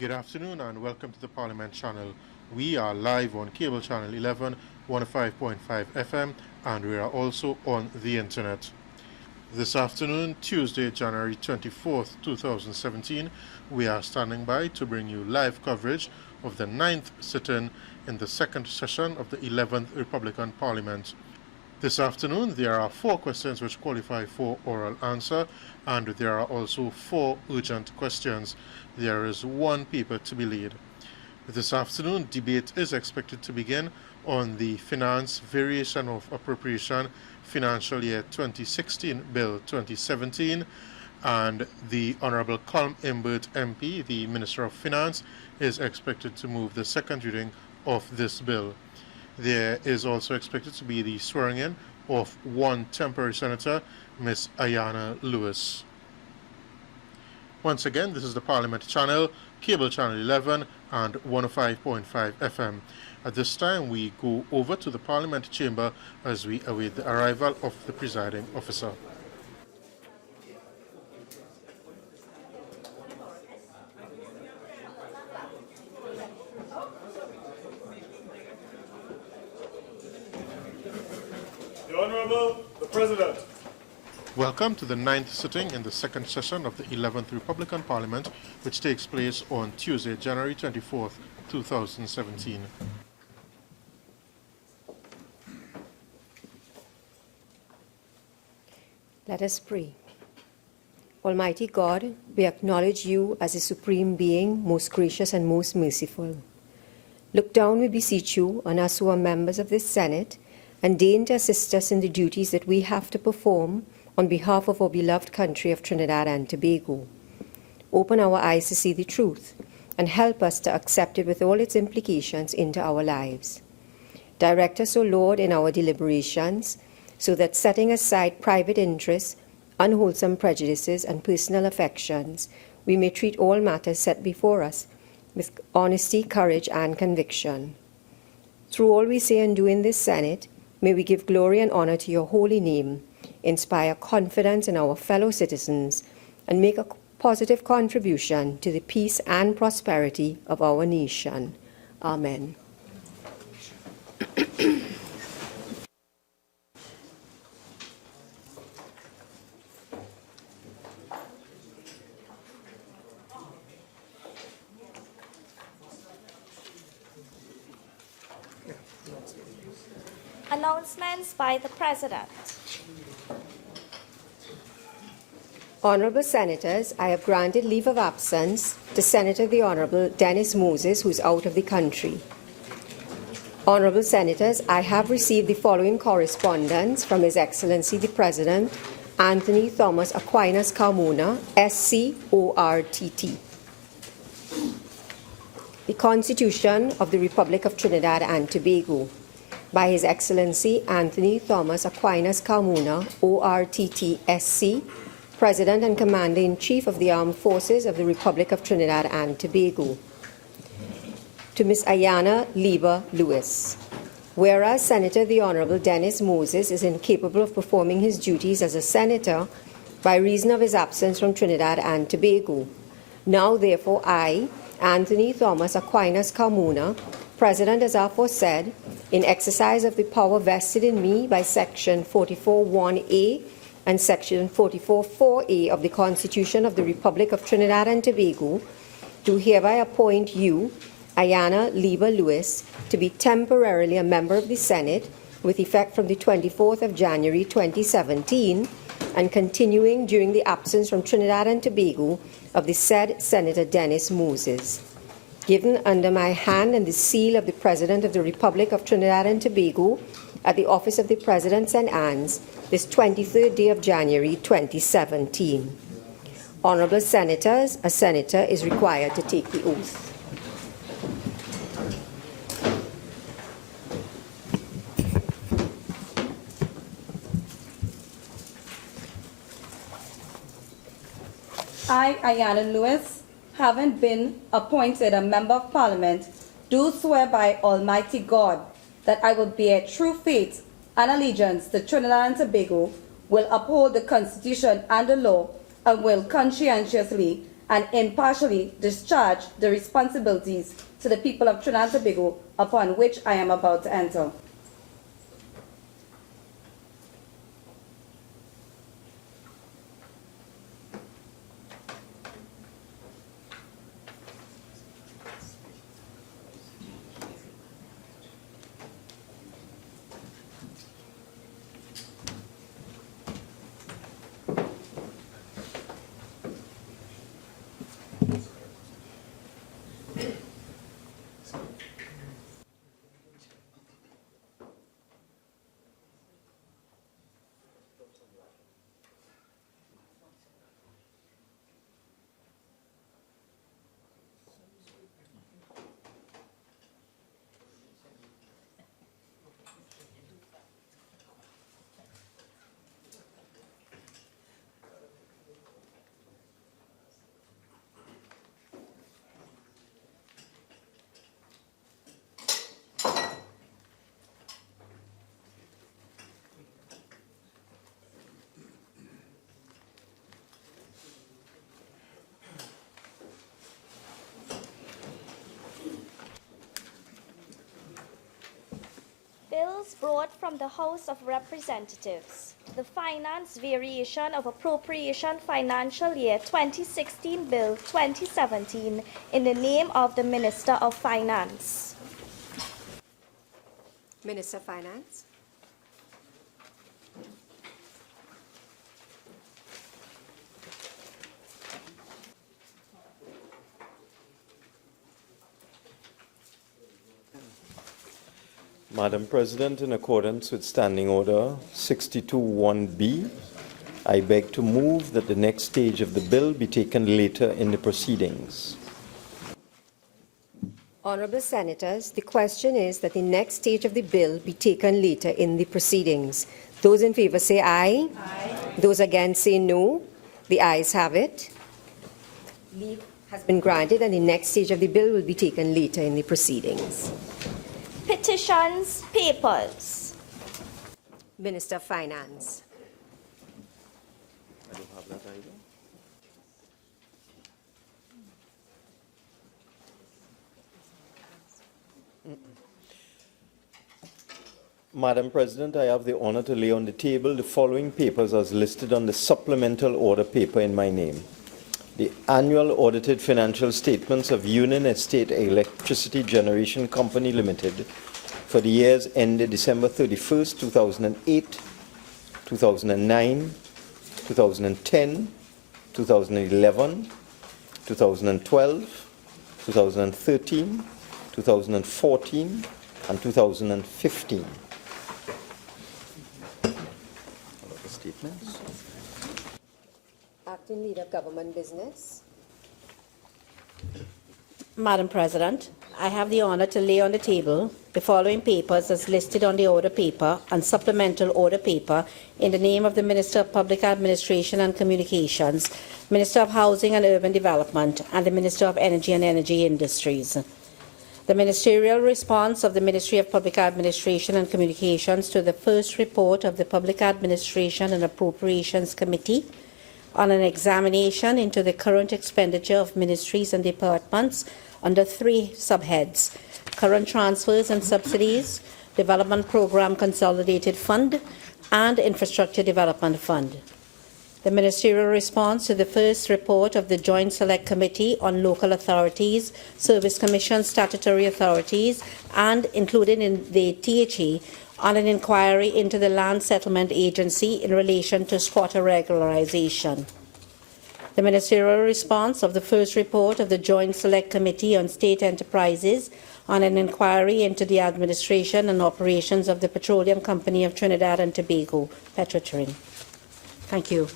Good afternoon and welcome to the Parliament channel. We are live on cable channel 11, 105.5 FM, and we are also on the internet. This afternoon, Tuesday, January 24th, 2017, we are standing by to bring you live coverage of the 9th sitting in the second session of the 11th Republican Parliament. This afternoon, there are 4 questions which qualify for oral answer, and there are also 4 urgent questions. There is 1 paper to be laid. This afternoon, debate is expected to begin on the Finance Variation of Appropriation Financial Year 2016 Bill 2017, and the Honourable Colm Imbert MP, the Minister of Finance, is expected to move the second reading of this bill. There is also expected to be the swearing-in of 1 temporary senator, Ms. Ayanna Lewis. Once again, this is the Parliament channel, cable channel 11 and 105.5 FM. At this time, we go over to the Parliament chamber as we await the arrival of the presiding officer. The Honourable the President. Welcome to the 9th sitting in the second session of the 11th Republican Parliament, which takes place on Tuesday, January 24th, 2017. Let us pray. Almighty God, we acknowledge you as a supreme being, most gracious and most merciful. Look down, we beseech you, on us who are members of this Senate, and deign to assist us in the duties that we have to perform on behalf of our beloved country of Trinidad and Tobago. Open our eyes to see the truth, and help us to accept it with all its implications into our lives. Direct us, O Lord, in our deliberations, so that setting aside private interests, unwholesome prejudices, and personal affections, we may treat all matters set before us with honesty, courage, and conviction. Through all we say and do in this Senate, may we give glory and honor to your holy name, inspire confidence in our fellow citizens, and make a positive contribution to the peace and prosperity of our nation. Amen. Announcements by the President. Honourable Senators, I have granted leave of absence to Senator the Honourable Dennis Moses, who is out of the country. Honourable Senators, I have received the following correspondence from His Excellency the President, Anthony Thomas Aquinas Carmona, SC-ORTT. The Constitution of the Republic of Trinidad and Tobago. By His Excellency Anthony Thomas Aquinas Carmona, ORTT SC, President and Commander-in-Chief of the Armed Forces of the Republic of Trinidad and Tobago. To Ms. Ayanna Lewis. Whereas Senator the Honourable Dennis Moses is incapable of performing his duties as a senator by reason of his absence from Trinidad and Tobago, now therefore I, Anthony Thomas Aquinas Carmona, President as aforesaid, in exercise of the power vested in me by Section 44(1)(a) and Section 44(4)(a) of the Constitution of the Republic of Trinidad and Tobago, do hereby appoint you, Ayanna Lewis, to be temporarily a member of the Senate with effect from the 24th of January 2017 and continuing during the absence from Trinidad and Tobago of the said Senator Dennis Moses. Given under my hand and the seal of the President of the Republic of Trinidad and Tobago at the Office of the President, St. Anne's, this 23rd day of January 2017. Honourable Senators, a senator is required to take the oath. I, Ayanna Lewis, having been appointed a Member of Parliament, do swear by Almighty God that I will bear true faith and allegiance to Trinidad and Tobago, will uphold the Constitution and the law, and will conscientiously and impartially discharge the responsibilities to the people of Trinidad and Tobago upon which I am about to enter. Bills brought from the House of Representatives. The Finance Variation of Appropriation Financial Year 2016 Bill 2017 in the name of the Minister of Finance. Minister of Finance. Madam President, in accordance with Standing Order 62(1)B, I beg to move that the next stage of the bill be taken later in the proceedings. Honourable Senators, the question is that the next stage of the bill be taken later in the proceedings. Those in favour say aye. Aye. Those against say no. The ayes have it. Leave has been granted and the next stage of the bill will be taken later in the proceedings. Petitions, papers. Minister of Finance. I don't have that either. Madam President, I have the honor to lay on the table the following papers as listed on the supplemental order paper in my name. The annual audited financial statements of Union Estate Electricity Generation Company Limited for the years ended December 31st, 2008, 2009, 2010, 2011, 2012, 2013, 2014, and 2015. Statements. Acting Leader of Government Business. Madam President, I have the honour to lay on the table the following papers as listed on the order paper and supplemental order paper in the name of the Minister of Public Administration and Communications, Minister of Housing and Urban Development, and the Minister of Energy and Energy Industries. The ministerial response of the Ministry of Public Administration and Communications to the first report of the Public Administration and Appropriations Committee on an examination into the current expenditure of ministries and departments under 3 subheads: current transfers and subsidies, Development Programme Consolidated Fund, and Infrastructure Development Fund. The ministerial response to the first report of the Joint Select Committee on Local Authorities, Service Commission Statutory Authorities, and included in the THE on an inquiry into the Land Settlement Agency in relation to squatter regularization. The ministerial response of the first report of the Joint Select Committee on State Enterprises on an inquiry into the administration and operations of the Petroleum Company of Trinidad and Tobago, Petrotrin. Thank you.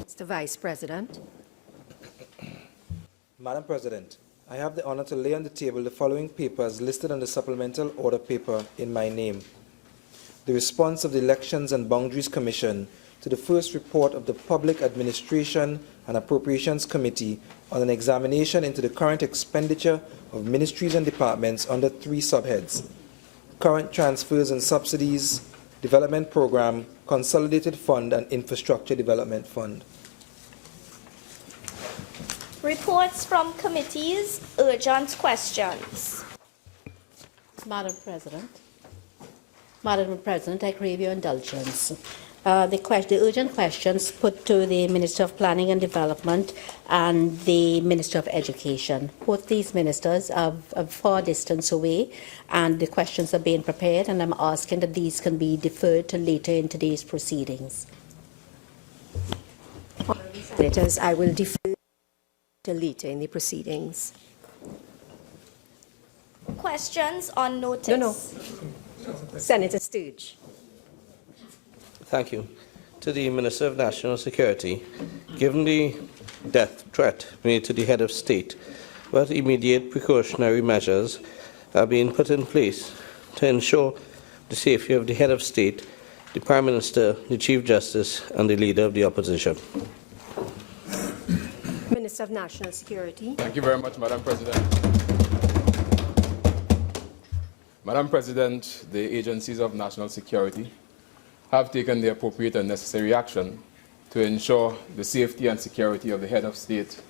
Mr. Vice President. Madam President, I have the honor to lay on the table the following papers listed on the supplemental order paper in my name. The response of the Elections and Boundaries Commission to the first report of the Public Administration and Appropriations Committee on an examination into the current expenditure of ministries and departments under 3 subheads: current transfers and subsidies, Development Programme, Consolidated Fund, and Infrastructure Development Fund. Reports from committees, urgent questions. Madam President, I crave your indulgence. The urgent questions put to the Minister of Planning and Development and the Minister of Education. Both these ministers are a far distance away, and the questions are being prepared, and I'm asking that these can be deferred to later in today's proceedings. Senators, I will defer to later in the proceedings. Questions on notice. No. Senator Sturge. Thank you. To the Minister of National Security, given the death threat made to the head of state, what immediate precautionary measures are being put in place to ensure the safety of the head of state, the Prime Minister, the Chief Justice, and the Leader of the Opposition? Minister of National Security. Thank you very much, Madam President. Madam President, the agencies of national security have taken the appropriate and necessary action to ensure the safety and security of the head of state,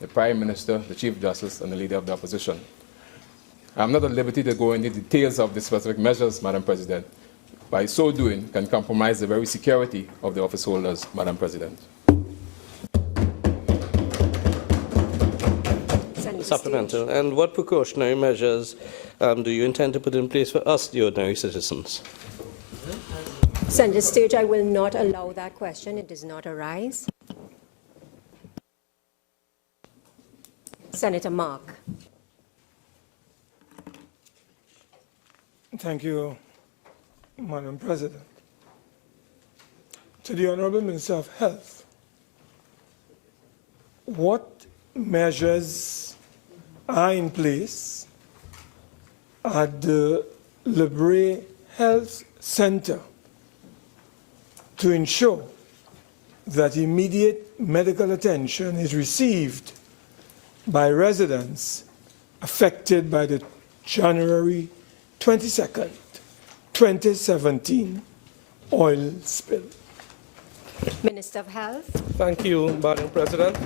the Prime Minister, the Chief Justice, and the Leader of the Opposition. I am not at liberty to go into the details of the specific measures, Madam President. By so doing, can compromise the very security of the office holders, Madam President. Supplemental. And what precautionary measures do you intend to put in place for us, the ordinary citizens? Senator Sturge, I will not allow that question. It does not arise. Senator Mark. Thank you, Madam President. To the Honourable Minister of Health, what measures are in place at the Libre Health Centre to ensure that immediate medical attention is received by residents affected by the January 22nd, 2017 oil spill? Minister of Health. Thank you, Madam President.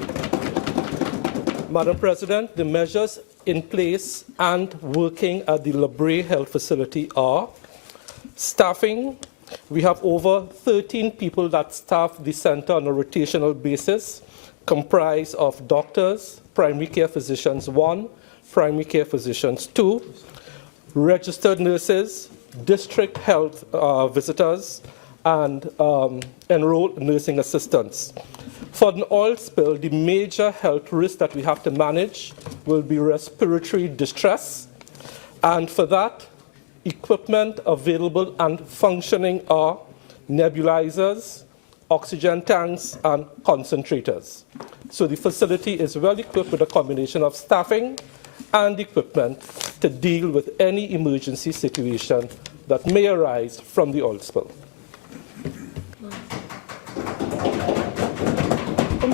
Madam President, the measures in place and working at the Libre Health Facility are staffing. We have over 13 people that staff the centre on a rotational basis, comprised of doctors, primary care physicians 1, primary care physicians 2, registered nurses, district health visitors, and enrolled nursing assistants. For an oil spill, the major health risk that we have to manage will be respiratory distress, and for that, equipment available and functioning are nebulizers, oxygen tanks, and concentrators. So the facility is well equipped with a combination of staffing and equipment to deal with any emergency situation that may arise from the oil spill.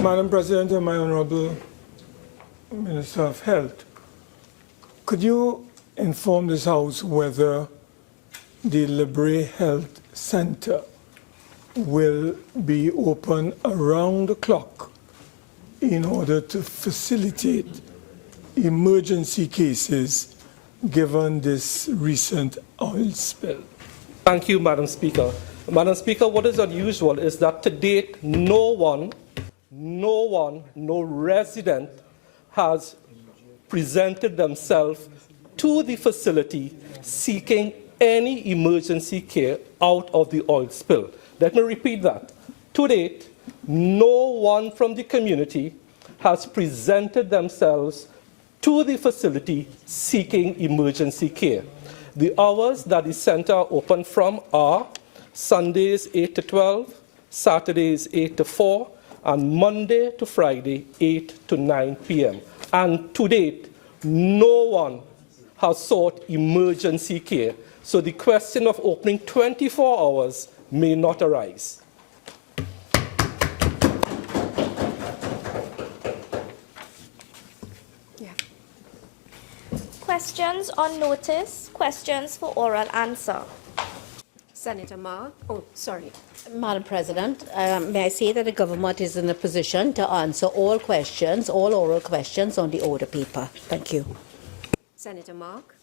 Madam President and my Honourable Minister of Health, could you inform this House whether the Libre Health Centre will be open around the clock in order to facilitate emergency cases given this recent oil spill? Thank you, Madam Speaker. Madam Speaker, what is unusual is that to date, no resident has presented themselves to the facility seeking any emergency care out of the oil spill. Let me repeat that. To date, no one from the community has presented themselves to the facility seeking emergency care. The hours that the centre are open from are Sundays 8 to 12, Saturdays 8 to 4, and Monday to Friday 8 to 9 p.m. And to date, no one has sought emergency care. So the question of opening 24 hours may not arise. Questions on notice, questions for oral answer. Senator Mark. Oh, sorry. Madam President, may I say that the government is in a position to answer all questions, all oral questions on the order paper. Thank you. Senator Mark.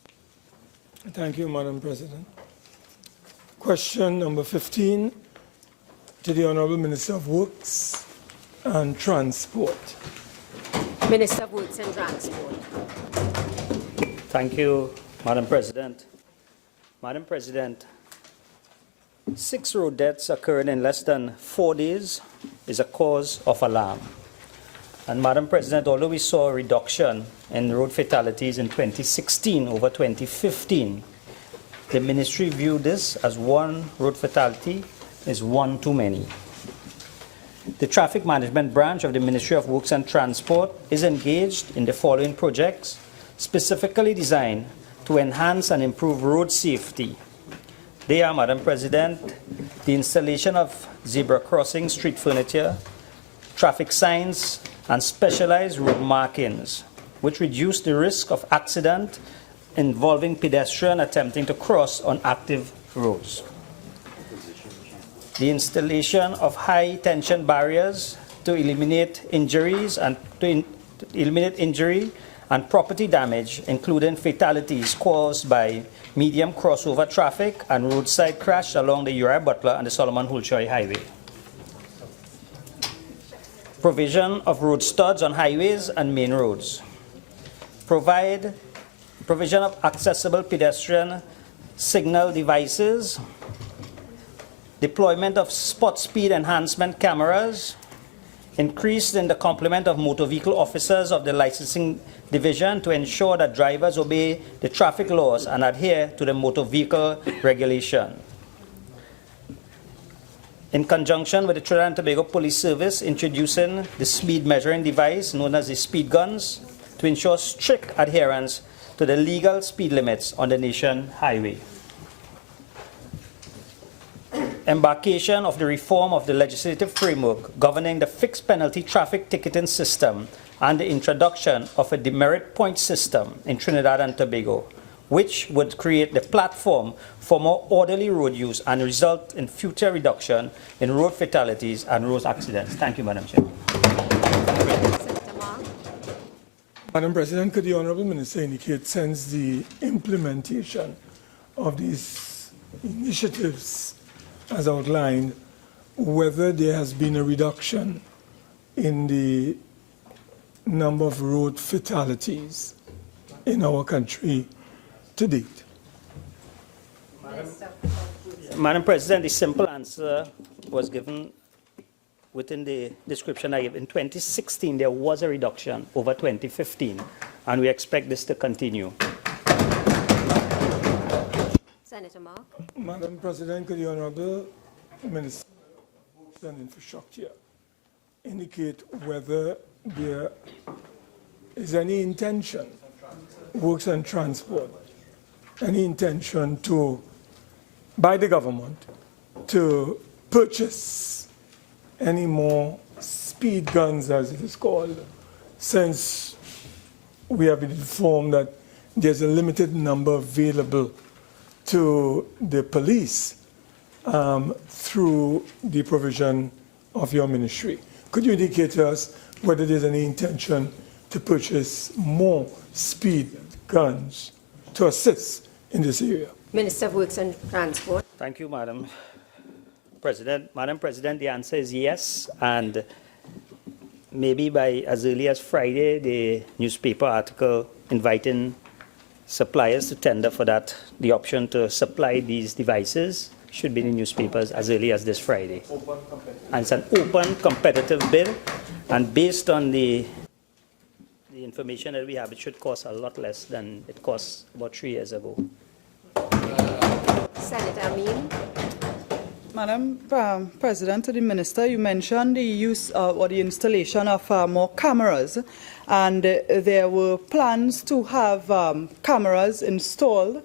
Thank you, Madam President. Question number 15 to the Honourable Minister of Works and Transport. Minister of Works and Transport. Thank you, Madam President. Madam President, 6 road deaths occurred in less than 4 days is a cause of alarm. And Madam President, although we saw a reduction in road fatalities in 2016 over 2015, the ministry viewed this as one road fatality is one too many. The Traffic Management Branch of the Ministry of Works and Transport is engaged in the following projects specifically designed to enhance and improve road safety. They are, Madam President, the installation of zebra crossing, street furniture, traffic signs, and specialized road markings, which reduce the risk of accident involving pedestrian attempting to cross on active roads. The installation of high-tension barriers to eliminate injuries and injury and property damage, including fatalities caused by medium crossover traffic and roadside crash along the Uriah Butler and the Solomon Hulshoy Highway. Provision of road studs on highways and main roads. Provision of accessible pedestrian signal devices. Deployment of spot speed enhancement cameras. Increase in the complement of motor vehicle officers of the licensing division to ensure that drivers obey the traffic laws and adhere to the motor vehicle regulation. In conjunction with the Trinidad and Tobago Police Service, introducing the speed measuring device known as the speed guns to ensure strict adherence to the legal speed limits on the nation highway. Embarkation of the reform of the legislative framework governing the fixed penalty traffic ticketing system and the introduction of a demerit point system in Trinidad and Tobago, which would create the platform for more orderly road use and result in future reduction in road fatalities and road accidents. Thank you, Madam Chair. Madam President, could the Honourable Minister indicate, since the implementation of these initiatives as outlined, whether there has been a reduction in the number of road fatalities in our country to date? Madam President, the simple answer was given within the description I gave. In 2016, there was a reduction over 2015, and we expect this to continue. Senator Mark. Madam President, could the Honourable Minister of Works and Infrastructure indicate whether there is any intention, Works and Transport, any intention by the government to purchase any more speed guns, as it is called, since we have been informed that there's a limited number available to the police through the provision of your ministry. Could you indicate to us whether there's any intention to purchase more speed guns to assist in this area? Minister of Works and Transport. Thank you, Madam President. Madam President, the answer is yes, and maybe by as early as Friday, the newspaper article inviting suppliers to tender for that, the option to supply these devices should be in the newspapers as early as this Friday. And it's an open competitive bid, and based on the information that we have, it should cost a lot less than it cost about 3 years ago. Senator Amin. Madam President, to the Minister, you mentioned the use or the installation of more cameras, and there were plans to have cameras installed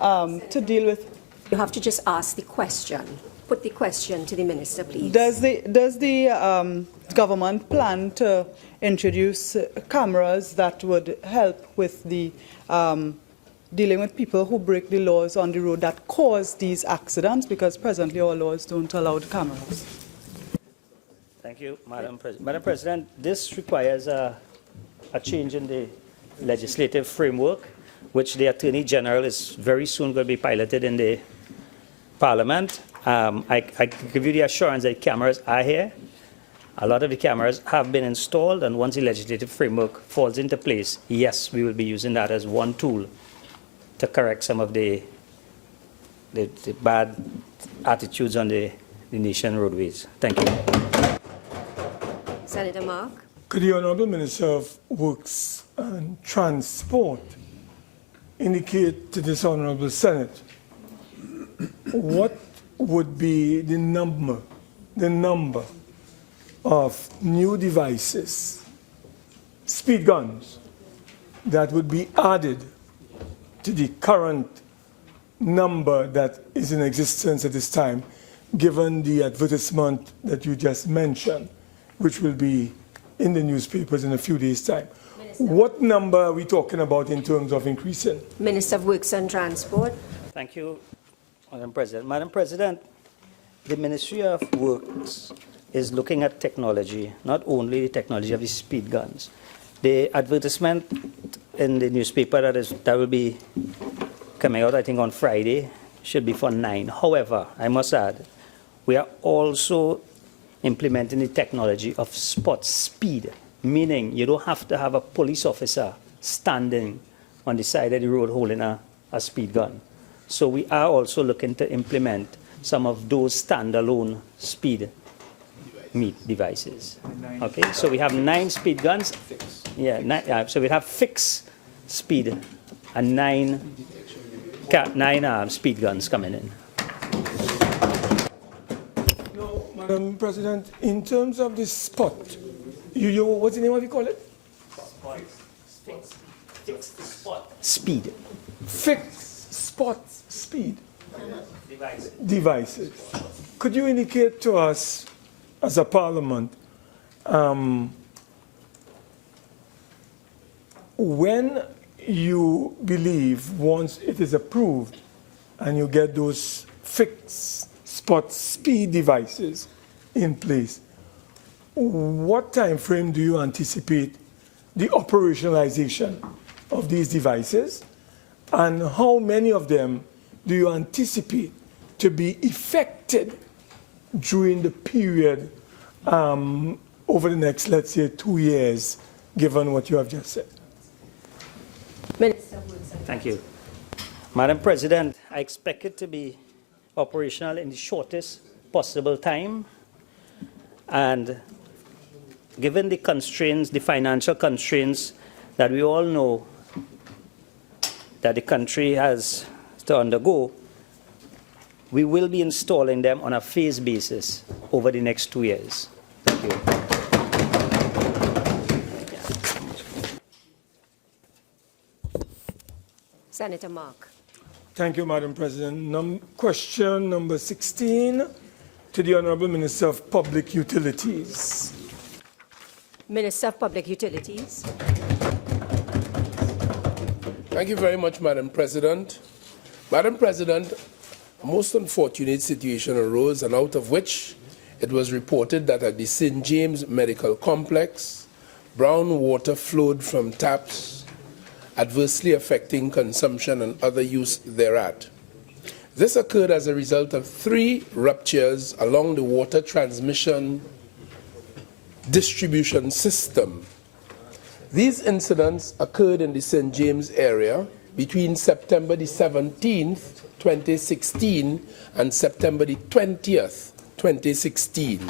to deal with. You have to just ask the question. Put the question to the Minister, please. Does the government plan to introduce cameras that would help with the dealing with people who break the laws on the road that cause these accidents, because presently our laws don't allow the cameras. Thank you, Madam President. Madam President, this requires a change in the legislative framework, which the Attorney General is very soon going to be piloted in the Parliament. I give you the assurance that cameras are here. A lot of the cameras have been installed, and once the legislative framework falls into place, yes, we will be using that as one tool to correct some of the bad attitudes on the nation roadways. Thank you. Senator Mark. Could the Honourable Minister of Works and Transport indicate to this Honourable Senate what would be the number of new devices, speed guns, that would be added to the current number that is in existence at this time, given the advertisement that you just mentioned, which will be in the newspapers in a few days' time? What number are we talking about in terms of increasing? Minister of Works and Transport. Thank you, Madam President. Madam President, the Ministry of Works is looking at technology, not only the technology of the speed guns. The advertisement in the newspaper that will be coming out, I think, on Friday, should be for 9. However, I must add, we are also implementing the technology of spot speed, meaning you don't have to have a police officer standing on the side of the road holding a speed gun. So we are also looking to implement some of those standalone speed devices. Okay, so we have 9 speed guns. Yeah, so we have fixed speed and 9 speed guns coming in. Madam President, in terms of this spot, what's the name of you call it? Fixed spot speed. Fixed spot speed devices. Could you indicate to us, as a Parliament, when you believe, once it is approved and you get those fixed spot speed devices in place, what time frame do you anticipate the operationalization of these devices, and how many of them do you anticipate to be effected during the period over the next, let's say, 2 years, given what you have just said? Thank you. Madam President, I expect it to be operational in the shortest possible time. And given the constraints, the financial constraints that we all know that the country has to undergo, we will be installing them on a phased basis over the next 2 years. Thank you. Senator Mark. Thank you, Madam President. Question number 16 to the Honourable Minister of Public Utilities. Minister of Public Utilities. Thank you very much, Madam President. Madam President, a most unfortunate situation arose, and out of which it was reported that at the St. James Medical Complex, brown water flowed from taps, adversely affecting consumption and other use thereat. This occurred as a result of 3 ruptures along the water transmission distribution system. These incidents occurred in the St. James area between September the 17th, 2016 and September the 20th, 2016.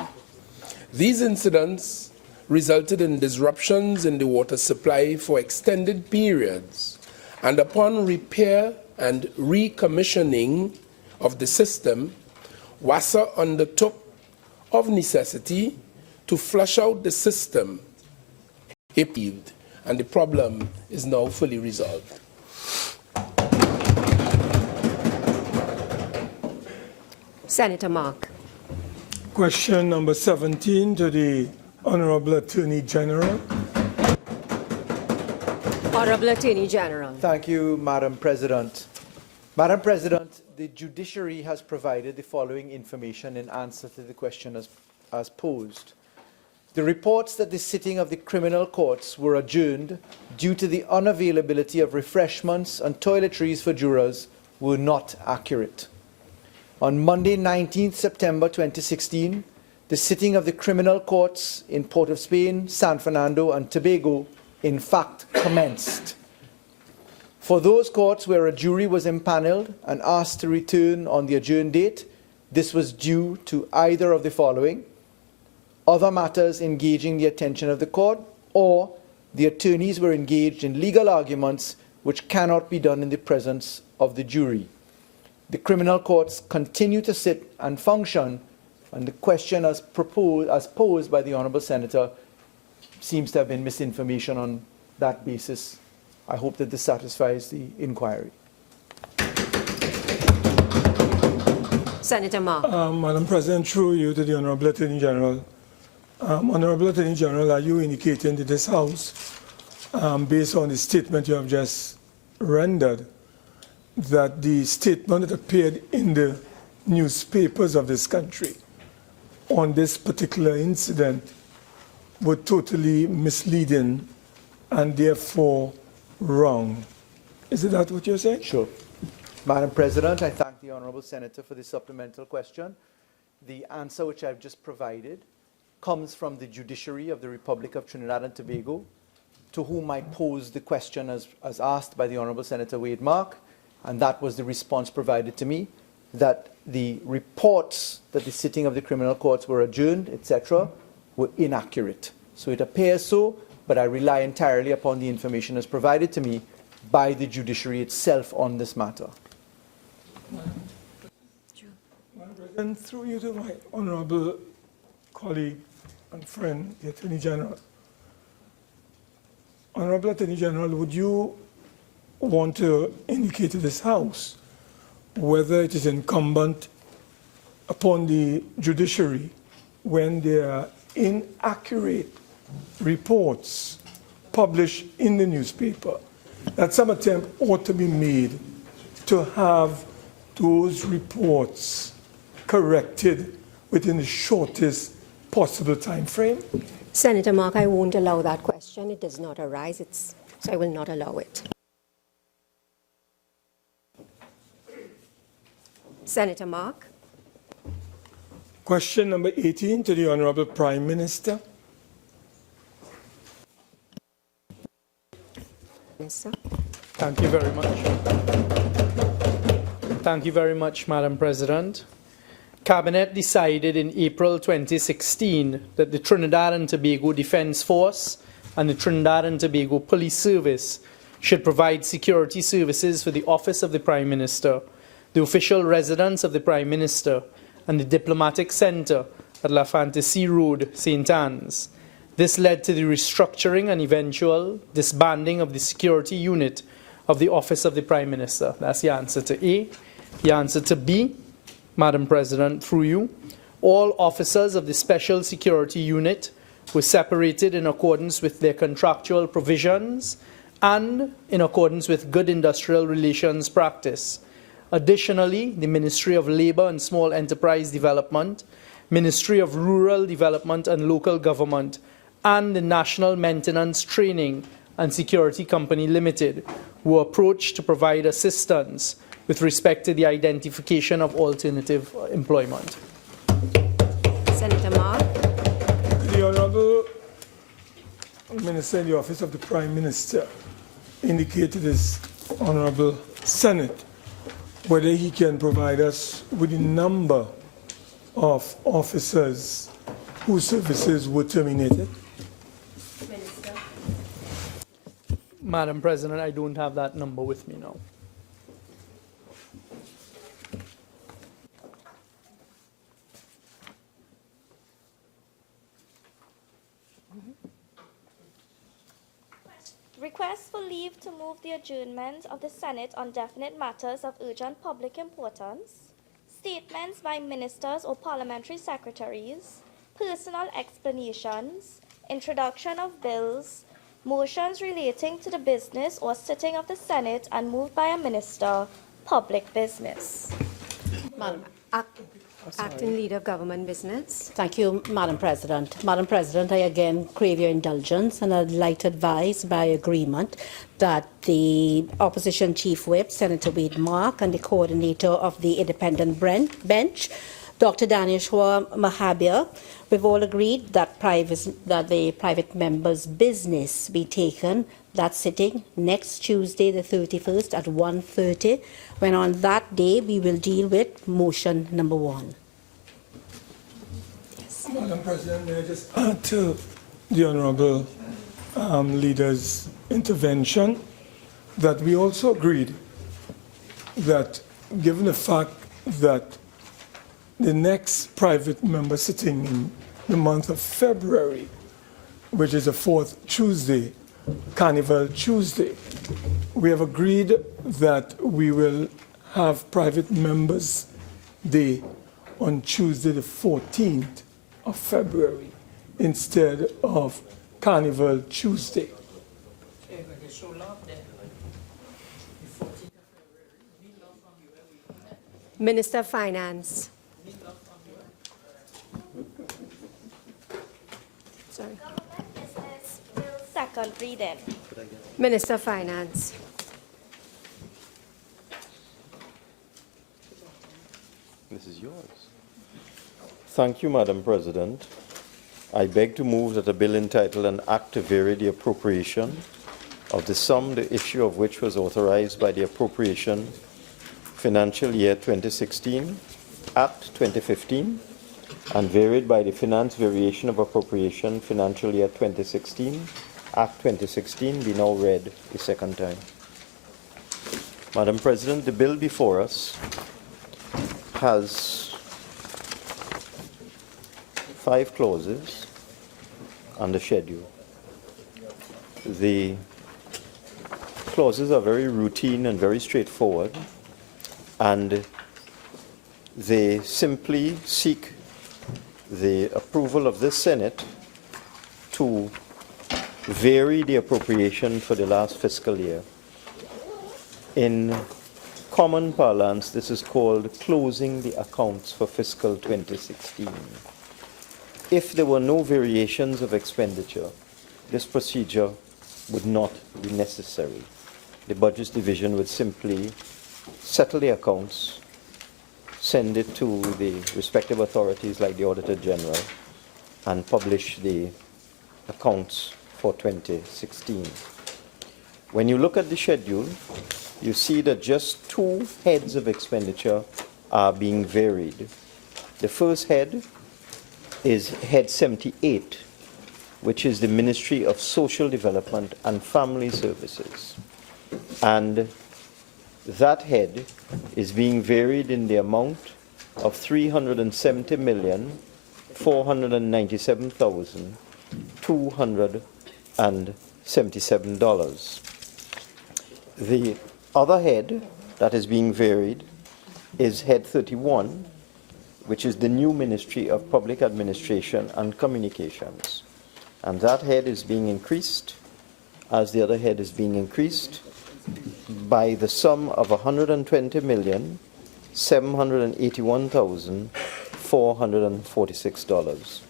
These incidents resulted in disruptions in the water supply for extended periods, and upon repair and recommissioning of the system, WASA undertook of necessity to flush out the system, and the problem is now fully resolved. Senator Mark. Question number 17 to the Honourable Attorney General. Honourable Attorney General. Thank you, Madam President. Madam President, the Judiciary has provided the following information in answer to the question as posed. The reports that the sitting of the criminal courts were adjourned due to the unavailability of refreshments and toiletries for jurors were not accurate. On Monday, 19th September 2016, the sitting of the criminal courts in Port of Spain, San Fernando and Tobago in fact commenced. For those courts where a jury was impaneled and asked to return on the adjourned date, this was due to either of the following: other matters engaging the attention of the court, or the attorneys were engaged in legal arguments which cannot be done in the presence of the jury. The criminal courts continue to sit and function, and the question as posed by the Honourable Senator seems to have been misinformation on that basis. I hope that this satisfies the inquiry. Senator Ma. Madam President, through you to the Honourable Attorney General. Honourable Attorney General, are you indicating to this House, based on the statement you have just rendered, that the statement that appeared in the newspapers of this country on this particular incident were totally misleading and therefore wrong? Is that what you're saying? Sure. Madam President, I thank the Honourable Senator for the supplemental question. The answer which I've just provided comes from the Judiciary of the Republic of Trinidad and Tobago, to whom I posed the question as asked by the Honourable Senator Wade Mark, and that was the response provided to me, that the reports that the sitting of the criminal courts were adjourned, etc., were inaccurate. So it appears so, but I rely entirely upon the information as provided to me by the Judiciary itself on this matter. Madam President, through you to my honourable colleague and friend, the Attorney General. Honourable Attorney General, would you want to indicate to this House whether it is incumbent upon the Judiciary, when there are inaccurate reports published in the newspaper, that some attempt ought to be made to have those reports corrected within the shortest possible time frame? Senator Mark, I won't allow that question. It does not arise, so I will not allow it. Senator Mark. Question number 18 to the Honourable Prime Minister. Minister. Thank you very much. Thank you very much, Madam President. Cabinet decided in April 2016 that the Trinidad and Tobago Defence Force and the Trinidad and Tobago Police Service should provide security services for the Office of the Prime Minister, the official residence of the Prime Minister, and the Diplomatic Centre at La Fantasy Road, St. Anne's. This led to the restructuring and eventual disbanding of the security unit of the Office of the Prime Minister. That's the answer to A. The answer to B, Madam President, through you, all officers of the Special Security Unit were separated in accordance with their contractual provisions and in accordance with good industrial relations practice. Additionally, the Ministry of Labour and Small Enterprise Development, Ministry of Rural Development and Local Government, and the National Maintenance Training and Security Company Limited were approached to provide assistance with respect to the identification of alternative employment. Senator Mark. The Honourable Minister in the Office of the Prime Minister indicated to this Honourable Senate whether he can provide us with the number of officers whose services were terminated. Minister. Madam President, I don't have that number with me now. Request for leave to move the adjournment of the Senate on definite matters of urgent public importance, statements by ministers or parliamentary secretaries, personal explanations, introduction of bills, Motions relating to the business or sitting of the Senate and moved by a minister, public business. Madam. Acting Leader of Government Business. Thank you, Madam President. Madam President, I again crave your indulgence, and I'd like to advise by agreement that the Opposition Chief Whip, Senator Wade Mark, and the coordinator of the Independent Bench, Dr. Daneshwar Mahabir, we've all agreed that the private member's business be taken that sitting next Tuesday, the 31st at 1:30, when on that day we will deal with motion number 1. Yes. Madam President, may I just add to the Honourable Leader's intervention that we also agreed that given the fact that the next private member sitting in the month of February, which is the 4th Tuesday, Carnival Tuesday, we have agreed that we will have private members' day on Tuesday the 14th of February instead of Carnival Tuesday. Minister of Finance. Sorry. Government business bill second reading. Minister of Finance. This is yours. Thank you, Madam President. I beg to move that a bill entitled An Act to Vary the Appropriation of the sum the issue of which was authorized by the Appropriation Financial Year 2016, Act 2015, and varied by the Finance Variation of Appropriation Financial Year 2016, Act 2016, be now read a second time. Madam President, the bill before us has 5 clauses on the schedule. The clauses are very routine and very straightforward, and they simply seek the approval of the Senate to vary the appropriation for the last fiscal year. In common parlance, this is called closing the accounts for fiscal 2016. If there were no variations of expenditure, this procedure would not be necessary. The Budgets Division would simply settle the accounts, send it to the respective authorities like the Auditor General, and publish the accounts for 2016. When you look at the schedule, you see that just 2 heads of expenditure are being varied. The first head is Head 78, which is the Ministry of Social Development and Family Services. And that head is being varied in the amount of $370,497,277. The other head that is being varied is Head 31, which is the new Ministry of Public Administration and Communications. And that head is being increased, as the other head is being increased, by the sum of $120,781,446.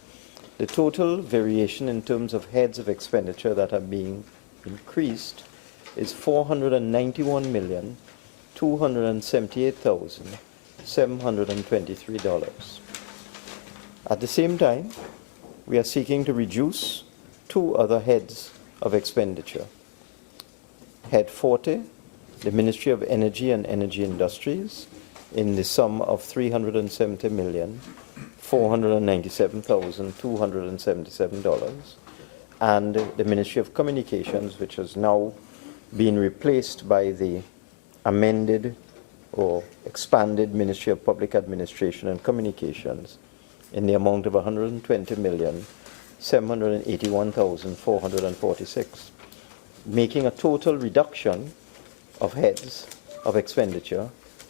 The total variation in terms of heads of expenditure that are being increased is $491,278,723. At the same time, we are seeking to reduce 2 other heads of expenditure. Head 40, the Ministry of Energy and Energy Industries, in the sum of $370,497,277, and the Ministry of Communications, which has now been replaced by the amended or expanded Ministry of Public Administration and Communications, in the amount of $120,781,446. making a total reduction of heads of expenditure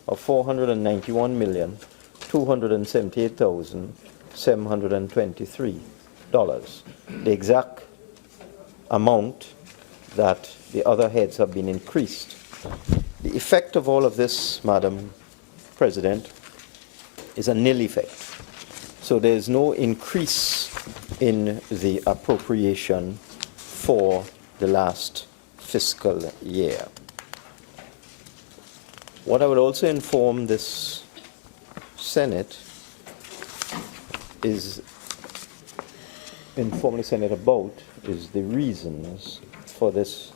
of $491,278,723. The exact amount that the other heads have been increased. The effect of all of this, Madam President, is a nil effect. So there is no increase in the appropriation for the last fiscal year. What I would also inform this Senate is inform the Senate about is the reasons for this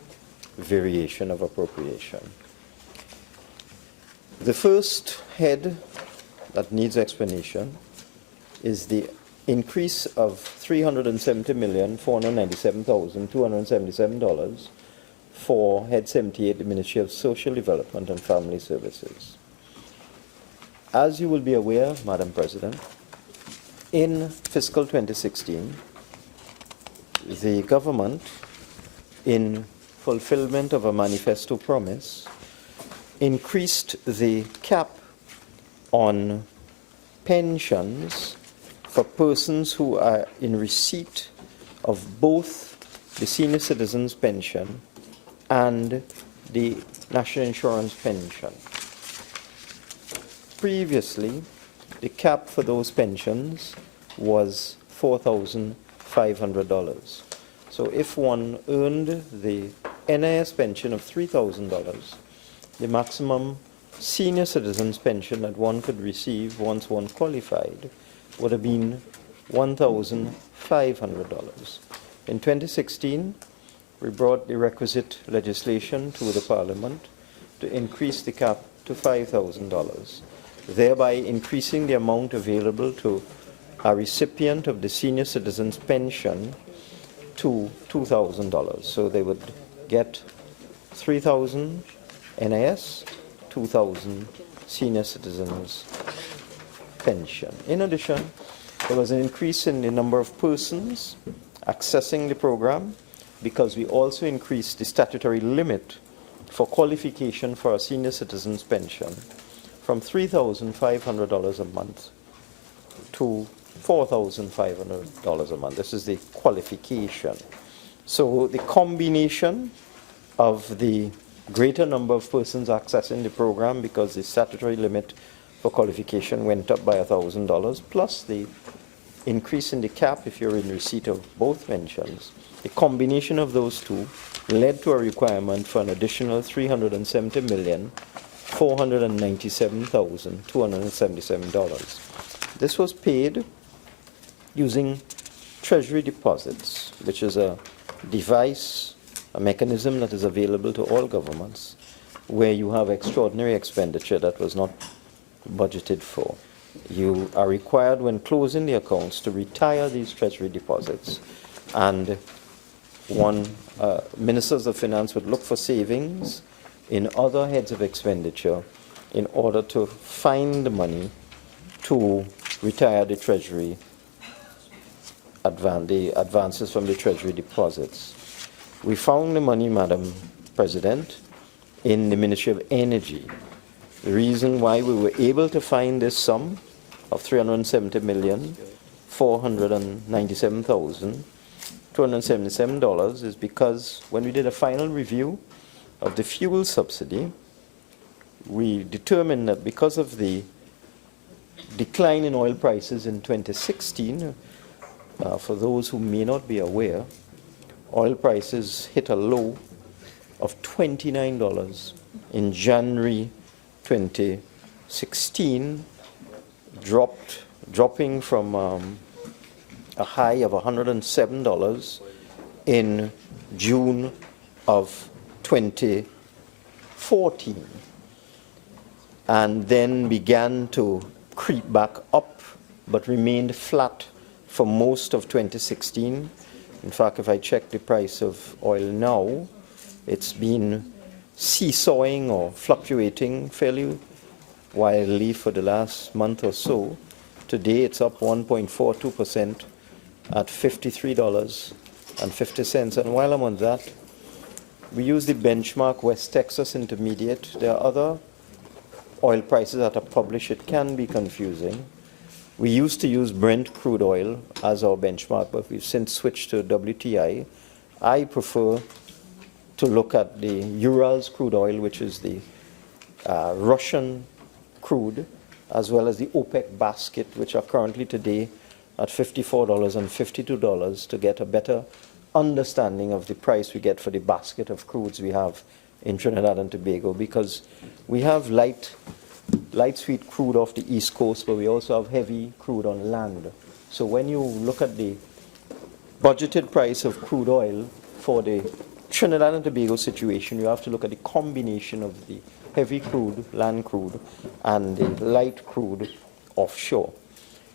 variation of appropriation. The first head that needs explanation is the increase of $370,497,277 for Head 78, the Ministry of Social Development and Family Services. As you will be aware, Madam President, in fiscal 2016, the government, in fulfillment of a manifesto promise, increased the cap on pensions for persons who are in receipt of both the senior citizens pension and the national insurance pension. Previously, the cap for those pensions was $4,500. So if one earned the NIS pension of $3,000, the maximum senior citizens pension that one could receive once one qualified would have been $1,500. In 2016, we brought the requisite legislation to the Parliament to increase the cap to $5,000, thereby increasing the amount available to a recipient of the senior citizens pension to $2,000. So they would get $3,000 NIS, $2,000 senior citizens pension. In addition, there was an increase in the number of persons accessing the program because we also increased the statutory limit for qualification for a senior citizens pension from $3,500 a month to $4,500 a month. This is the qualification. So the combination of the greater number of persons accessing the program because the statutory limit for qualification went up by $1,000 plus the increase in the cap if you're in receipt of both pensions. The combination of those two led to a requirement for an additional $370,497,277. This was paid using Treasury deposits, which is a device, a mechanism that is available to all governments where you have extraordinary expenditure that was not budgeted for. You are required when closing the accounts to retire these Treasury deposits, and ministers of finance would look for savings in other heads of expenditure in order to find the money to retire the Treasury the advances from the Treasury deposits. We found the money, Madam President, in the Ministry of Energy. The reason why we were able to find this sum of $370,497,277 is because when we did a final review of the fuel subsidy, we determined that because of the decline in oil prices in 2016, for those who may not be aware, oil prices hit a low of $29 in January 2016, dropping from a high of $107 in June of 2014, and then began to creep back up, but remained flat for most of 2016. In fact, if I check the price of oil now, it's been seesawing or fluctuating fairly wildly for the last month or so. Today it's up 1.42% at $53.50. And while I'm on that, we use the benchmark West Texas Intermediate. There are other oil prices that are published. It can be confusing. We used to use Brent crude oil as our benchmark, but we've since switched to WTI. I prefer to look at the Urals crude oil, which is the Russian crude, as well as the OPEC basket, which are currently today at $54 and $52, to get a better understanding of the price we get for the basket of crudes we have in Trinidad and Tobago, because we have light sweet crude off the East Coast, but we also have heavy crude on land. So when you look at the budgeted price of crude oil for the Trinidad and Tobago situation, you have to look at the combination of the heavy crude, land crude, and the light crude offshore.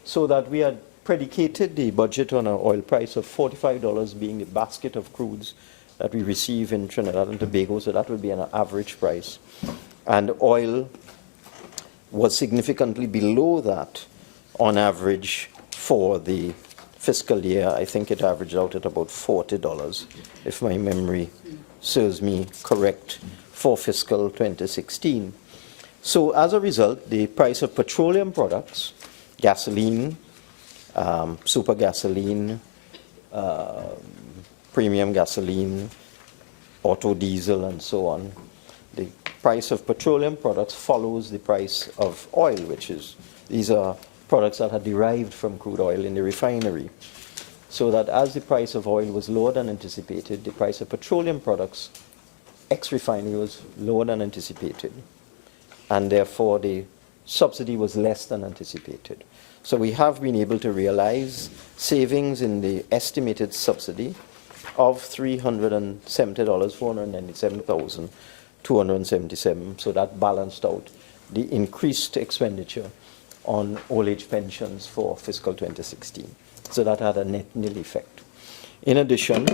So that we had predicated the budget on an oil price of $45 being the basket of crudes that we receive in Trinidad and Tobago, so that would be an average price. And oil was significantly below that on average for the fiscal year. I think it averaged out at about $40, if my memory serves me correct, for fiscal 2016. So as a result, the price of petroleum products, gasoline, super gasoline, premium gasoline, auto diesel, and so on, the price of petroleum products follows the price of oil, which is, these are products that are derived from crude oil in the refinery. So that as the price of oil was lower than anticipated, the price of petroleum products ex-refinery was lower than anticipated, and therefore the subsidy was less than anticipated. So we have been able to realize savings in the estimated subsidy of $370, $497,277. So that balanced out the increased expenditure on old age pensions for fiscal 2016. So that had a net nil effect. In addition,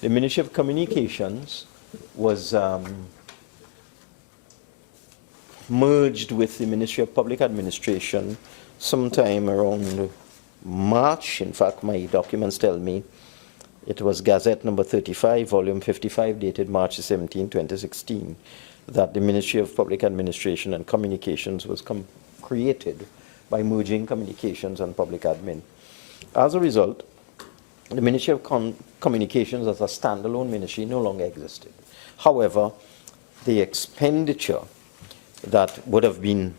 the Ministry of Communications was merged with the Ministry of Public Administration sometime around March. In fact, my documents tell me it was Gazette number 35, volume 55, dated March 17, 2016, that the Ministry of Public Administration and Communications was created by merging communications and public admin. As a result, the Ministry of Communications as a standalone ministry no longer existed. However, the expenditure that would have been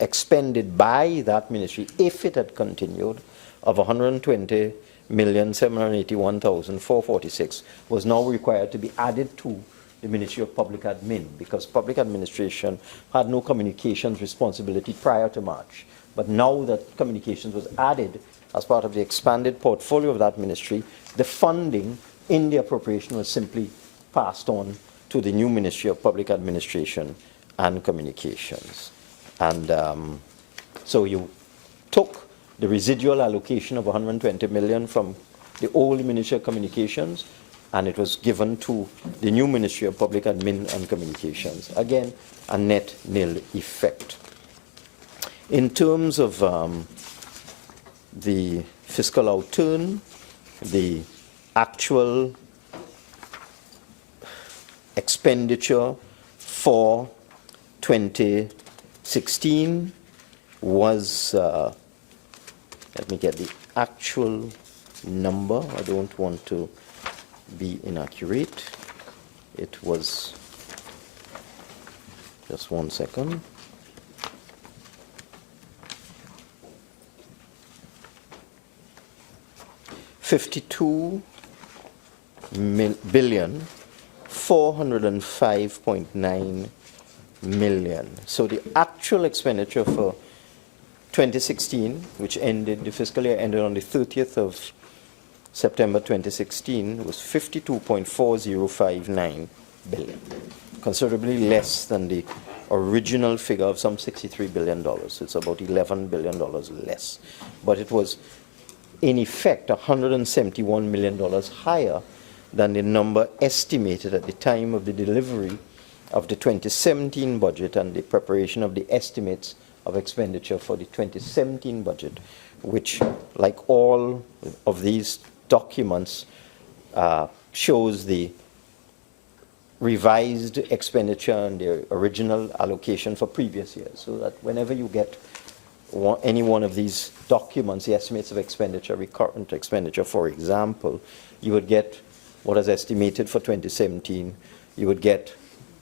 expended by that ministry, if it had continued, of $120,781,446, was now required to be added to the Ministry of Public Admin, because public administration had no communications responsibility prior to March. But now that communications was added as part of the expanded portfolio of that ministry, the funding in the appropriation was simply passed on to the new Ministry of Public Administration and Communications. And so you took the residual allocation of $120 million from the old Ministry of Communications, and it was given to the new Ministry of Public Admin and Communications. Again, a net nil effect. In terms of the fiscal outturn, the actual expenditure for 2016 was, let me get the actual number. I don't want to be inaccurate. It was, just one second. $52,405.9 million. So the actual expenditure for 2016, which ended, the fiscal year ended on the 30th of September 2016, was $52.4059 billion, considerably less than the original figure of some $63 billion. So it's about $11 billion less. But it was, in effect, $171 million higher than the number estimated at the time of the delivery of the 2017 budget and the preparation of the estimates of expenditure for the 2017 budget, which, like all of these documents, shows the revised expenditure and the original allocation for previous years, so that whenever you get any one of these documents, the estimates of expenditure, recurrent expenditure, for example, you would get what is estimated for 2017, you would get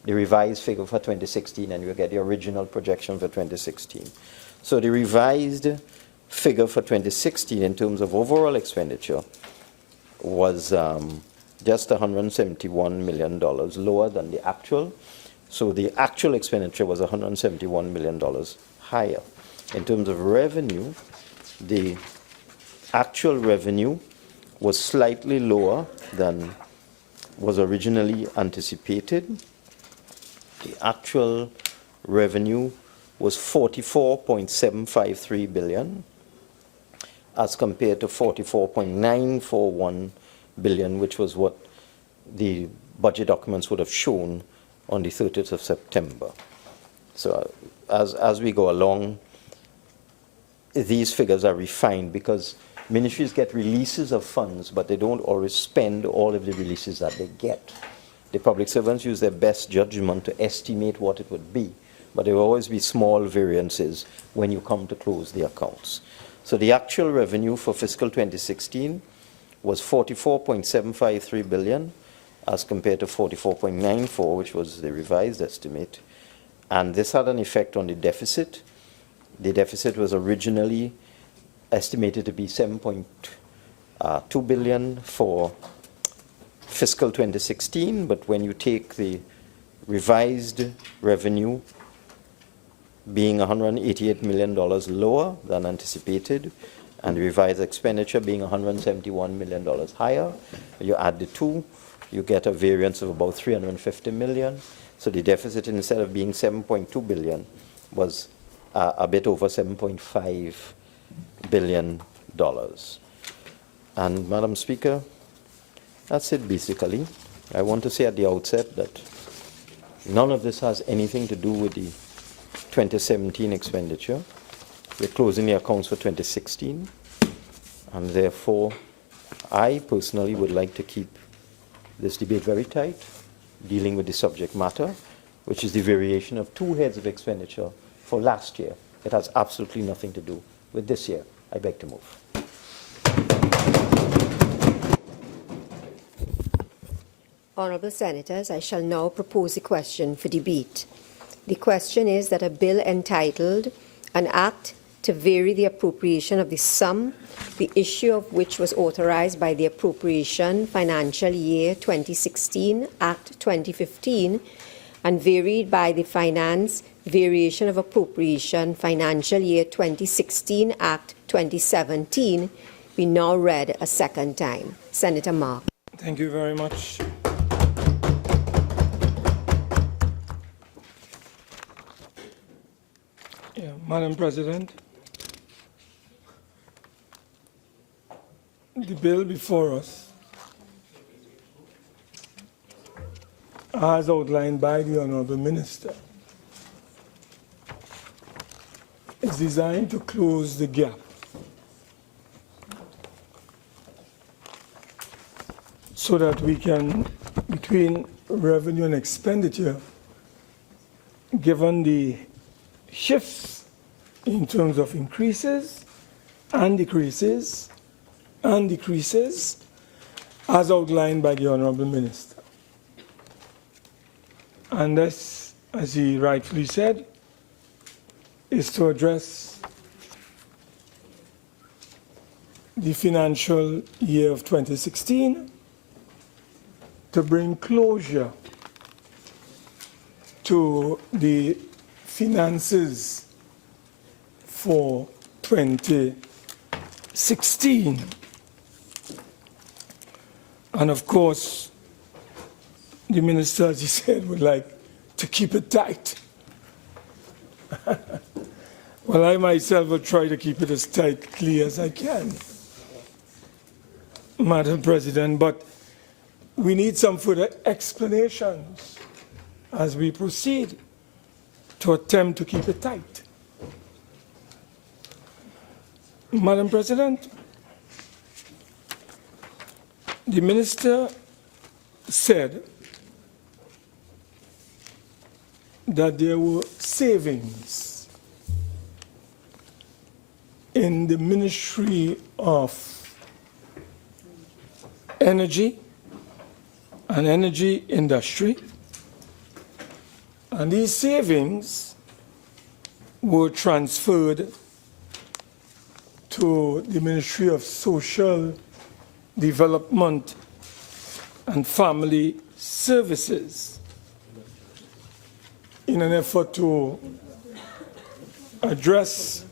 the revised figure for 2016, and you would get the original projection for 2016. So the revised figure for 2016 in terms of overall expenditure was just $171 million lower than the actual. So the actual expenditure was $171 million higher. In terms of revenue, the actual revenue was slightly lower than was originally anticipated. The actual revenue was $44.753 billion as compared to $44.941 billion, which was what the budget documents would have shown on the 30th of September. So as we go along, these figures are refined because ministries get releases of funds, but they don't always spend all of the releases that they get. The public servants use their best judgment to estimate what it would be, but there will always be small variances when you come to close the accounts. So the actual revenue for fiscal 2016 was $44.753 billion as compared to $44.94, which was the revised estimate. And this had an effect on the deficit. The deficit was originally estimated to be $7.2 billion for fiscal 2016, but when you take the revised revenue being $188 million lower than anticipated, and the revised expenditure being $171 million higher, you add the two, you get a variance of about $350 million. So the deficit, instead of being $7.2 billion, was a bit over $7.5 billion. And Madam Speaker, that's it basically. I want to say at the outset that none of this has anything to do with the 2017 expenditure. We're closing the accounts for 2016, and therefore I personally would like to keep this debate very tight, dealing with the subject matter, which is the variation of two heads of expenditure for last year. It has absolutely nothing to do with this year. I beg to move. Honourable Senators, I shall now propose a question for debate. The question is that a bill entitled An Act to Vary the Appropriation of the Sum, the issue of which was authorized by the Appropriation Financial Year 2016 Act 2015 and varied by the Finance Variation of Appropriation Financial Year 2016 Act 2017, be now read a second time. Senator Mark. Thank you very much. Madam President, the bill before us, as outlined by the Honourable Minister, is designed to close the gap so that we can, between revenue and expenditure, given the shifts in terms of increases and decreases, as outlined by the Honourable Minister. And this, as he rightfully said, is to address the financial year of 2016, to bring closure to the finances for 2016. And of course, the minister, as he said, would like to keep it tight. Well, I myself will try to keep it as tightly as I can, Madam President, but we need some further explanations as we proceed to attempt to keep it tight. Madam President, the minister said that there were savings in the Ministry of Energy and energy industry. And these savings were transferred to the Ministry of Social Development and Family Services in an effort to address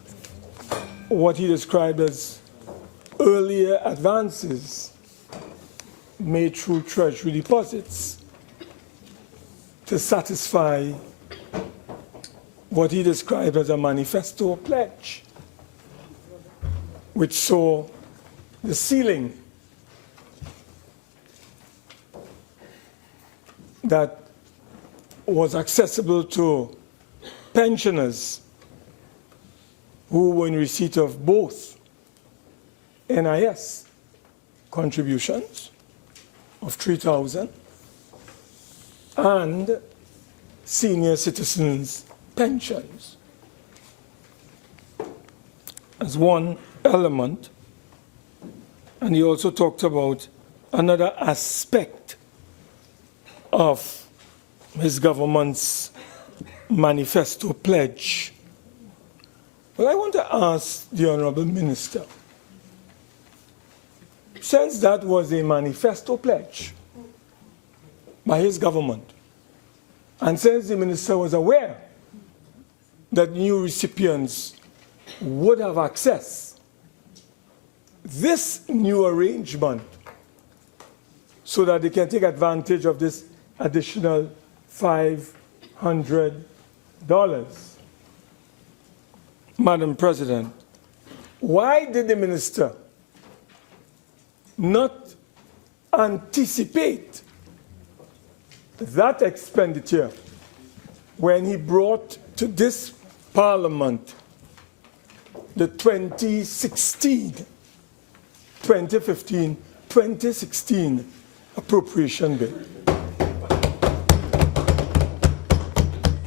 what he described as earlier advances made through Treasury deposits to satisfy what he described as a manifesto pledge, which saw the ceiling that was accessible to pensioners who were in receipt of both NIS contributions of $3,000 and senior citizens' pensions as one element. And he also talked about another aspect of his government's manifesto pledge. Well, I want to ask the Honourable Minister, since that was a manifesto pledge by his government, and since the Minister was aware that new recipients would have access, this new arrangement so that they can take advantage of this additional $500. Madam President, why did the Minister not anticipate that expenditure when he brought to this Parliament the 2016 Appropriation Bill?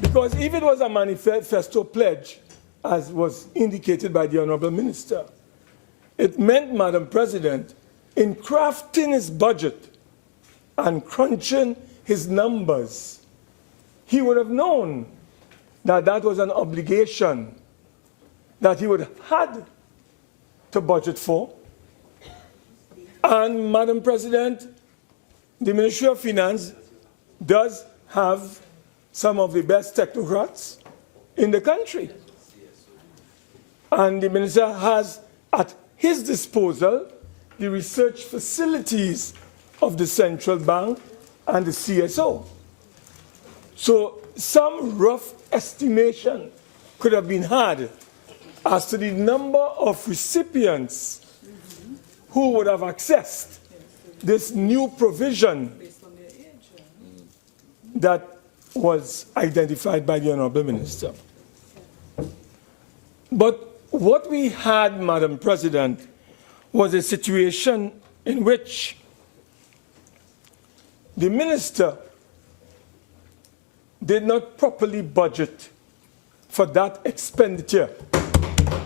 Because if it was a manifesto pledge, as was indicated by the Honourable Minister, it meant, Madam President, in crafting his budget and crunching his numbers, he would have known that that was an obligation that he would have had to budget for. And, Madam President, the Ministry of Finance does have some of the best technocrats in the country. And the Minister has at his disposal the research facilities of the Central Bank and the CSO. So some rough estimation could have been had as to the number of recipients who would have accessed this new provision that was identified by the Honourable Minister. But what we had, Madam President, was a situation in which the Minister did not properly budget for that expenditure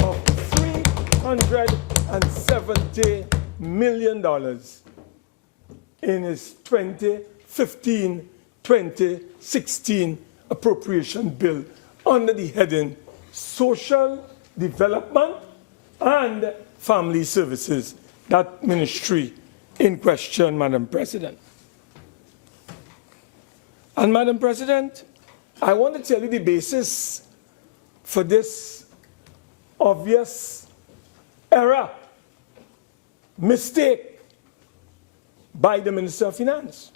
of $370 million in his 2015-2016 appropriation bill under the heading Social Development and Family Services, that ministry in question, Madam President. And Madam President, I want to tell you the basis for this obvious error, mistake by the Minister of Finance.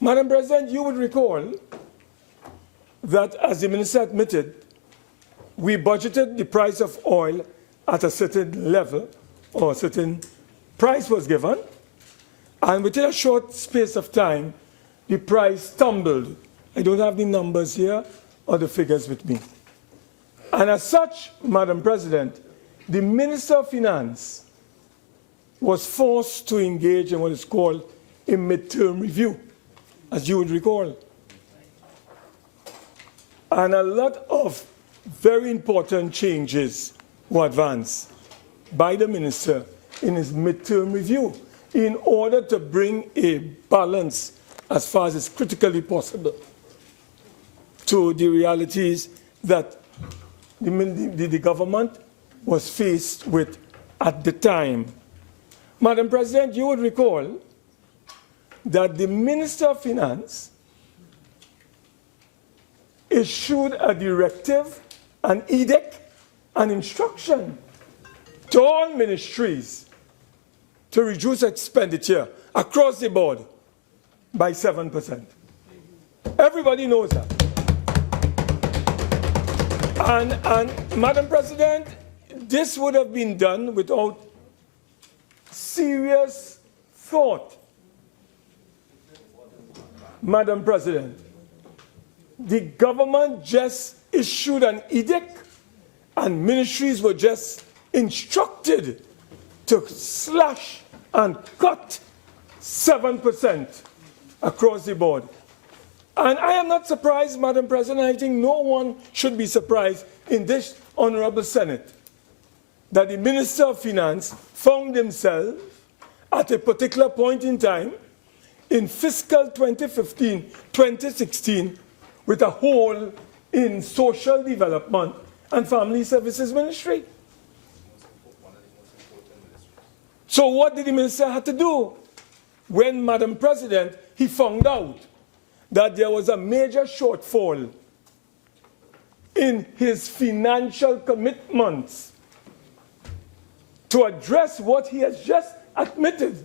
Madam President, you would recall that, as the Minister admitted, we budgeted the price of oil at a certain level, or a certain price was given, and within a short space of time, the price tumbled. I don't have the numbers here or the figures with me. And as such, Madam President, the Minister of Finance was forced to engage in what is called a midterm review, as you would recall. And a lot of very important changes were advanced by the Minister in his midterm review. in order to bring a balance as far as is critically possible to the realities that the government was faced with at the time. Madam President, you would recall that the Minister of Finance issued a directive, an edict, an instruction to all ministries to reduce expenditure across the board by 7%. Everybody knows that. And Madam President, this would have been done without serious thought. Madam President, the government just issued an edict and ministries were just instructed to slash and cut 7% across the board. And I am not surprised, Madam President, I think no one should be surprised in this Honorable Senate that the Minister of Finance found himself at a particular point in time in fiscal 2015-2016 with a hole in social development and family services ministry. So what did the minister have to do? When, Madam President, he found out that there was a major shortfall in his financial commitments to address what he has just admitted,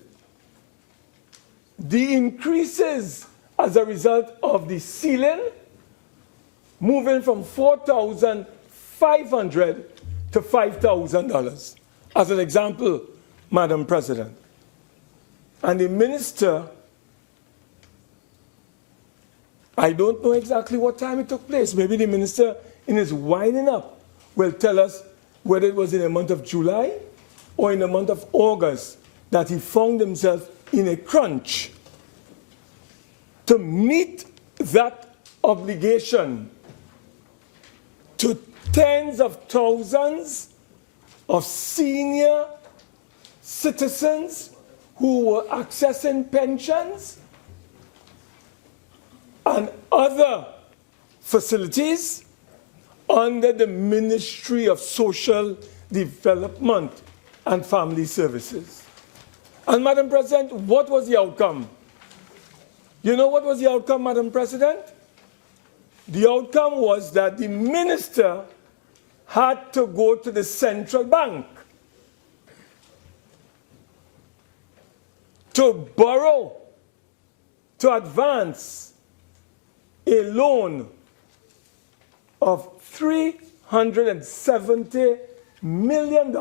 the increases as a result of the ceiling moving from $4,500 to $5,000, as an example, Madam President. And the minister, I don't know exactly what time it took place. Maybe the minister, in his winding up, will tell us whether it was in the month of July or in the month of August that he found himself in a crunch to meet that obligation to tens of thousands of senior citizens who were accessing pensions and other facilities under the Ministry of Social Development and Family Services. And Madam President, what was the outcome? You know what was the outcome, Madam President? The outcome was that the minister had to go to the central bank to borrow, to advance a loan of $370 million,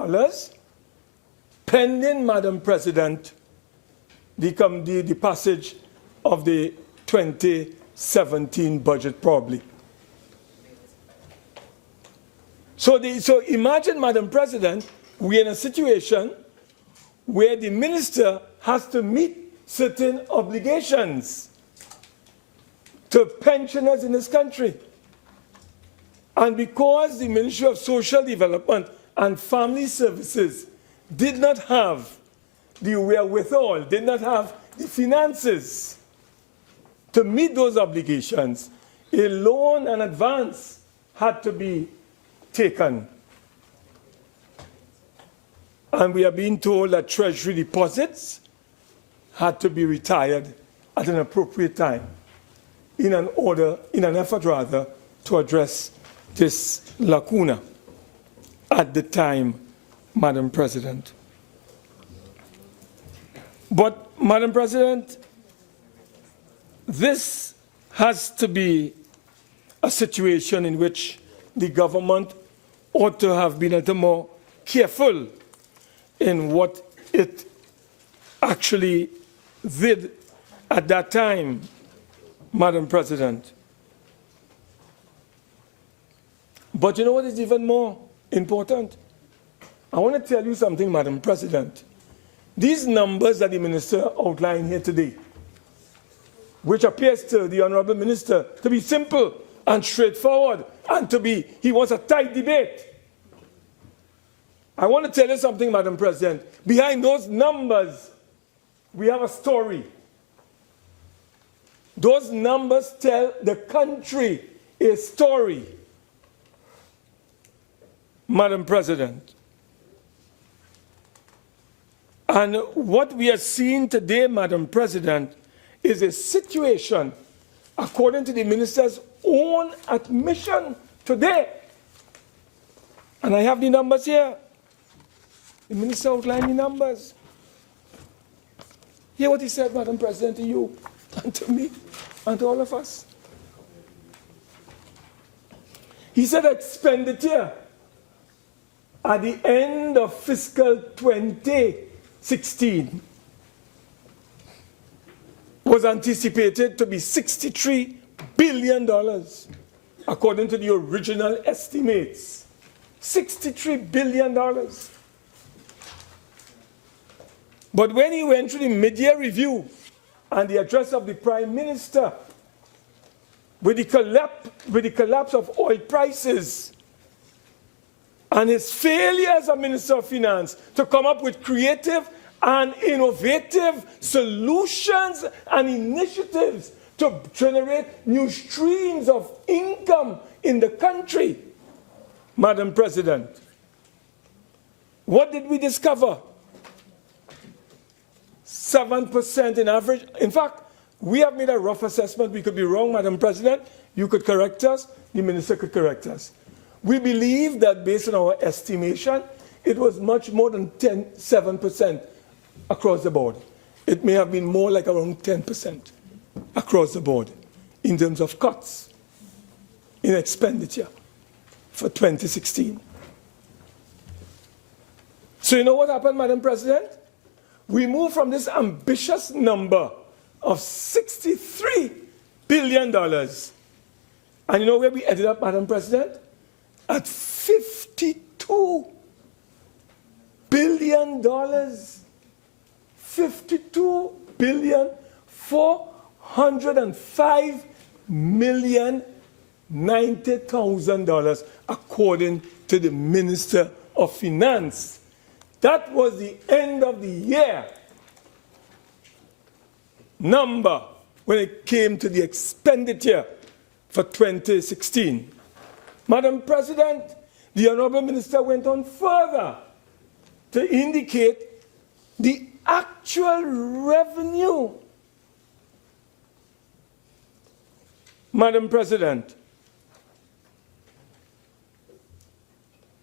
pending, Madam President, the passage of the 2017 budget, probably. So imagine, Madam President, we're in a situation where the minister has to meet certain obligations to pensioners in this country. And because the Ministry of Social Development and Family Services did not have the wherewithal, did not have the finances to meet those obligations, a loan and advance had to be taken. And we are being told that Treasury deposits had to be retired at an appropriate time in an effort to address this lacuna at the time, Madam President. But, Madam President, this has to be a situation in which the government ought to have been a little more careful in what it actually did at that time, Madam President. But you know what is even more important? I want to tell you something, Madam President. These numbers that the minister outlined here today, which appears to the Honorable Minister to be simple and straightforward and he wants a tight debate. I want to tell you something, Madam President. Behind those numbers we have a story. Those numbers tell the country a story. Madam President. And what we are seeing today, Madam President, is a situation, according to the minister's own admission today. And I have the numbers here. The minister outlined the numbers. Hear what he said, Madam President, to you and to me and to all of us. He said expenditure at the end of fiscal 2016 was anticipated to be $63 billion, according to the original estimates. $63 billion. But when he went through the mid-year review and the address of the Prime Minister, with the collapse of oil prices, and his failure as a Minister of Finance to come up with creative and innovative solutions and initiatives to generate new streams of income in the country, Madam President, what did we discover? 7% in average. In fact, we have made a rough assessment. We could be wrong, Madam President. You could correct us. The Minister could correct us. We believe that based on our estimation, it was much more than 7% across the board. It may have been more like around 10% across the board in terms of cuts in expenditure for 2016. So you know what happened, Madam President? We moved from this ambitious number of $63 billion. And you know where we ended up, Madam President? At $52 billion. $52,405,090,000, according to the Minister of Finance. That was the end of the year number when it came to the expenditure for 2016. Madam President, the Honourable Minister went on further to indicate the actual revenue. Madam President,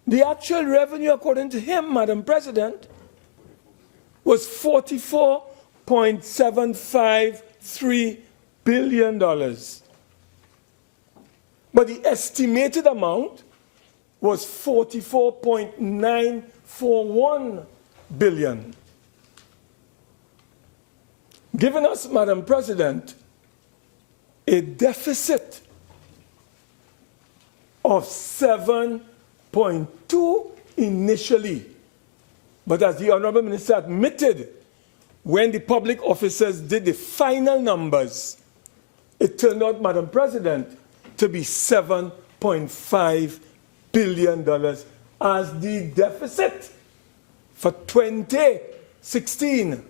the actual revenue, according to him, Madam President, was $44.753 billion. But the estimated amount was $44.941 billion. Giving us, Madam President, a deficit of 7.2 initially. But as the Honourable Minister admitted, when the public officers did the final numbers, it turned out, Madam President, to be $7.5 billion as the deficit for 2016.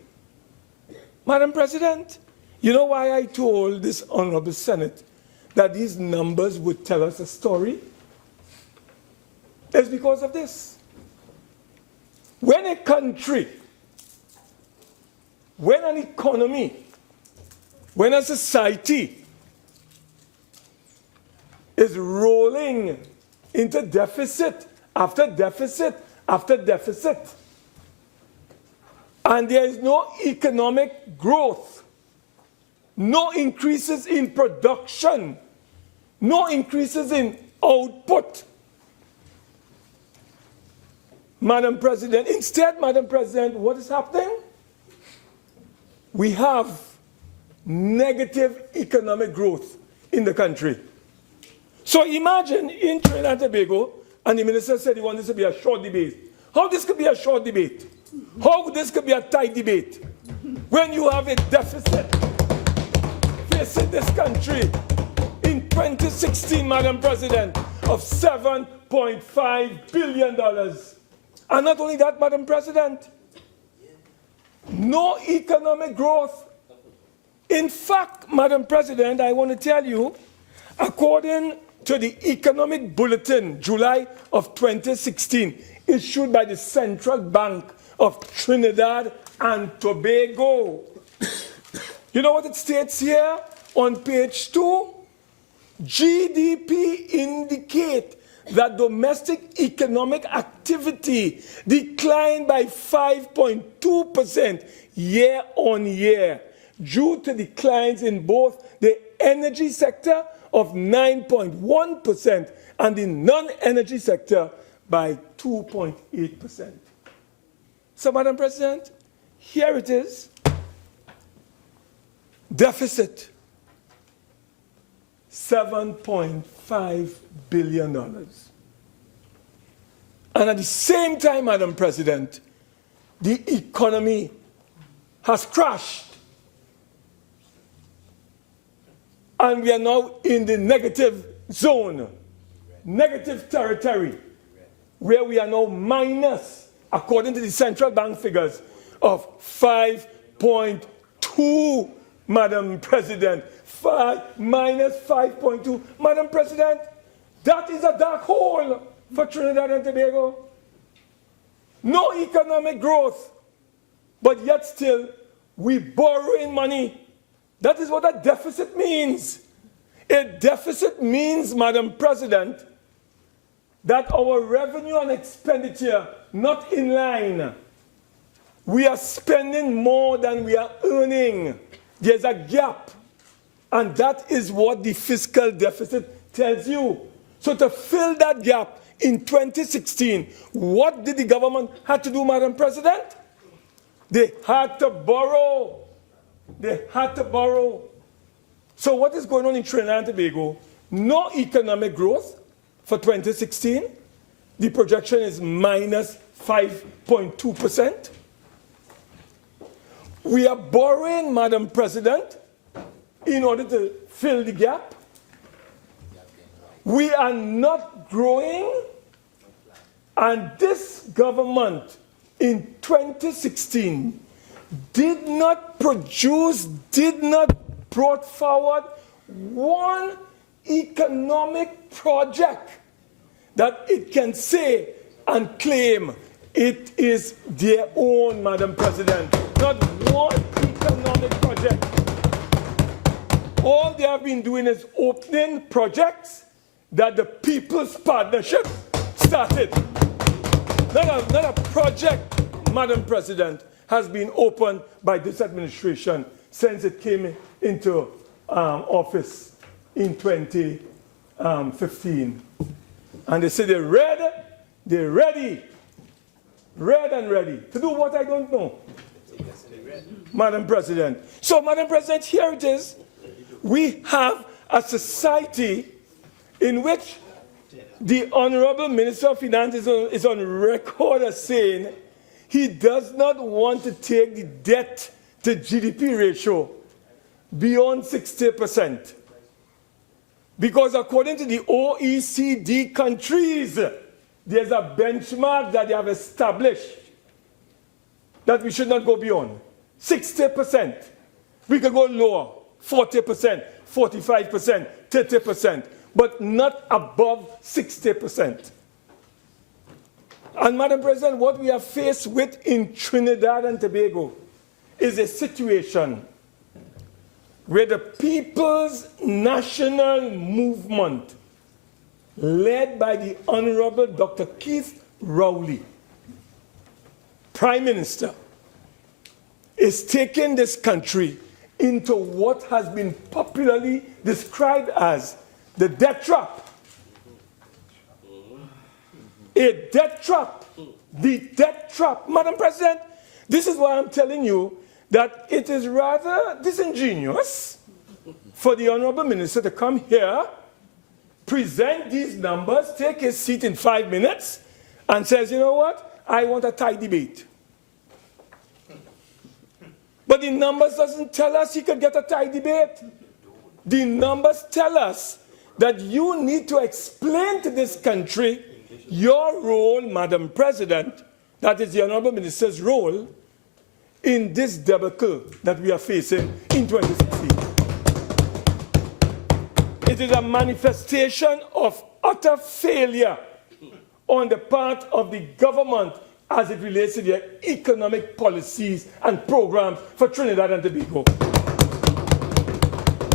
Madam President, you know why I told this Honourable Senate that these numbers would tell us a story? It's because of this. When a country, when an economy, when a society is rolling into deficit after deficit after deficit, and there is no economic growth, no increases in production, no increases in output, Madam President, instead, Madam President, what is happening? We have negative economic growth in the country. So imagine in Trinidad and Tobago, and the minister said he wanted this to be a short debate. How this could be a short debate? How this could be a tight debate? When you have a deficit facing this country in 2016, Madam President, of $7.5 billion. And not only that, Madam President, No economic growth. In fact, Madam President, I want to tell you, according to the Economic Bulletin, July of 2016, issued by the Central Bank of Trinidad and Tobago, you know what it states here on page 2? GDP indicate that domestic economic activity declined by 5.2% year on year due to declines in both the energy sector of 9.1% and the non-energy sector by 2.8%. So, Madam President, here it is. Deficit, $7.5 billion. And at the same time, Madam President, the economy has crashed. And we are now in the negative zone, negative territory, where we are now minus, according to the central bank figures, of 5.2, Madam President. Minus 5.2. Madam President, that is a dark hole for Trinidad and Tobago. No economic growth, but yet still we borrowing money. That is what a deficit means. A deficit means, Madam President, that our revenue and expenditure not in line. We are spending more than we are earning. There's a gap. And that is what the fiscal deficit tells you. So to fill that gap in 2016, what did the government have to do, Madam President? They had to borrow. They had to borrow. So what is going on in Trinidad and Tobago? No economic growth for 2016. The projection is minus 5.2%. We are borrowing, Madam President, in order to fill the gap. We are not growing, and this government in 2016 did not produce, did not brought forward one economic project that it can say and claim it is their own, Madam President. Not one economic project. All they have been doing is opening projects that the People's Partnership started. Not a project, Madam President, has been opened by this administration since it came into office in 2015. And they say they're ready to do what I don't know, Madam President. So, Madam President, here it is. We have a society in which the Honorable Minister of Finance is on record as saying he does not want to take the debt to GDP ratio beyond 60%. Because according to the OECD countries, there's a benchmark that they have established that we should not go beyond. 60%. We could go lower, 40%, 45%, 30%, but not above 60%. And Madam President, what we are faced with in Trinidad and Tobago is a situation where the People's National Movement, led by the Honorable Dr. Keith Rowley, Prime Minister, is taking this country into what has been popularly described as the debt trap. A debt trap. The debt trap. Madam President, this is why I'm telling you that it is rather disingenuous for the Honorable Minister to come here, present these numbers, take his seat in 5 minutes, and says, you know what, I want a tie debate. But the numbers doesn't tell us he could get a tie debate. The numbers tell us that you need to explain to this country your role, Madam President, that is the Honorable Minister's role, in this debacle that we are facing in 2016. It is a manifestation of utter failure on the part of the government as it relates to their economic policies and programs for Trinidad and Tobago.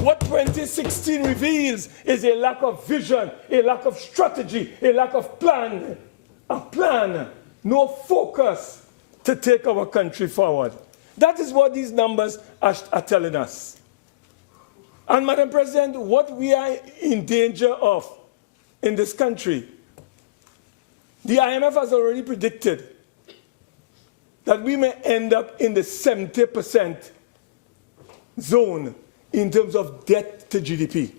What 2016 reveals is a lack of vision, a lack of strategy, a lack of plan, no focus to take our country forward. That is what these numbers are telling us. And, Madam President, what we are in danger of in this country, the IMF has already predicted that we may end up in the 70% zone in terms of debt to GDP.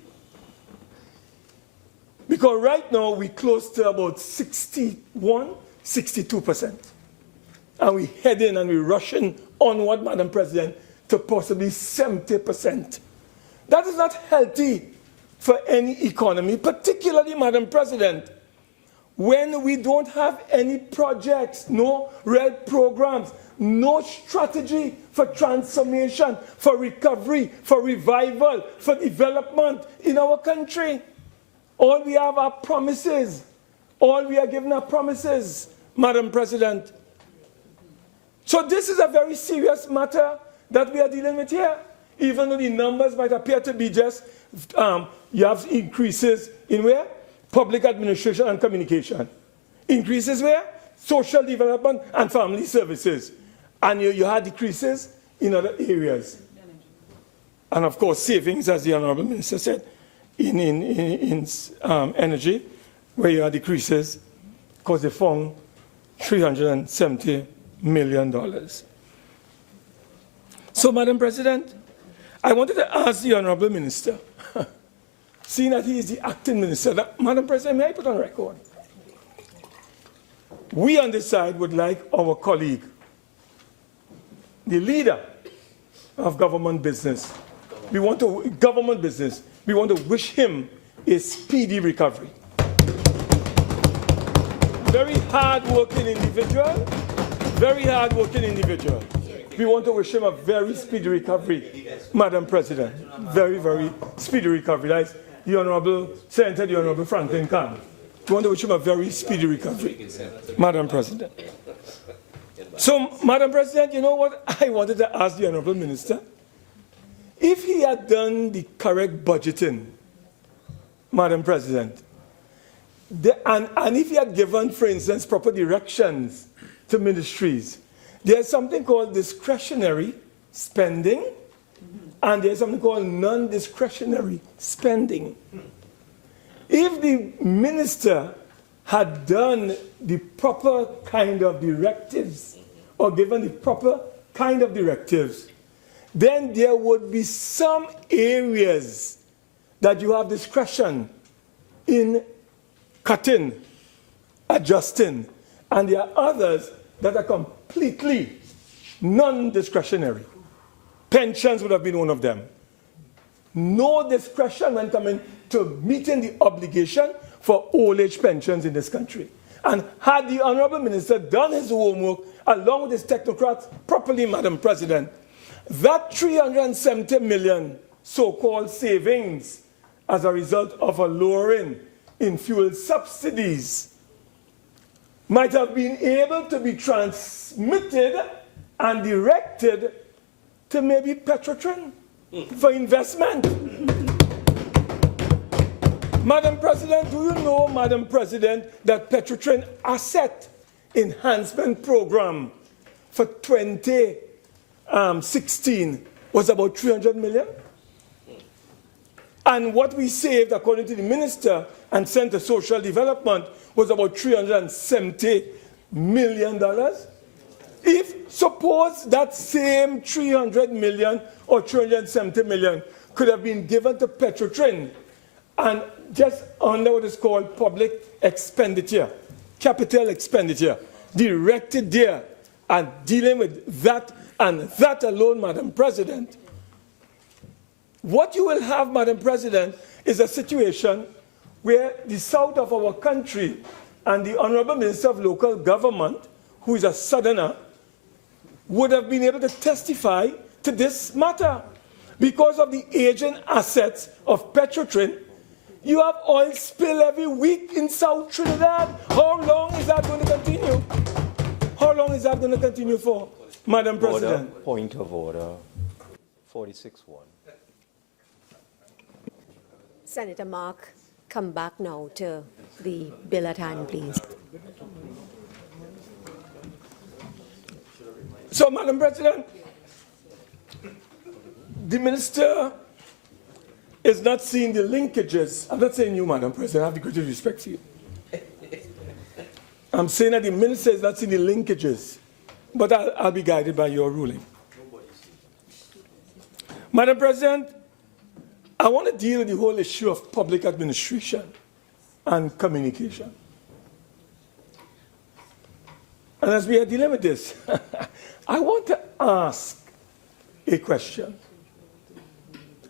Because right now we're close to about 61, 62%. And we head in and we're rushing onward, Madam President, to possibly 70%. That is not healthy for any economy, particularly, Madam President, when we don't have any projects, no real programs, no strategy for transformation, for recovery, for revival, for development in our country. All we have are promises. All we are given are promises, Madam President. So this is a very serious matter that we are dealing with here. Even though the numbers might appear to be just, you have increases in where? Public administration and communication. Increases where? Social development and family services. And you had decreases in other areas. And of course, savings, as the Honorable Minister said, in energy, where you had decreases, because they found $370 million. So, Madam President, I wanted to ask the Honorable Minister, seeing that he is the acting minister, that, Madam President, may I put on record? We on this side would like our colleague, the leader of government business, we want to wish him a speedy recovery. Very hard-working individual, We want to wish him a very speedy recovery, Madam President. Very, very speedy recovery. That's the Honorable Senator, the Honorable Franklin Khan. We want to wish him a very speedy recovery, Madam President. So, Madam President, you know what I wanted to ask the Honorable Minister? If he had done the correct budgeting, Madam President, and if he had given, for instance, proper directions to ministries, there's something called discretionary spending, and there's something called non-discretionary spending. If the minister had done the proper kind of directives, or given the proper kind of directives, then there would be some areas that you have discretion in cutting, adjusting, and there are others that are completely non-discretionary. Pensions would have been one of them. No discretion when coming to meeting the obligation for old age pensions in this country. And had the Honorable Minister done his homework along with his technocrats properly, Madam President, that 370 million so-called savings as a result of a lowering in fuel subsidies might have been able to be transmitted and directed to maybe Petrotrin for investment. Madam President, do you know, Madam President, that Petrotrin asset enhancement program for 2016 was about 300 million? And what we saved, according to the Minister and sent to Social Development, was about $370 million. If, suppose that same 300 million or 370 million could have been given to Petrotrin and just under what is called public expenditure, capital expenditure, directed there and dealing with that and that alone, Madam President, what you will have, Madam President, is a situation where the south of our country and the Honorable Minister of Local Government, who is a Southerner, would have been able to testify to this matter. Because of the aging assets of Petrotrin, you have oil spill every week in South Trinidad. How long is that going to continue? How long is that going to continue for, Madam President? Order. Point of order. 46-1. Senator Mark, come back now to the bill at hand, please. So, Madam President, the minister is not seeing the linkages. I'm not saying you, Madam President, I have the greatest respect for you. I'm saying that the minister is not seeing the linkages, but I'll be guided by your ruling. Madam President, I want to deal with the whole issue of public administration and communication. And as we are dealing with this, I want to ask a question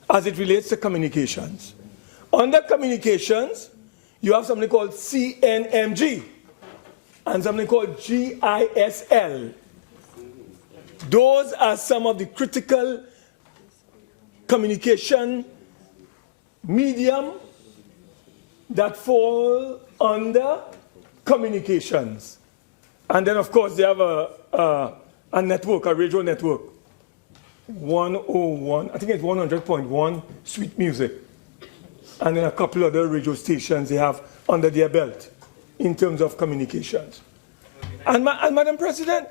as it relates to communications. Under communications, you have something called CNMG and something called GISL. Those are some of the critical communication medium that fall under communications. And then, of course, they have a network, a radio network. 101, I think it's 100.1 Sweet Music. And then a couple other radio stations they have under their belt in terms of communications. And Madam President,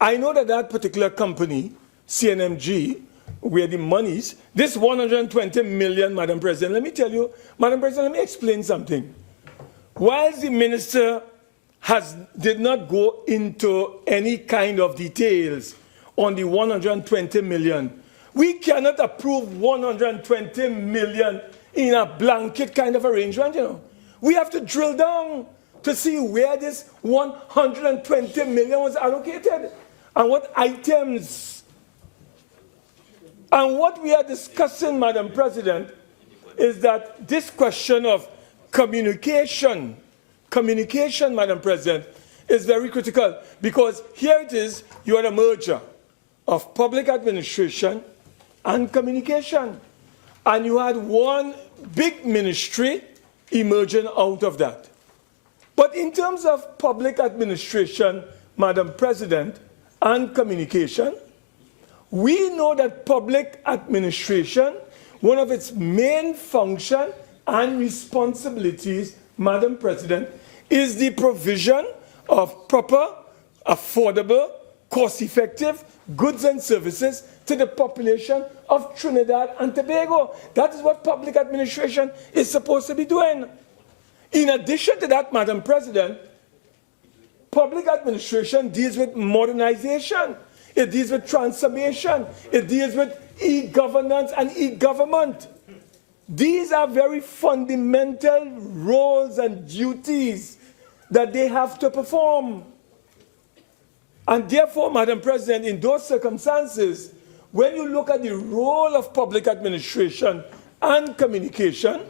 I know that that particular company, CNMG, where the monies, this 120 million, Madam President, let me tell you, Madam President, let me explain something. Whilst the minister did not go into any kind of details on the 120 million, we cannot approve 120 million in a blanket kind of arrangement, you know. We have to drill down to see where this 120 million was allocated and what items. And what we are discussing, Madam President, is that this question of communication, Madam President, is very critical because here it is, you are a merger of public administration and communication. And you had one big ministry emerging out of that. But in terms of public administration, Madam President, and communication, we know that public administration, one of its main functions and responsibilities, Madam President, is the provision of proper, affordable, cost-effective goods and services to the population of Trinidad and Tobago. That is what public administration is supposed to be doing. In addition to that, Madam President, public administration deals with modernization. It deals with transformation. It deals with e-governance and e-government. These are very fundamental roles and duties that they have to perform. And therefore, Madam President, in those circumstances, when you look at the role of public administration and communication,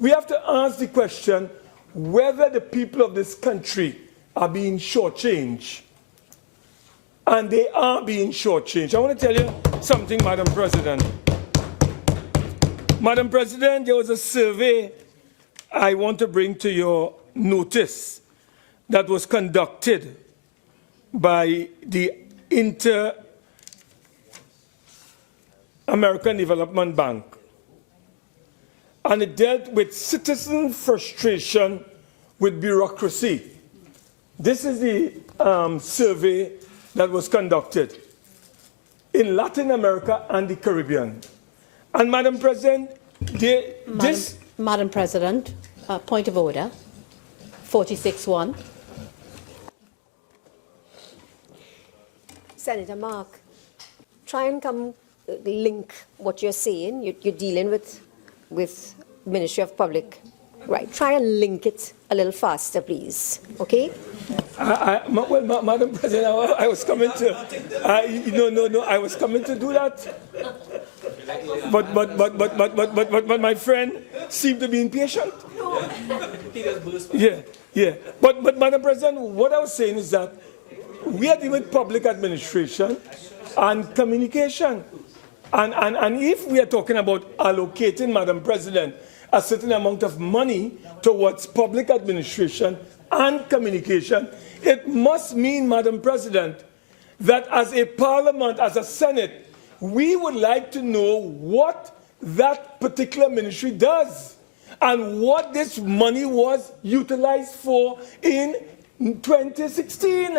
we have to ask the question whether the people of this country are being shortchanged. And they are being shortchanged. I want to tell you something, Madam President. Madam President, there was a survey I want to bring to your notice that was conducted by the Inter-American Development Bank. And it dealt with citizen frustration with bureaucracy. This is the survey that was conducted in Latin America and the Caribbean. And Madam President, Madam President, point of order, 46-1. Senator Mark, try and link what you're saying. You're dealing with Ministry of Public, right? Try and link it a little faster, please. Okay? Well, Madam President, I was coming to. I was coming to do that. But my friend seemed to be impatient. Yeah. But Madam President, what I was saying is that we are dealing with public administration and communication. And if we are talking about allocating, Madam President, a certain amount of money towards public administration and communication, it must mean, Madam President, that as a parliament, as a Senate, we would like to know what that particular ministry does and what this money was utilized for in 2016.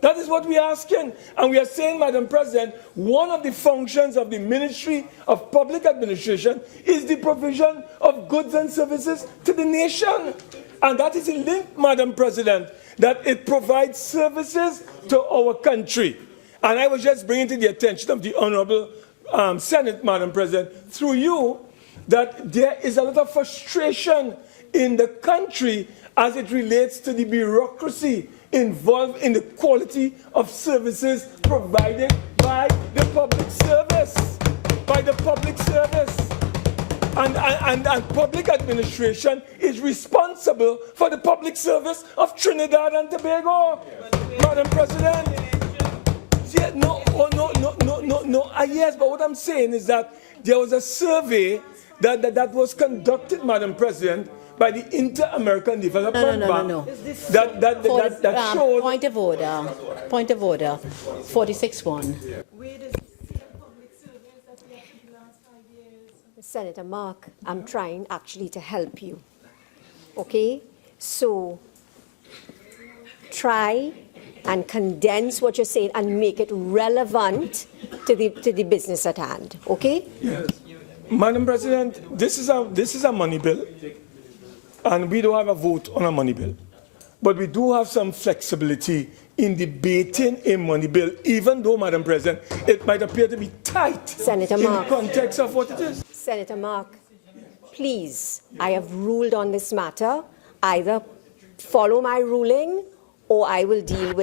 That is what we are asking. And we are saying, Madam President, one of the functions of the Ministry of Public Administration is the provision of goods and services to the nation. And that is a link, Madam President, that it provides services to our country. And I was just bringing to the attention of the Honorable Senate, Madam President, through you, that there is a lot of frustration in the country as it relates to the bureaucracy involved in the quality of services provided by the public service. And public administration is responsible for the public service of Trinidad and Tobago. Madam President. Yeah, no. Yes, but what I'm saying is that there was a survey that was conducted, Madam President, by the Inter-American Development Bank. No. That showed... Point of order. 46-1. Senator Mark, I'm trying actually to help you. Okay? So try and condense what you're saying and make it relevant to the business at hand. Okay? Yes. Madam President, this is a money bill, and we don't have a vote on a money bill. But we do have some flexibility in debating a money bill, even though, Madam President, it might appear to be tight Senator Mark, in the context of what it is. Senator Mark, please, I have ruled on this matter. Either follow my ruling or I will deal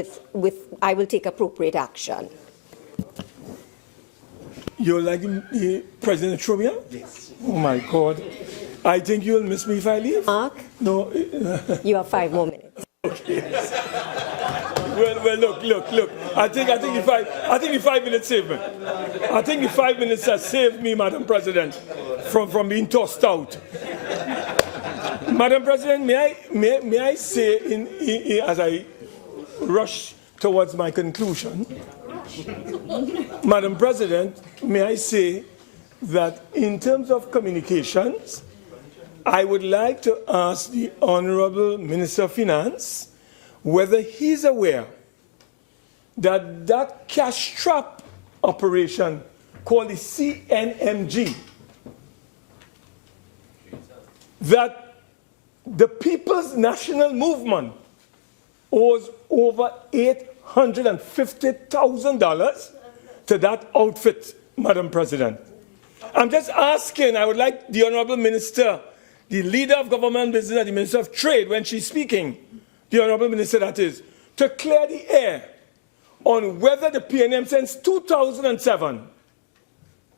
I will take appropriate action. You're like President Trubia? Yes. Oh my God. I think you'll miss me if I leave. Mark? No. You have 5 more minutes. Okay. Well, look. I think the 5 minutes saved me. I think the 5 minutes has saved me, Madam President, from being tossed out. Madam President, may I say, as I rush towards my conclusion, Madam President, may I say that in terms of communications, I would like to ask the Honorable Minister of Finance whether he's aware that that cash trap operation called the CNMG, that the People's National Movement owes over $850,000 to that outfit, Madam President. I'm just asking, I would like the Honorable Minister, the leader of government business and the Minister of Trade, when she's speaking, the Honorable Minister that is, to clear the air on whether the PNM since 2007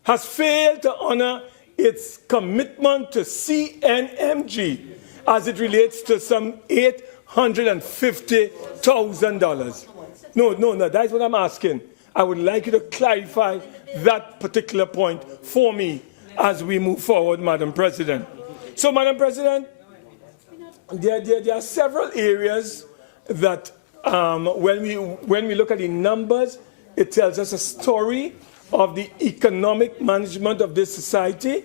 has failed to honor its commitment to CNMG as it relates to some $850,000. No, that's what I'm asking. I would like you to clarify that particular point for me as we move forward, Madam President. So, Madam President, there are several areas that when we look at the numbers, it tells us a story of the economic management of this society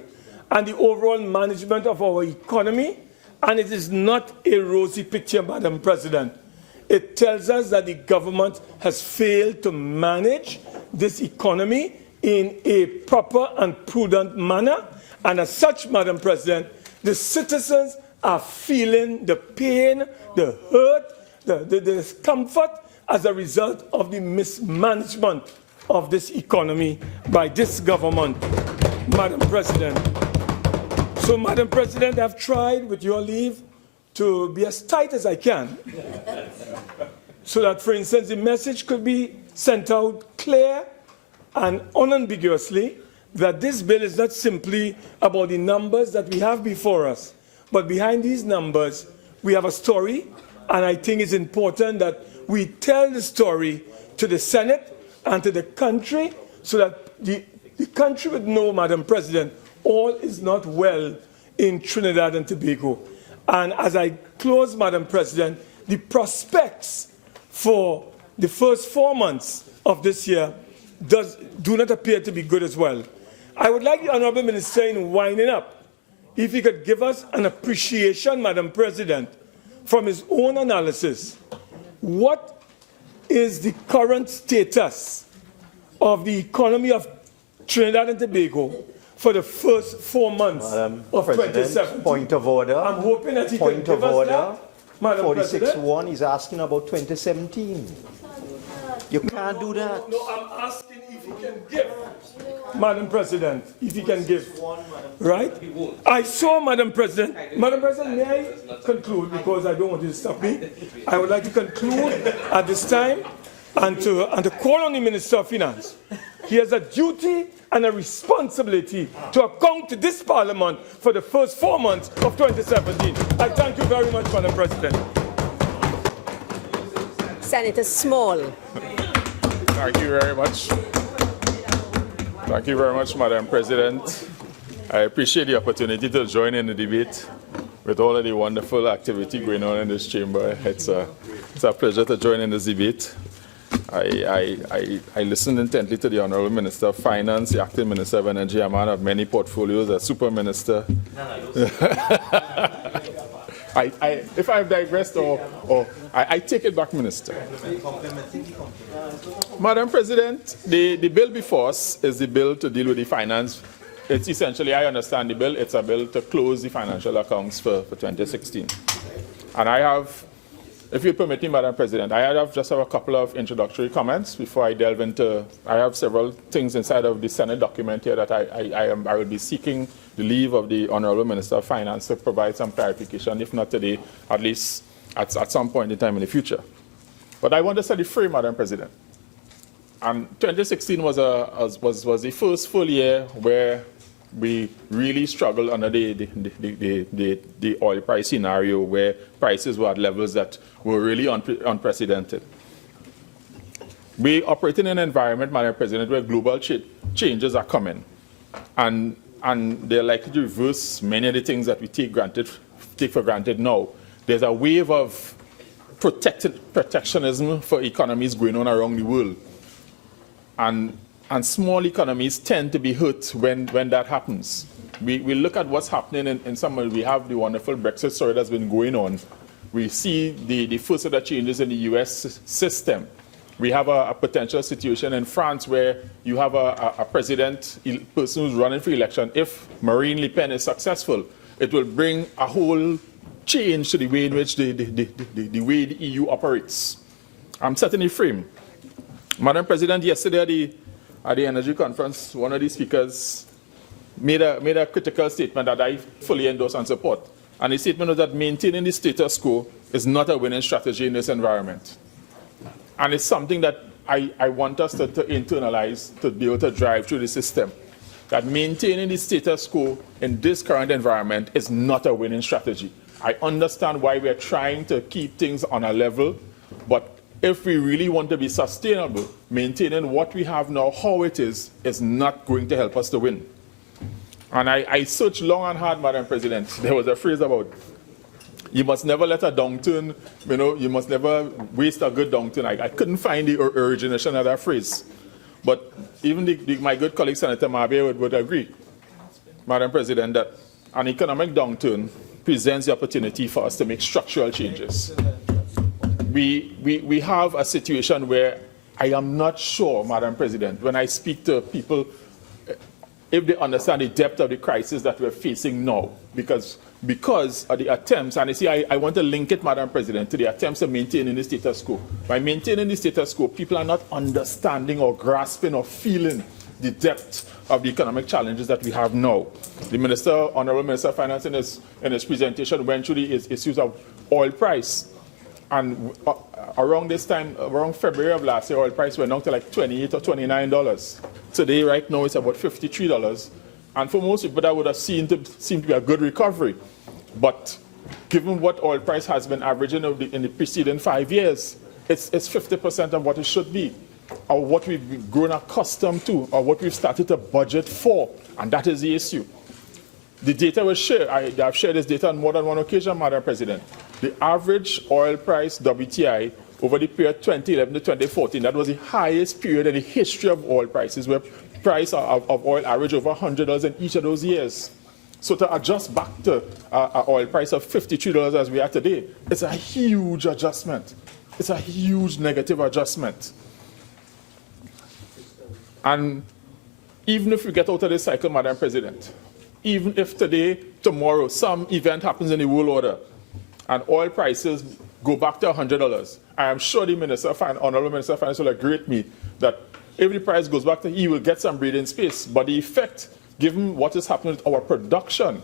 and the overall management of our economy, and it is not a rosy picture, Madam President. It tells us that the government has failed to manage this economy in a proper and prudent manner, and as such, Madam President, the citizens are feeling the pain, the hurt, the discomfort as a result of the mismanagement of this economy by this government, Madam President. So, Madam President, I've tried, with your leave, to be as tight as I can so that, for instance, the message could be sent out clear and unambiguously that this bill is not simply about the numbers that we have before us, but behind these numbers, we have a story, and I think it's important that we tell the story to the Senate and to the country so that the country would know, Madam President, all is not well in Trinidad and Tobago. And as I close, Madam President, the prospects for the first 4 months of this year do not appear to be good as well. I would like the Honourable Minister, in winding up, if he could give us an appreciation, Madam President, from his own analysis. What is the current status of the economy of Trinidad and Tobago for the first 4 months of 2017? Point of order. I'm hoping that he can give us that, Madam 46-1, he's asking about 2017. You can't do that. No, I'm asking if he can give. Madam President, if he can give. Right? I saw, Madam President, may I conclude, because I don't want you to stop me. I would like to conclude at this time and to call on the Minister of Finance. He has a duty and a responsibility to account to this Parliament for the first 4 months of 2017. I thank you very much, Madam President. Senator Small. Thank you very much. Thank you very much, Madam President. I appreciate the opportunity to join in the debate with all of the wonderful activity going on in this chamber. It's a pleasure to join in this debate. I listened intently to the Honourable Minister of Finance, the Acting Minister of Energy, a man of many portfolios, a super minister. If I've digressed I take it back, Minister. Madam President, the bill before us is the bill to deal with the finance. It's essentially, I understand the bill, it's a bill to close the financial accounts for 2016. And I have, if you permit me, Madam President, I just have a couple of introductory comments before I delve into, I have several things inside of the Senate document here that I will be seeking the leave of the Honourable Minister of Finance to provide some clarification, if not today, at least at some point in time in the future. But I want to set the frame, Madam President. And 2016 was the first full year where we really struggled under the oil price scenario, where prices were at levels that were really unprecedented. We operate in an environment, Madam President, where global changes are coming, and they're likely to reverse many of the things that we take for granted now. There's a wave of protectionism for economies going on around the world. And small economies tend to be hurt when that happens. We look at what's happening in some way. We have the wonderful Brexit story that's been going on. We see the first of the changes in the US system. We have a potential situation in France where you have a person who's running for election. If Marine Le Pen is successful, it will bring a whole change to the way in which the way the EU operates. I'm setting a frame. Madam President, yesterday at the energy conference, one of the speakers made a critical statement that I fully endorse and support. And the statement was that maintaining the status quo is not a winning strategy in this environment. And it's something that I want us to internalize, to be able to drive through the system. That maintaining the status quo in this current environment is not a winning strategy. I understand why we're trying to keep things on a level, but if we really want to be sustainable, maintaining what we have now, how it is not going to help us to win. And I searched long and hard, Madam President. There was a phrase about, you must never let a downturn, you must never waste a good downturn. I couldn't find the origination of that phrase. But even my good colleague, Senator Mabe, would agree, Madam President, that an economic downturn presents the opportunity for us to make structural changes. We have a situation where I am not sure, Madam President, when I speak to people, if they understand the depth of the crisis that we're facing now, because of the attempts, and you see, I want to link it, Madam President, to the attempts of maintaining the status quo. By maintaining the status quo, people are not understanding or grasping or feeling the depth of the economic challenges that we have now. The Honourable Minister of Finance in his presentation went through the issues of oil price. And around this time, around February of last year, oil price went down to like $28 or $29. Today, right now, it's about $53. And for most people, that would have seemed to be a good recovery. But given what oil price has been averaging in the preceding 5 years, it's 50% of what it should be. or what we've grown accustomed to, or what we've started to budget for, and that is the issue. The data was shared. I've shared this data on more than one occasion, Madam President. The average oil price, WTI, over the period 2011 to 2014, that was the highest period in the history of oil prices, where price of oil averaged over $100 in each of those years. So to adjust back to an oil price of $53 as we are today, it's a huge adjustment. It's a huge negative adjustment. And even if we get out of this cycle, Madam President, even if today, tomorrow, some event happens in the world order and oil prices go back to $100, I am sure the Honorable Minister of Finance will agree with me that if the price goes back to, he will get some breathing space. But the effect, given what is happening with our production,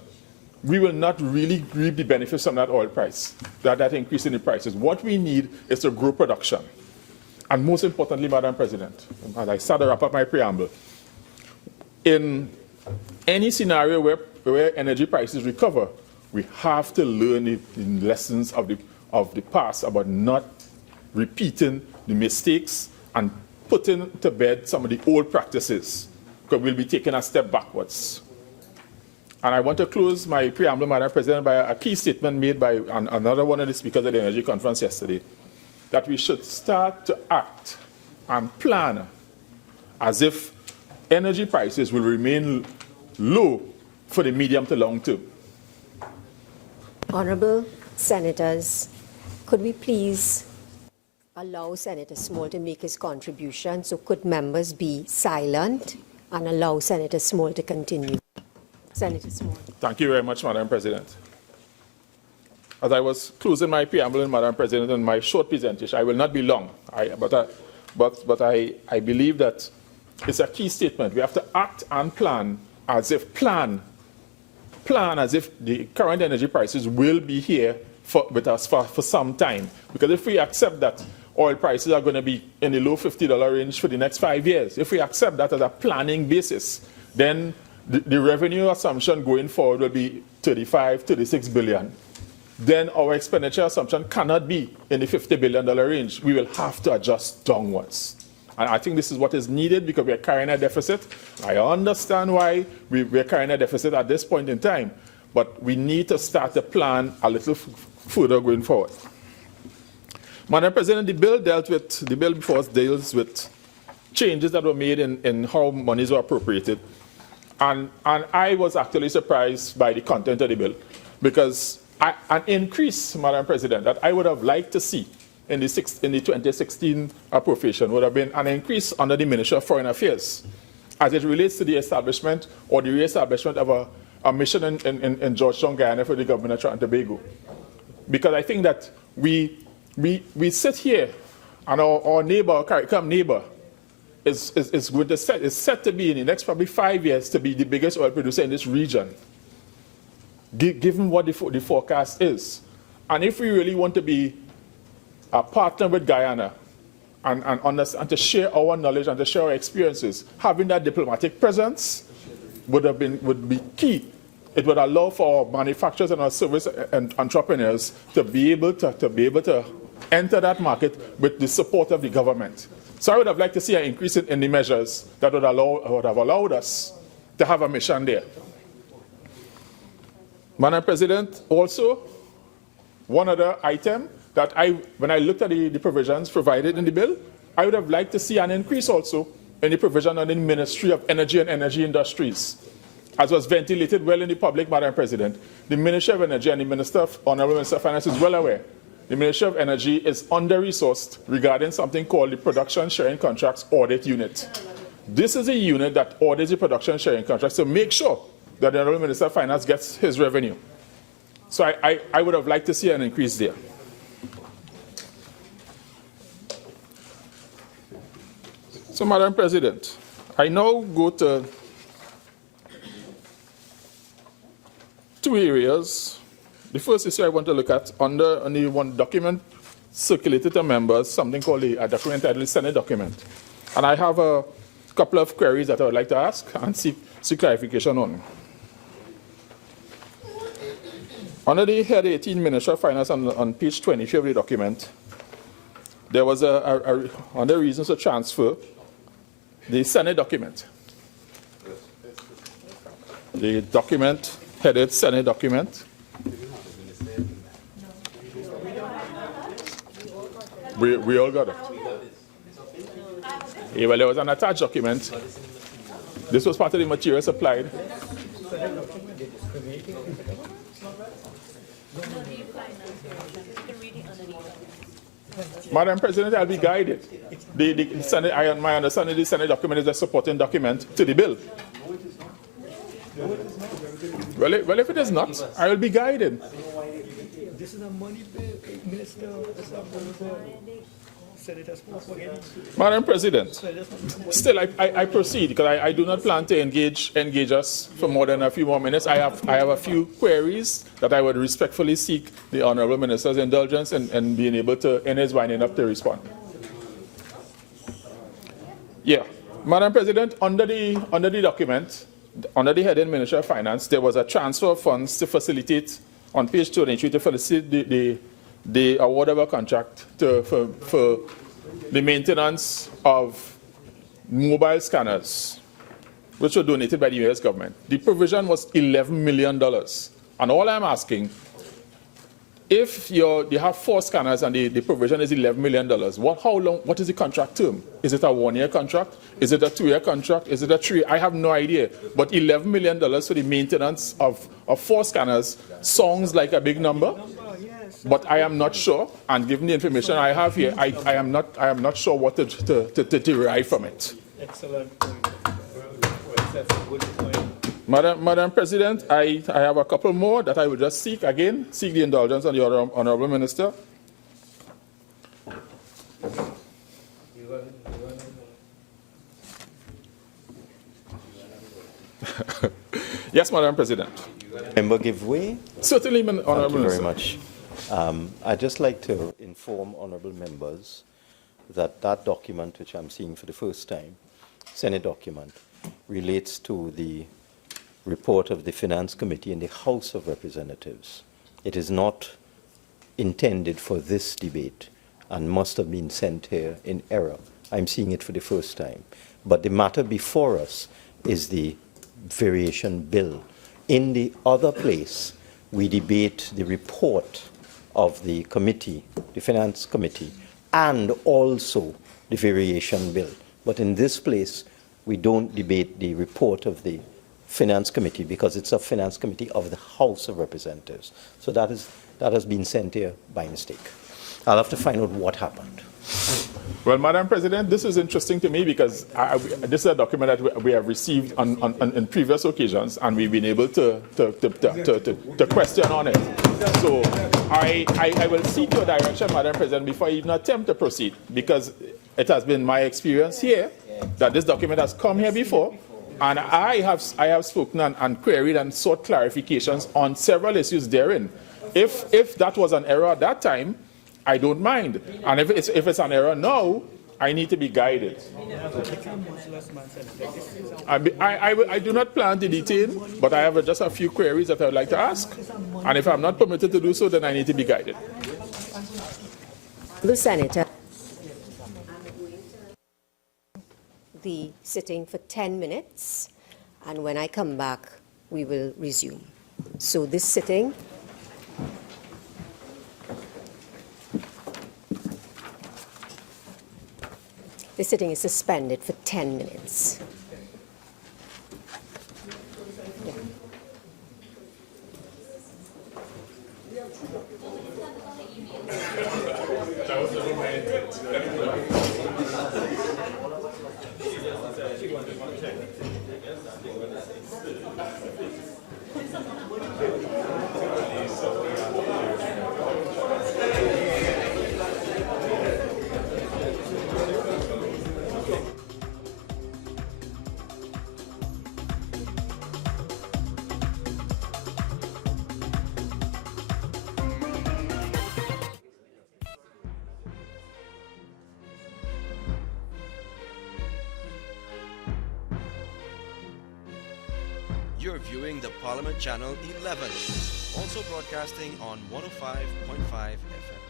we will not really reap the benefits from that oil price, that increase in the prices. What we need is to grow production. And most importantly, Madam President, as I start to wrap up my preamble, in any scenario where energy prices recover, we have to learn the lessons of the past about not repeating the mistakes and putting to bed some of the old practices, because we'll be taking a step backwards. And I want to close my preamble, Madam President, by a key statement made by another one of the speakers at the Energy Conference yesterday, that we should start to act and plan as if energy prices will remain low for the medium to long term. Honourable Senators, could we please allow Senator Small to make his contribution? So could members be silent and allow Senator Small to continue? Senator Small. Thank you very much, Madam President. As I was closing my preamble, Madam President, in my short presentation, I will not be long, but I believe that it's a key statement. We have to act and plan as if the current energy prices will be here with us for some time. Because if we accept that oil prices are going to be in the low $50 range for the next 5 years, if we accept that as a planning basis, then the revenue assumption going forward will be 36 billion. Then our expenditure assumption cannot be in the $50 billion range. We will have to adjust downwards. And I think this is what is needed because we are carrying a deficit. I understand why we're carrying a deficit at this point in time, but we need to start the plan a little further going forward. Madam President, the bill before us deals with changes that were made in how monies were appropriated. And I was actually surprised by the content of the bill, because an increase, Madam President, that I would have liked to see in the 2016 appropriation would have been an increase under the Ministry of Foreign Affairs as it relates to the establishment or the re-establishment of a mission in Georgetown, Guyana for the government of Trinidad and Tobago. Because I think that we sit here and our neighbor, our CARICOM neighbor, is set to be in the next probably 5 years to be the biggest oil producer in this region, given what the forecast is. And if we really want to be a partner with Guyana and to share our knowledge and to share our experiences, having that diplomatic presence would be key. It would allow for our manufacturers and our service and entrepreneurs to be able to enter that market with the support of the government. So I would have liked to see an increase in the measures that would have allowed us to have a mission there. Madam President, also, one other item that when I looked at the provisions provided in the bill, I would have liked to see an increase also in the provision on the Ministry of Energy and Energy Industries. As was ventilated well in the public, Madam President, the Ministry of Energy and the Honourable Minister of Finance is well aware. The Ministry of Energy is under-resourced regarding something called the Production Sharing Contracts Audit Unit. This is a unit that audits the production sharing contracts to make sure that the Honourable Minister of Finance gets his revenue. So I would have liked to see an increase there. So, Madam President, I now go to two areas. The first issue I want to look at under only one document circulated to members, something called a document titled Senate document. And I have a couple of queries that I would like to ask and seek clarification on. Under the head 18, Ministry of Finance, on page 23 of the document, there was under reasons of transfer, the Senate document. The document headed Senate document. We all got it. Yeah, well, there was an attached document. This was part of the material supplied. Madam President, I'll be guided. The Senate, my understanding, the Senate document is a supporting document to the bill. Well, if it is not, I will be guided. This is a money bill, Minister. Madam President, still I proceed because I do not plan to engage us for more than a few more minutes. I have a few queries that I would respectfully seek the Honourable Minister's indulgence and being able to, in his winding up, to respond. Yeah, Madam President, under the document, under the heading Ministry of Finance, there was a transfer of funds to facilitate, on page 23, to facilitate the award of a contract for the maintenance of mobile scanners, which were donated by the U.S. government. The provision was $11 million. And all I'm asking, if you have 4 scanners and the provision is $11 million, what is the contract term? Is it a 1-year contract? Is it a 2-year contract? Is it a 3? I have no idea. But $11 million for the maintenance of 4 scanners sounds like a big number. But I am not sure, and given the information I have here, I am not sure what to derive from it. Excellent point. That's a good point. Madam President, I have a couple more that I will just seek the indulgence of the Honourable Minister. Yes, Madam President. Member give way? Certainly, Honourable Minister. Thank you very much. I'd just like to inform honourable members that that document, which I'm seeing for the first time, Senate document, relates to the report of the Finance Committee in the House of Representatives. It is not intended for this debate and must have been sent here in error. I'm seeing it for the first time. But the matter before us is the variation bill. In the other place, we debate the report of the committee, the Finance Committee, and also the variation bill. But in this place, we don't debate the report of the Finance Committee because it's a Finance Committee of the House of Representatives. So that has been sent here by mistake. I'll have to find out what happened. Well, Madam President, this is interesting to me because this is a document that we have received on previous occasions, and we've been able to question on it. So I will seek your direction, Madam President, before I even attempt to proceed, because it has been my experience here that this document has come here before, and I have spoken and queried and sought clarifications on several issues therein. If that was an error at that time, I don't mind. And if it's an error now, I need to be guided. I do not plan to detain, but I have just a few queries that I would like to ask. And if I'm not permitted to do so, then I need to be guided. The Senator. The sitting for 10 minutes, and when I come back, we will resume. So this sitting is suspended for 10 minutes. You're viewing the Parliament Channel 11, also broadcasting on 105.5 FM.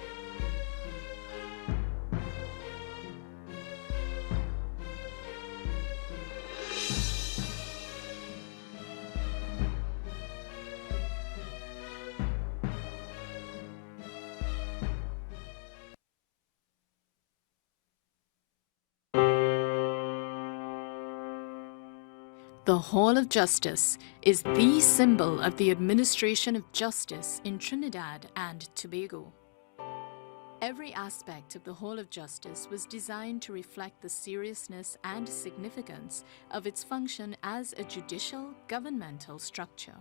The Hall of Justice is the symbol of the administration of justice in Trinidad and Tobago. Every aspect of the Hall of Justice was designed to reflect the seriousness and significance of its function as a judicial governmental structure.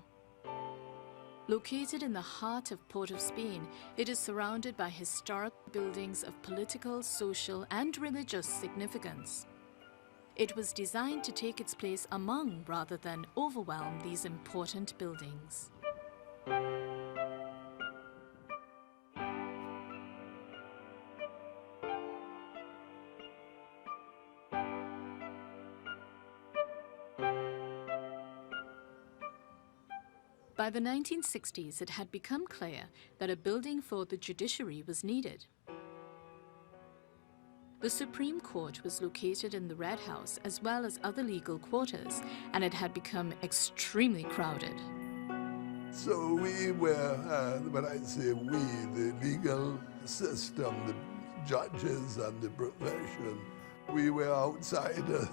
Located in the heart of Port of Spain, it is surrounded by historic buildings of political, social, and religious significance. It was designed to take its place among rather than overwhelm these important buildings. By the 1960s, it had become clear that a building for the judiciary was needed. The Supreme Court was located in the Red House as well as other legal quarters, and it had become extremely crowded. So we were, when I say we, the legal system, the judges and the profession, we were outsiders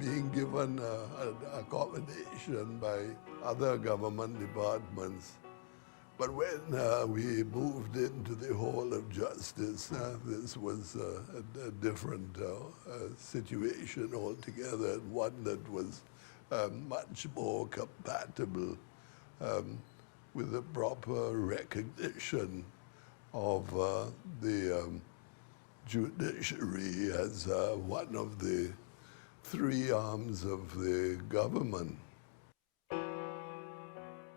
being given accommodation by other government departments. But when we moved into the Hall of Justice, this was a different situation altogether, and one that was much more compatible with the proper recognition of the judiciary as one of the three arms of the government.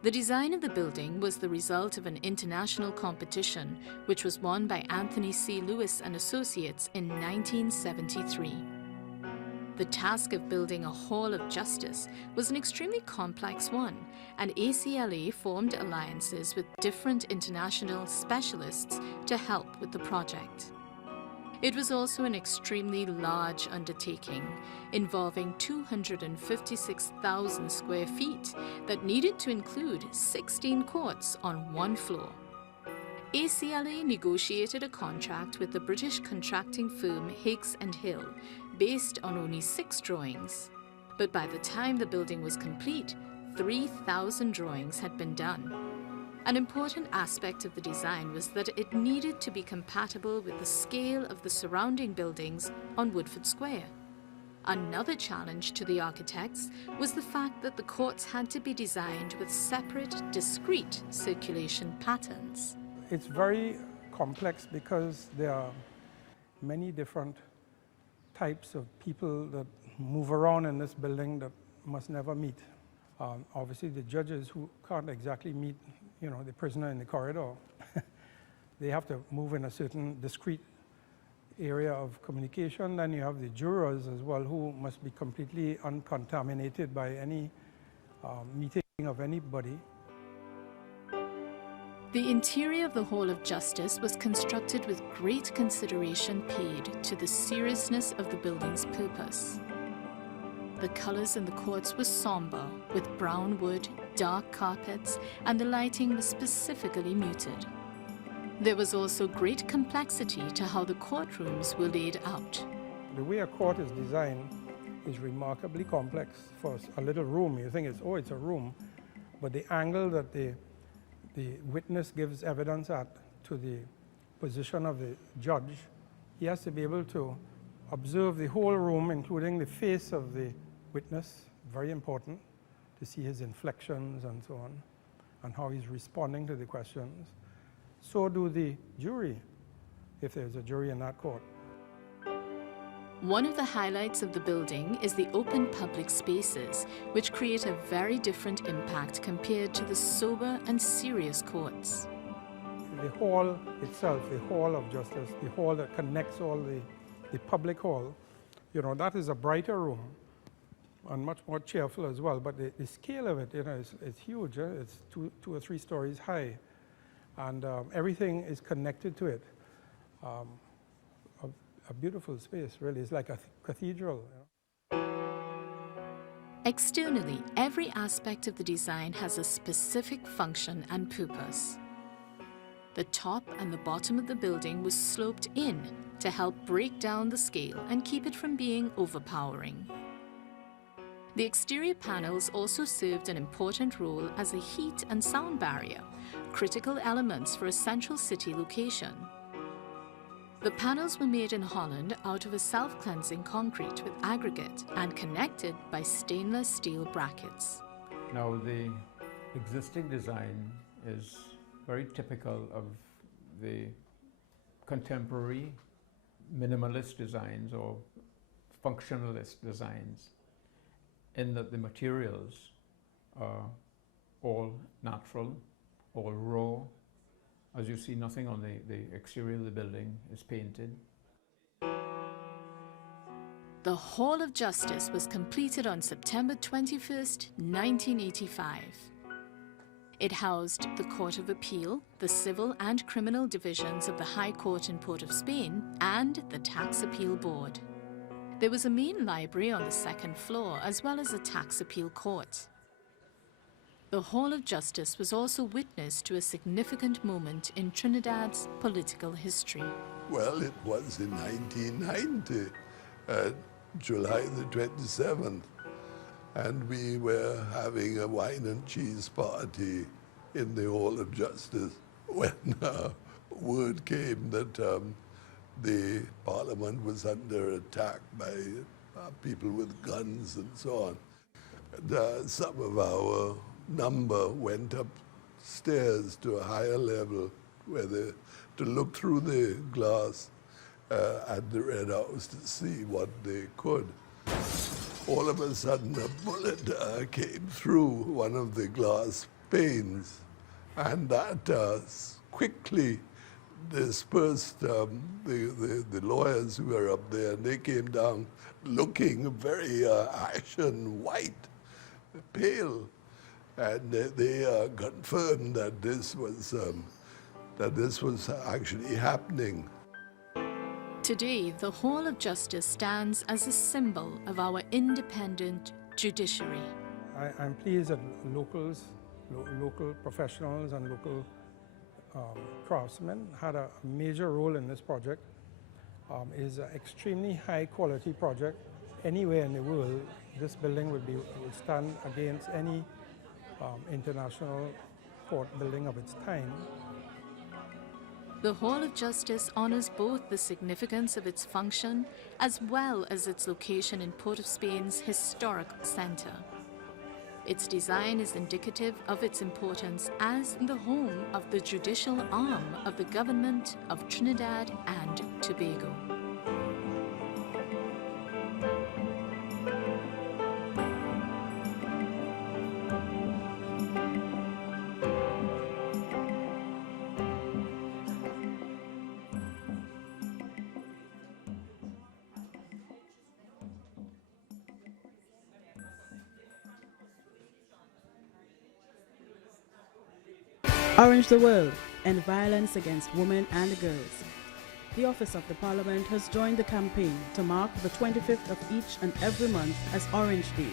The design of the building was the result of an international competition, which was won by Anthony C. Lewis and Associates in 1973. The task of building a Hall of Justice was an extremely complex one, and ACLA formed alliances with different international specialists to help with the project. It was also an extremely large undertaking, involving 256,000 square feet that needed to include 16 courts on one floor. ACLA negotiated a contract with the British contracting firm Higgs & Hill, based on only 6 drawings. But by the time the building was complete, 3,000 drawings had been done. An important aspect of the design was that it needed to be compatible with the scale of the surrounding buildings on Woodford Square. Another challenge to the architects was the fact that the courts had to be designed with separate, discrete circulation patterns. It's very complex because there are many different types of people that move around in this building that must never meet. Obviously, the judges who can't exactly meet the prisoner in the corridor, they have to move in a certain discrete area of communication. Then you have the jurors as well, who must be completely uncontaminated by any meeting of anybody. The interior of the Hall of Justice was constructed with great consideration paid to the seriousness of the building's purpose. The colors in the courts were somber, with brown wood, dark carpets, and the lighting was specifically muted. There was also great complexity to how the courtrooms were laid out. The way a court is designed is remarkably complex. For a little room, you think it's a room, but the angle that the witness gives evidence at to the position of the judge, he has to be able to observe the whole room, including the face of the witness, very important to see his inflections and so on, and how he's responding to the questions. So do the jury, if there's a jury in that court. One of the highlights of the building is the open public spaces, which create a very different impact compared to the sober and serious courts. The hall itself, the Hall of Justice, the hall that connects all the public hall, that is a brighter room and much more cheerful as well. But the scale of it, it's huge. It's two or three stories high, and everything is connected to it. A beautiful space, really. It's like a cathedral. Externally, every aspect of the design has a specific function and purpose. The top and the bottom of the building was sloped in to help break down the scale and keep it from being overpowering. The exterior panels also served an important role as a heat and sound barrier, critical elements for a central city location. The panels were made in Holland out of a self-cleansing concrete with aggregate and connected by stainless steel brackets. Now, the existing design is very typical of the contemporary minimalist designs or functionalist designs, in that the materials are all natural, all raw. As you see, nothing on the exterior of the building is painted. The Hall of Justice was completed on September 21st, 1985. It housed the Court of Appeal, the Civil and Criminal Divisions of the High Court in Port of Spain, and the Tax Appeal Board. There was a main library on the second floor, as well as a tax appeal court. The Hall of Justice was also witness to a significant moment in Trinidad's political history. Well, it was in 1990, July the 27th, and we were having a wine and cheese party in the Hall of Justice when word came that the Parliament was under attack by people with guns and so on. And, some of our number went upstairs to a higher level to look through the glass at the Red House to see what they could. All of a sudden, a bullet came through one of the glass panes, and that quickly dispersed the lawyers who were up there, and they came down looking very ashen white, pale, and they confirmed that this was actually happening. Today, the Hall of Justice stands as a symbol of our independent judiciary. I'm pleased that local professionals and local craftsmen had a major role in this project. It's an extremely high quality project. Anywhere in the world, this building would stand against any international court building of its time. The Hall of Justice honors both the significance of its function as well as its location in Port of Spain's historic center. Its design is indicative of its importance as the home of the judicial arm of the government of Trinidad and Tobago. Orange the World, End Violence Against Women and Girls. The Office of the Parliament has joined the campaign to mark the 25th of each and every month as Orange Day,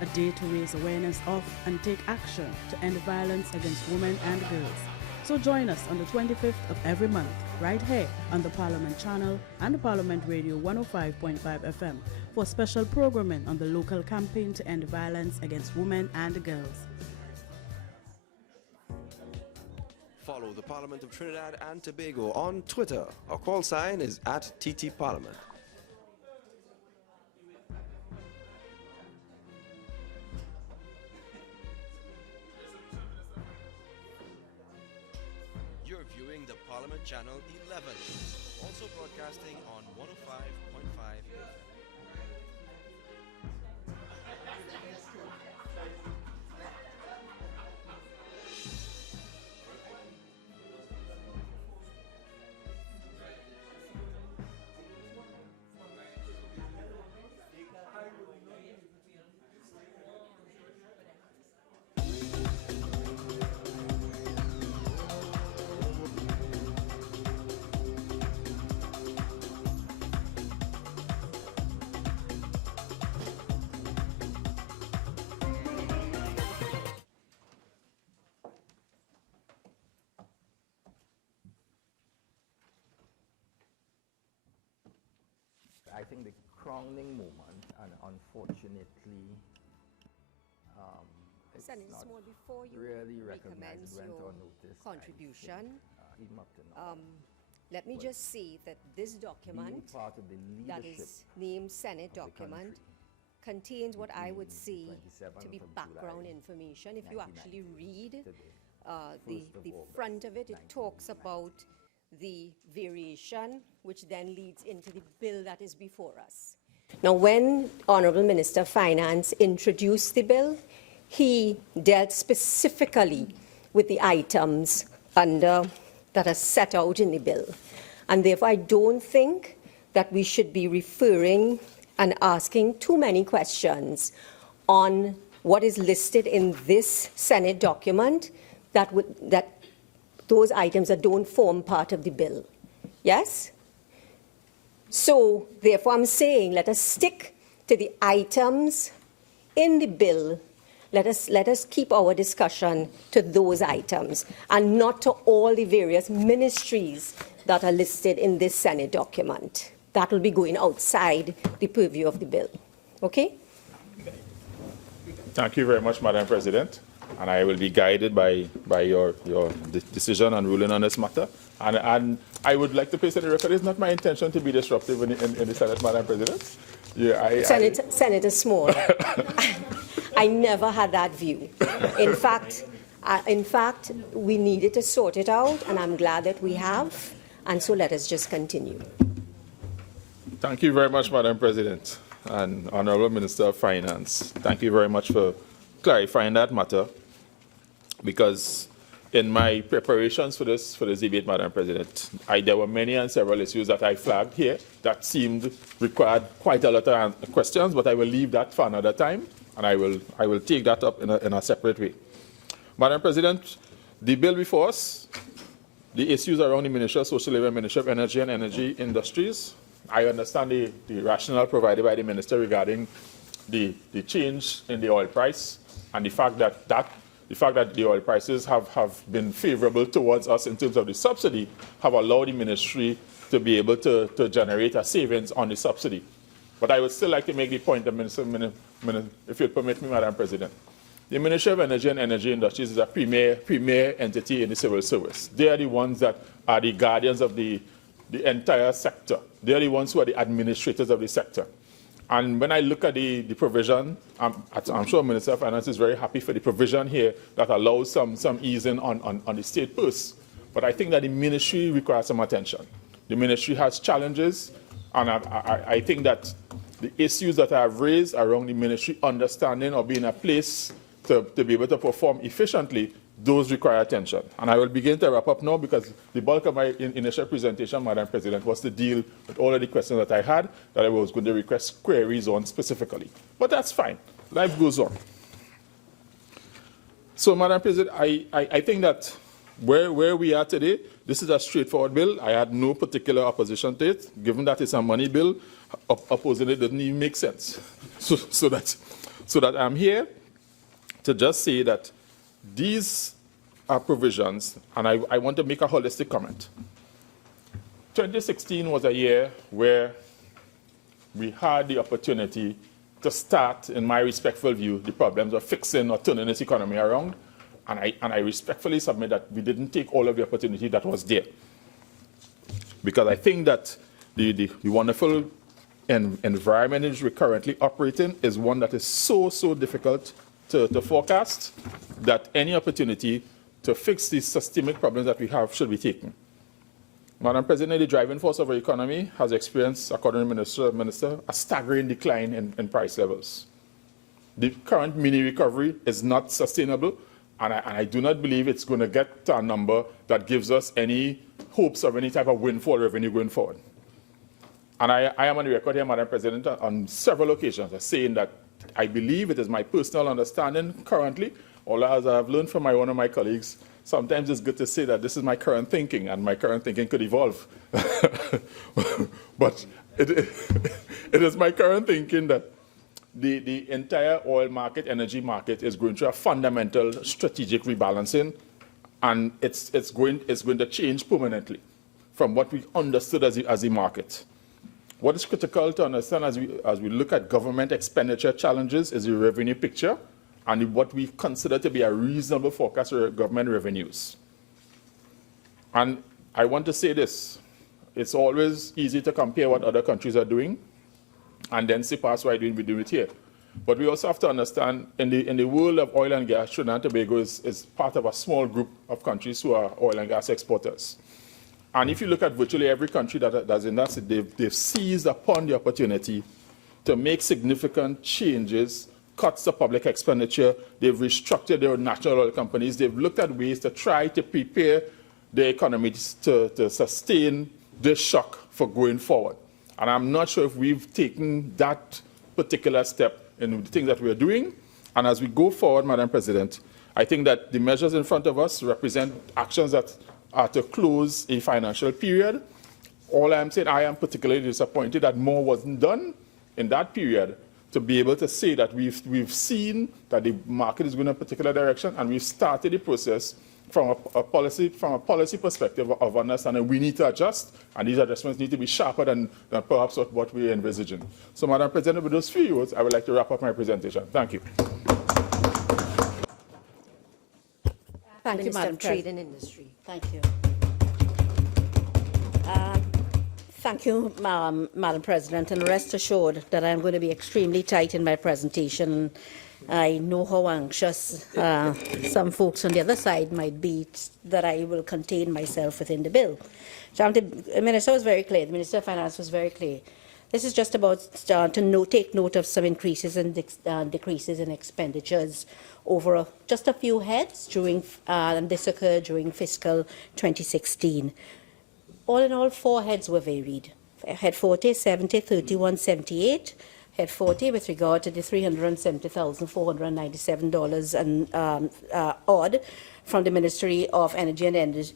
a day to raise awareness of and take action to end violence against women and girls. So join us on the 25th of every month, right here on the Parliament channel and the Parliament Radio 105.5 FM for special programming on the local campaign to end violence against women and girls. Follow the Parliament of Trinidad and Tobago on Twitter. Our call sign is @TTParliament. You're viewing the Parliament Channel 11, also broadcasting on 105.5 FM. I think the crowning moment, and unfortunately It's Senator not Small, before you really recognized, recommence went your unnoticed. contribution, Even up to now. let me But just say that this being document part of the that leadership is named Senate of the document country contains what I would say 27th to be of background July, information. If you actually read today, the front of it, it talks about the variation, which then leads into the bill that is before us. Now, when Honorable Minister of Finance introduced the bill, he dealt specifically with the items that are set out in the bill. And therefore, I don't think that we should be referring and asking too many questions on what is listed in this Senate document that those items that don't form part of the bill. Yes? So, therefore, I'm saying let us stick to the items in the bill. Let us keep our discussion to those items and not to all the various ministries that are listed in this Senate document. That will be going outside the purview of the bill. Okay? Thank you very much, Madam President. And I will be guided by your decision and ruling on this matter. And I would like to place on the record, it's not my intention to be disruptive in the Senate, Madam President. Yeah, Senator Small, I never had that view. In fact, we needed to sort it out, and I'm glad that we have. And so let us just continue. Thank you very much, Madam President, and Honourable Minister of Finance. Thank you very much for clarifying that matter, because in my preparations for this debate, Madam President, there were many and several issues that I flagged here that required quite a lot of questions, but I will leave that for another time, and I will take that up in a separate way. Madam President, the bill before us, the issues around the Ministry of Social Labor, Ministry of Energy and Energy Industries. I understand the rationale provided by the Minister regarding the change in the oil price and the fact that the oil prices have been favorable towards us in terms of the subsidy have allowed the Ministry to be able to generate a savings on the subsidy. But I would still like to make the point, if you'll permit me, Madam President. The Ministry of Energy and Energy Industries is a premier entity in the civil service. They are the ones that are the guardians of the entire sector. They are the ones who are the administrators of the sector. And when I look at the provision, I'm sure Minister of Finance is very happy for the provision here that allows some easing on the state purse. But I think that the ministry requires some attention. The ministry has challenges, and I think that the issues that I have raised around the ministry understanding or being a place to be able to perform efficiently, those require attention. And I will begin to wrap up now, because the bulk of my initial presentation, Madam President, was to deal with all of the questions that I had that I was going to request queries on specifically. But that's fine. Life goes on. So, Madam President, I think that where we are today, this is a straightforward bill. I had no particular opposition to it. Given that it's a money bill, opposing it doesn't even make sense. So that I'm here to just say that these are provisions, and I want to make a holistic comment. 2016 was a year where we had the opportunity to start, in my respectful view, the problems of fixing or turning this economy around, and I respectfully submit that we didn't take all of the opportunity that was there. Because I think that the wonderful environment in which we're currently operating is one that is so difficult to forecast, that any opportunity to fix these systemic problems that we have should be taken. Madam President, the driving force of our economy has experienced, according to the Minister, a staggering decline in price levels. The current mini recovery is not sustainable, and I do not believe it's going to get to a number that gives us any hopes of any type of windfall revenue going forward. And I am on the record here, Madam President, on several occasions as saying that I believe, it is my personal understanding currently, or as I've learned from one of my colleagues, sometimes it's good to say that this is my current thinking, and my current thinking could evolve. But it is my current thinking that the entire oil market, energy market, is going through a fundamental strategic rebalancing, and it's going to change permanently from what we understood as a market. What is critical to understand as we look at government expenditure challenges is the revenue picture, and what we consider to be a reasonable forecast for government revenues. And I want to say this, it's always easy to compare what other countries are doing and then say, pass why didn't we do it here? But we also have to understand, in the world of oil and gas, Trinidad and Tobago is part of a small group of countries who are oil and gas exporters. And if you look at virtually every country that's in that, they've seized upon the opportunity to make significant changes, cuts to public expenditure. They've restructured their national oil companies. They've looked at ways to try to prepare their economies to sustain this shock for going forward. And I'm not sure if we've taken that particular step in the things that we're doing. And as we go forward, Madam President, I think that the measures in front of us represent actions that are to close a financial period. All I'm saying, I am particularly disappointed that more wasn't done in that period to be able to say that we've seen that the market is going in a particular direction, and we've started the process from a policy perspective of understanding we need to adjust, and these adjustments need to be sharper than perhaps what we're envisaging. So, Madam President, with those few words, I would like to wrap up my presentation. Thank you. Thank you, Minister Madam of Trade President. and Industry. Thank you. Thank you, Madam President, and rest assured that I'm going to be extremely tight in my presentation. I know how anxious some folks on the other side might be that I will contain myself within the bill. The Minister was very clear. The Minister of Finance was very clear. This is just about to take note of some increases and decreases in expenditures over just a few heads during, and this occurred during fiscal 2016. All in all, 4 heads were varied. Head 40, 70, 31, 78. Head 40 with regard to the $370,497 and odd from the Ministry of Energy and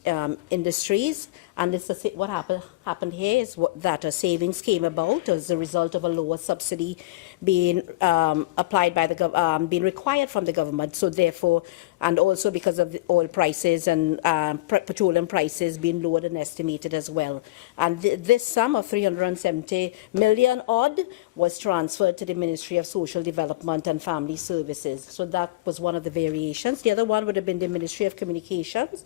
Industries. And this is what happened here is that a savings came about as a result of a lower subsidy being applied by the being required from the government. So therefore, and also because of the oil prices and petroleum prices being lower than estimated as well. And this sum of 370 million odd was transferred to the Ministry of Social Development and Family Services. So that was one of the variations. The other one would have been the Ministry of Communications,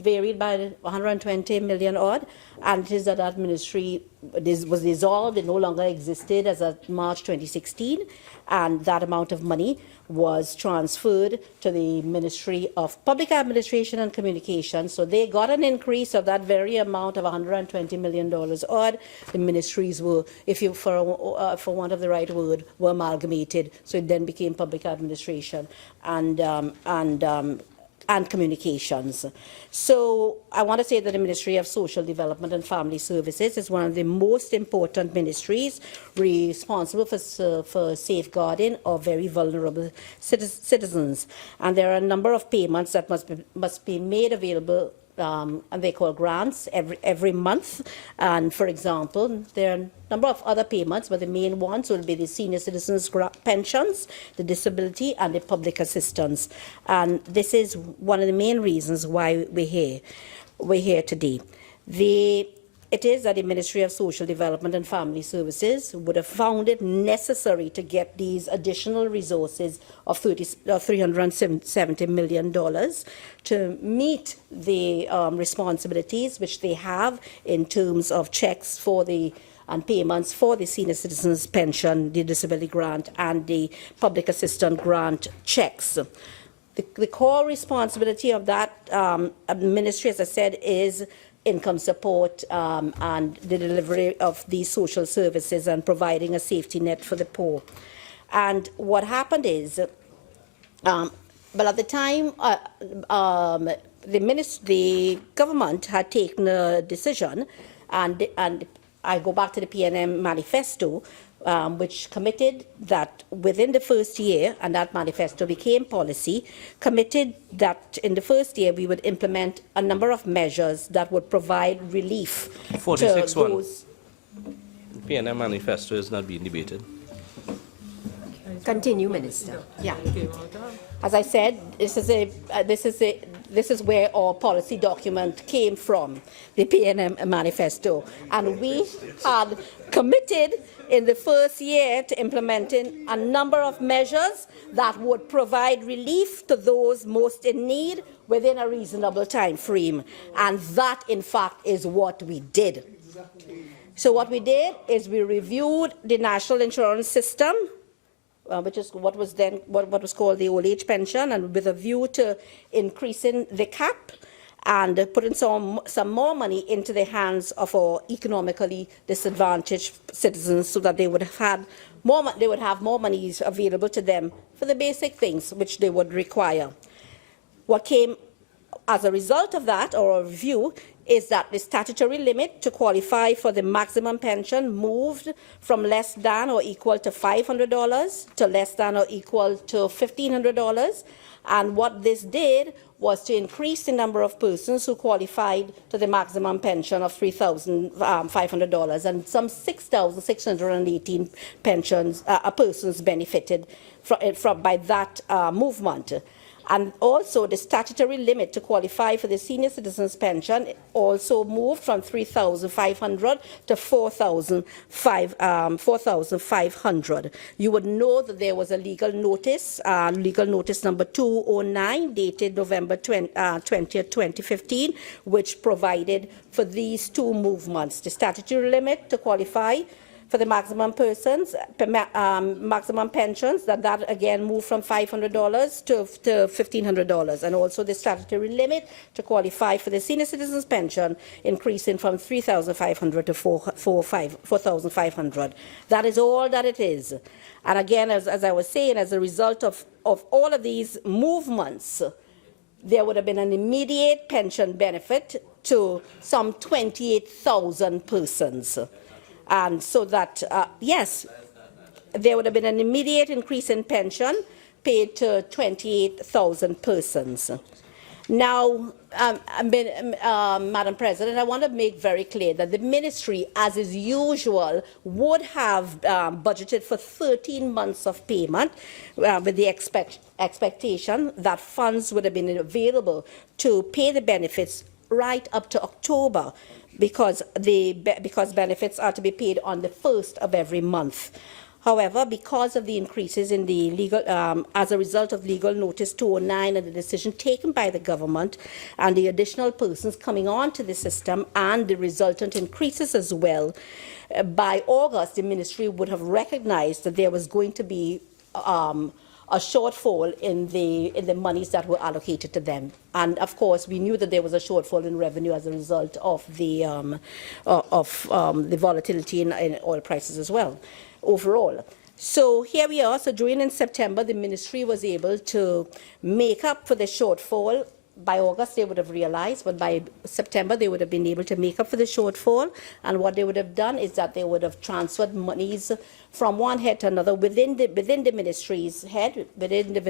varied by 120 million odd, and it is that ministry was dissolved. It no longer existed as of March 2016, and that amount of money was transferred to the Ministry of Public Administration and Communications. So they got an increase of that very amount of $120 million odd. The ministries were, for want of the right word, were amalgamated. So it then became Public Administration and Communications. So I want to say that the Ministry of Social Development and Family Services is one of the most important ministries responsible for safeguarding of very vulnerable citizens. And there are a number of payments that must be made available, and they call grants, every month. And for example, there are a number of other payments, but the main ones will be the senior citizens pensions, the disability, and the public assistance. And this is one of the main reasons why we're here today. It is that the Ministry of Social Development and Family Services would have found it necessary to get these additional resources of $370 million to meet the responsibilities which they have in terms of checks for and payments for the senior citizens pension, the disability grant, and the public assistance grant checks. The core responsibility of that ministry, as I said, is income support and the delivery of these social services and providing a safety net for the poor. And what happened is, but at the time, the government had taken a decision, and I go back to the PNM manifesto, which committed that within the first year, and that manifesto became policy, committed that in the first year we would implement a number of measures that would provide relief to those. The PNM manifesto is not being debated. Continue, Minister. Yeah. As I said, this is this is where our policy document came from, the PNM manifesto. And we had committed in the first year to implementing a number of measures that would provide relief to those most in need within a reasonable time frame. And that, in fact, is what we did. So what we did is we reviewed the national insurance system, which is what was then what was called the old age pension, and with a view to increasing the cap and putting some more money into the hands of our economically disadvantaged citizens, so that they would have more money available to them for the basic things which they would require. What came as a result of that, or a review, is that the statutory limit to qualify for the maximum pension moved from less than or equal to $500 to less than or equal to $1,500. And what this did was to increase the number of persons who qualified to the maximum pension of $3,500, and some 6,618 persons benefited by that movement. And also, the statutory limit to qualify for the senior citizens pension also moved from $3,500 to $4,500. You would know that there was a legal notice number 209, dated November 20th, 2015, which provided for these two movements: the statutory limit to qualify for the maximum pensions, that again moved from $500 to $1,500, and also the statutory limit to qualify for the senior citizens pension increasing from $3,500 to $4,500. That is all that it is. And again, as I was saying, as a result of all of these movements, there would have been an immediate pension benefit to some 28,000 persons. And so that, yes, there would have been an immediate increase in pension paid to 28,000 persons. Now, Madam President, I want to make very clear that the ministry, as is usual, would have budgeted for 13 months of payment with the expectation that funds would have been available to pay the benefits right up to October, because benefits are to be paid on the 1st of every month. However, because of the increases in the legal, as a result of Legal Notice 209 and the decision taken by the government, and the additional persons coming on to the system and the resultant increases as well, by August, the ministry would have recognized that there was going to be a shortfall in the monies that were allocated to them. And of course, we knew that there was a shortfall in revenue as a result of the volatility in oil prices as well, overall. So here we are. So during in September, the ministry was able to make up for the shortfall. By August, they would have realized, but by September, they would have been able to make up for the shortfall. And what they would have done is that they would have transferred monies from one head to another within the ministry's head, within the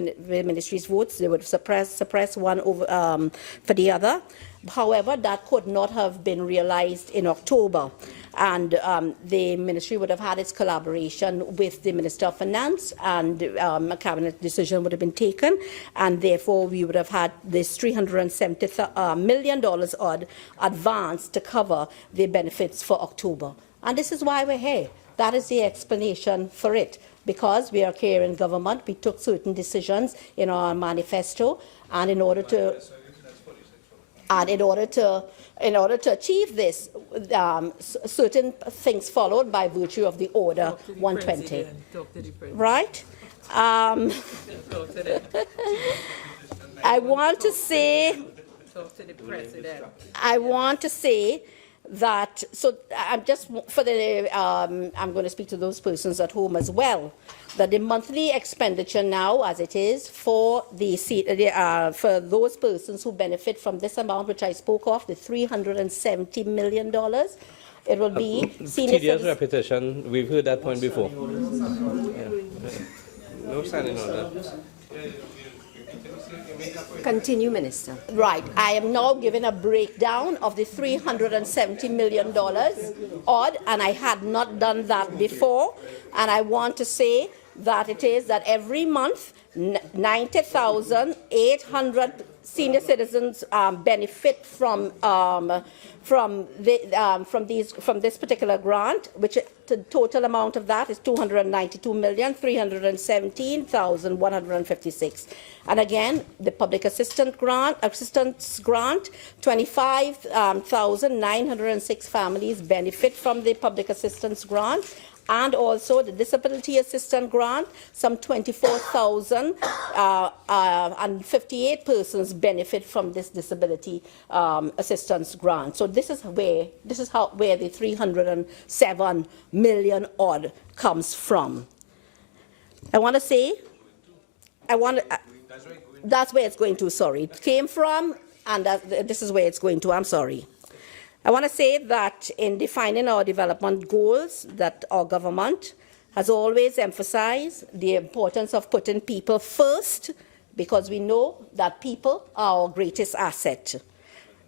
ministry's votes. They would suppress one over for the other. However, that could not have been realized in October. And the ministry would have had its collaboration with the Minister of Finance, and a cabinet decision would have been taken, and therefore we would have had this $370 million odd advance to cover the benefits for October. And this is why we're here. That is the explanation for it. Because we are here in government, we took certain decisions in our manifesto, and in order to achieve this, certain things followed by virtue of the Order 120. Right? I want to say that, so I'm just for the, I'm going to speak to those persons at home as well, that the monthly expenditure now, as it is, for for those persons who benefit from this amount, which I spoke of, the $370 million, it will be tedious repetition. We've heard that point before. No standing order. Continue, Minister. Right. I am now giving a breakdown of the $370 million odd, and I had not done that before. And I want to say that it is that every month, 90,800 senior citizens benefit from this particular grant, which the total amount of that is 292,317,156. And again, the public assistance grant, 25,906 families benefit from the public assistance grant. And also the disability assistance grant, some 24,058 persons benefit from this disability assistance grant. So this is where the 307 million odd comes from. I want to say, that's where it's going to. Sorry, it came from, and this is where it's going to. I'm sorry. I want to say that in defining our development goals, that our government has always emphasized the importance of putting people first, because we know that people are our greatest asset.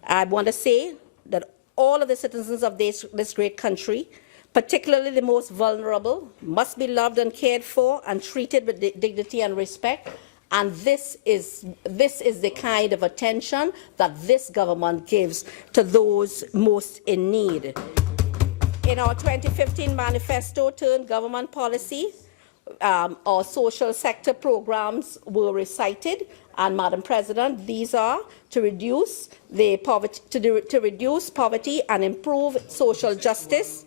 I want to say that all of the citizens of this great country, particularly the most vulnerable, must be loved and cared for and treated with dignity and respect. And this is the kind of attention that this government gives to those most in need. In our 2015 manifesto turned government policy, our social sector programs were recited. And Madam President, these are to reduce the poverty, to reduce poverty and improve social justice.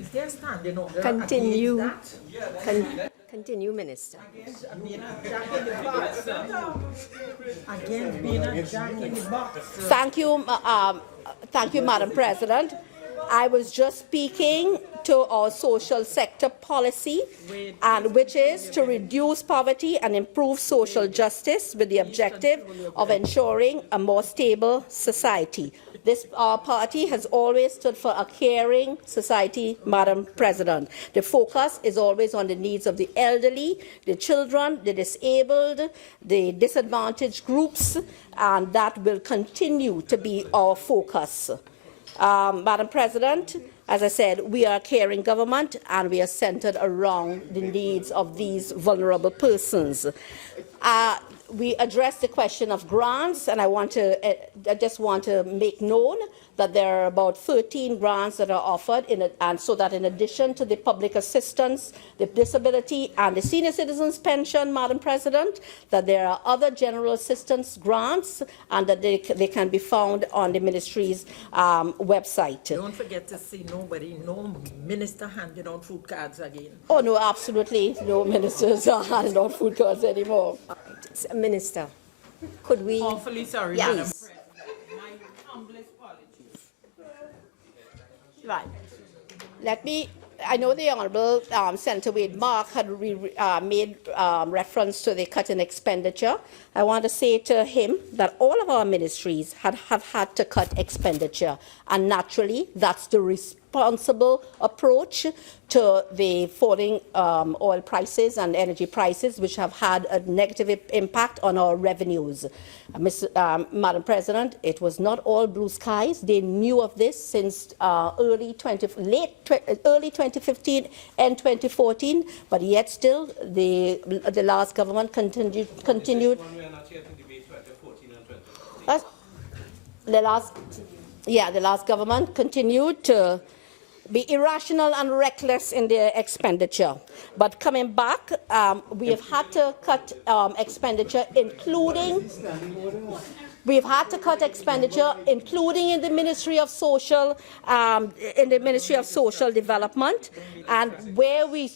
Is there standing order? Continue. Continue, Minister. Again, being a jack in the box. Thank you, Madam President. I was just speaking to our social sector policy, and which is to reduce poverty and improve social justice with the objective of ensuring a more stable society. Our party has always stood for a caring society, Madam President. The focus is always on the needs of the elderly, the children, the disabled, the disadvantaged groups, and that will continue to be our focus. Madam President, as I said, we are a caring government, and we are centered around the needs of these vulnerable persons. We addressed the question of grants, and I just want to make known that there are about 13 grants that are offered, and so that in addition to the public assistance, the disability, and the senior citizens pension, Madam President, that there are other general assistance grants, and that they can be found on the ministry's website. Don't forget to see no minister handing out food cards again. Oh no, absolutely no ministers are handing out food cards anymore. Minister, could we? Awfully sorry, yes. Madam President. My humblest apologies. Right. I know the Honourable Senator Wade Mark had made reference to the cut in expenditure. I want to say to him that all of our ministries have had to cut expenditure, and naturally that's the responsible approach to the falling oil prices and energy prices, which have had a negative impact on our revenues. Madam President, it was not all blue skies. They knew of this since early 2015 and 2014, but yet still the last government continued. The last government continued to be irrational and reckless in their expenditure. But coming back, we have had to cut expenditure, including in the Ministry of Social, Development, and where we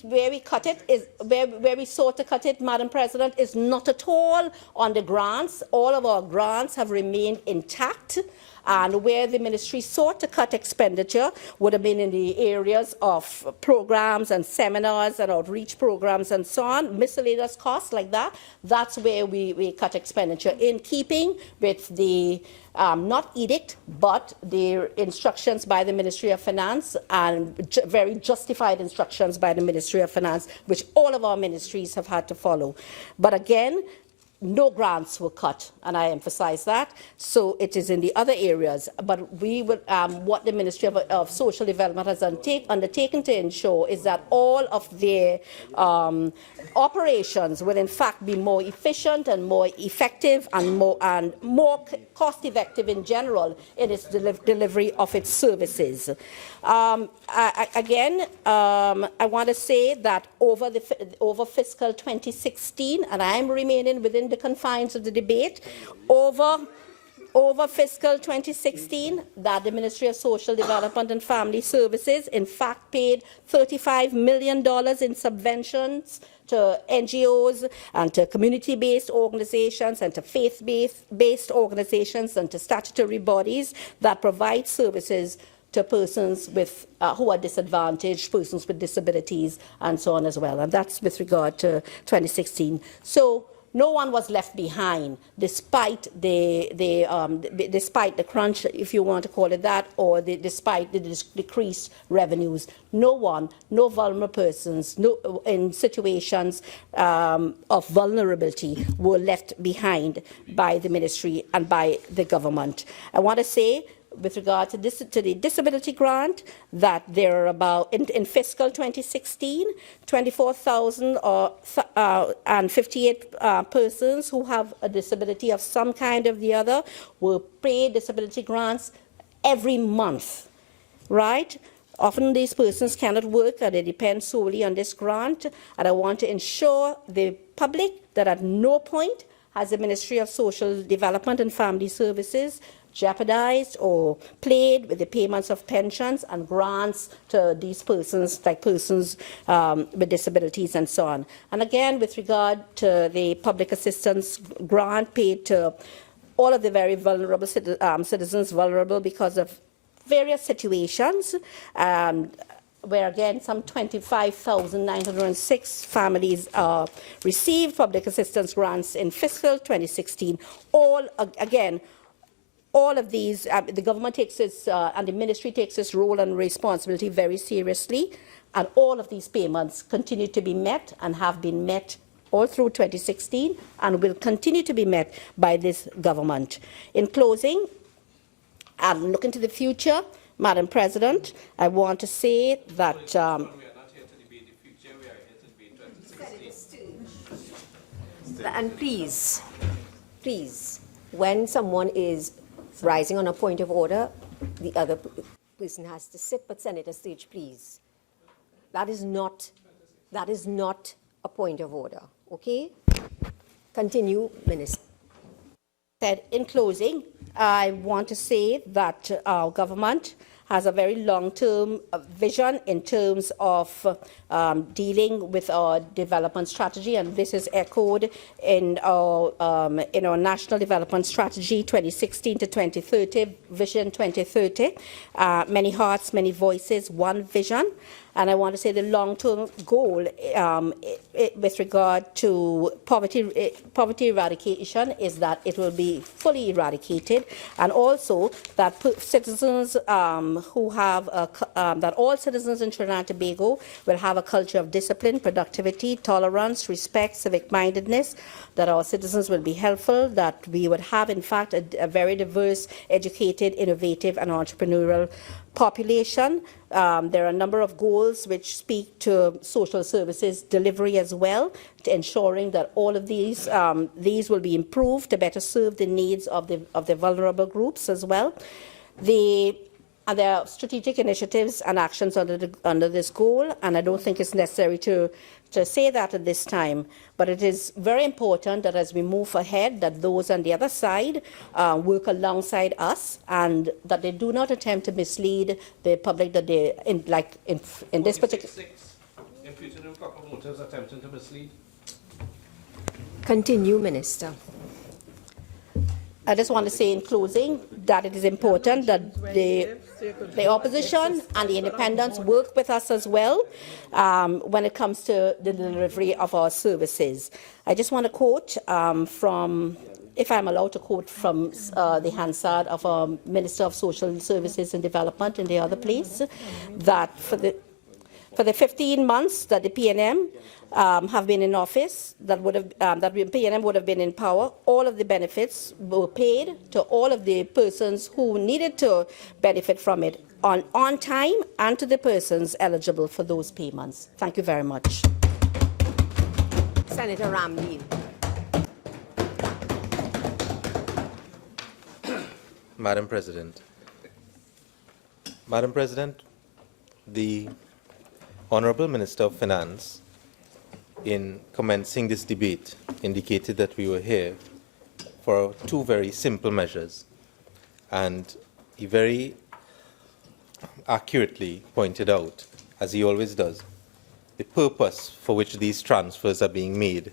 cut it is where we sought to cut it, Madam President, is not at all on the grants. All of our grants have remained intact. And where the ministry sought to cut expenditure would have been in the areas of programs and seminars and outreach programs and so on, miscellaneous costs like that. That's where we cut expenditure, in keeping with the not edict, but the instructions by the Ministry of Finance, and very justified instructions by the Ministry of Finance, which all of our ministries have had to follow. But again, no grants were cut, and I emphasize that. So it is in the other areas. But we will, what the Ministry of Social Development has undertaken to ensure is that all of their operations will in fact be more efficient and more effective and more cost-effective in general in its delivery of its services. I want to say that over fiscal 2016, and I am remaining within the confines of the debate, over fiscal 2016, that the Ministry of Social Development and Family Services in fact paid $35 million in subventions to NGOs and to community-based organizations and to faith-based organizations and to statutory bodies that provide services to persons with, who are disadvantaged, persons with disabilities, and so on as well. And that's with regard to 2016. So no one was left behind, despite despite the crunch, if you want to call it that, or despite the decreased revenues. No one, no vulnerable persons, in situations of vulnerability were left behind by the ministry and by the government. I want to say, with regard to the disability grant, that there are about, in fiscal 2016, 24,058 persons who have a disability of some kind or the other were paid disability grants every month, right? Often these persons cannot work and they depend solely on this grant, and I want to ensure the public that at no point has the Ministry of Social Development and Family Services jeopardized or played with the payments of pensions and grants to these persons, like persons with disabilities and so on. And again, with regard to the public assistance grant paid to all of the very vulnerable citizens, vulnerable because of various situations, where again some 25,906 families received public assistance grants in fiscal 2016. All of these, the government takes its, and the ministry takes its role and responsibility very seriously, and all of these payments continue to be met and have been met all through 2016 and will continue to be met by this government. In closing, and looking to the future, Madam President, I want to say that and please, when someone is rising on a point of order, the other person has to sit. But Senator Sturge, please. That is not a point of order, okay? Continue, Minister. In closing, I want to say that our government has a very long-term vision in terms of dealing with our development strategy, and this is echoed in our National Development Strategy 2016 to 2030, Vision 2030. Many hearts, many voices, one vision. And I want to say the long-term goal with regard to poverty eradication is that it will be fully eradicated, and also that citizens who have that all citizens in Trinidad and Tobago will have a culture of discipline, productivity, tolerance, respect, civic-mindedness, that our citizens will be helpful, that we would have, in fact, a very diverse, educated, innovative, and entrepreneurial population. There are a number of goals which speak to social services delivery as well, to ensuring that all of these will be improved to better serve the needs of the vulnerable groups as well. And there are strategic initiatives and actions under this goal, and I don't think it's necessary to say that at this time, but it is very important that as we move ahead, that those on the other side work alongside us, and that they do not attempt to mislead the public, that they, in this particular... Imputed improper motives attempting to mislead. Continue, Minister. I just want to say in closing that it is important that the opposition and the independents work with us as well when it comes to the delivery of our services. I just want to quote from, if I'm allowed to quote from the Hansard of our Minister of Social Services and Development in the other place, that For the 15 months that the PNM have been in office, that PNM would have been in power, all of the benefits were paid to all of the persons who needed to benefit from it on time and to the persons eligible for those payments. Thank you very much. Senator Ramleen. Madam President. Madam President, the Honourable Minister of Finance, in commencing this debate, indicated that we were here for two very simple measures, and he very accurately pointed out, as he always does, the purpose for which these transfers are being made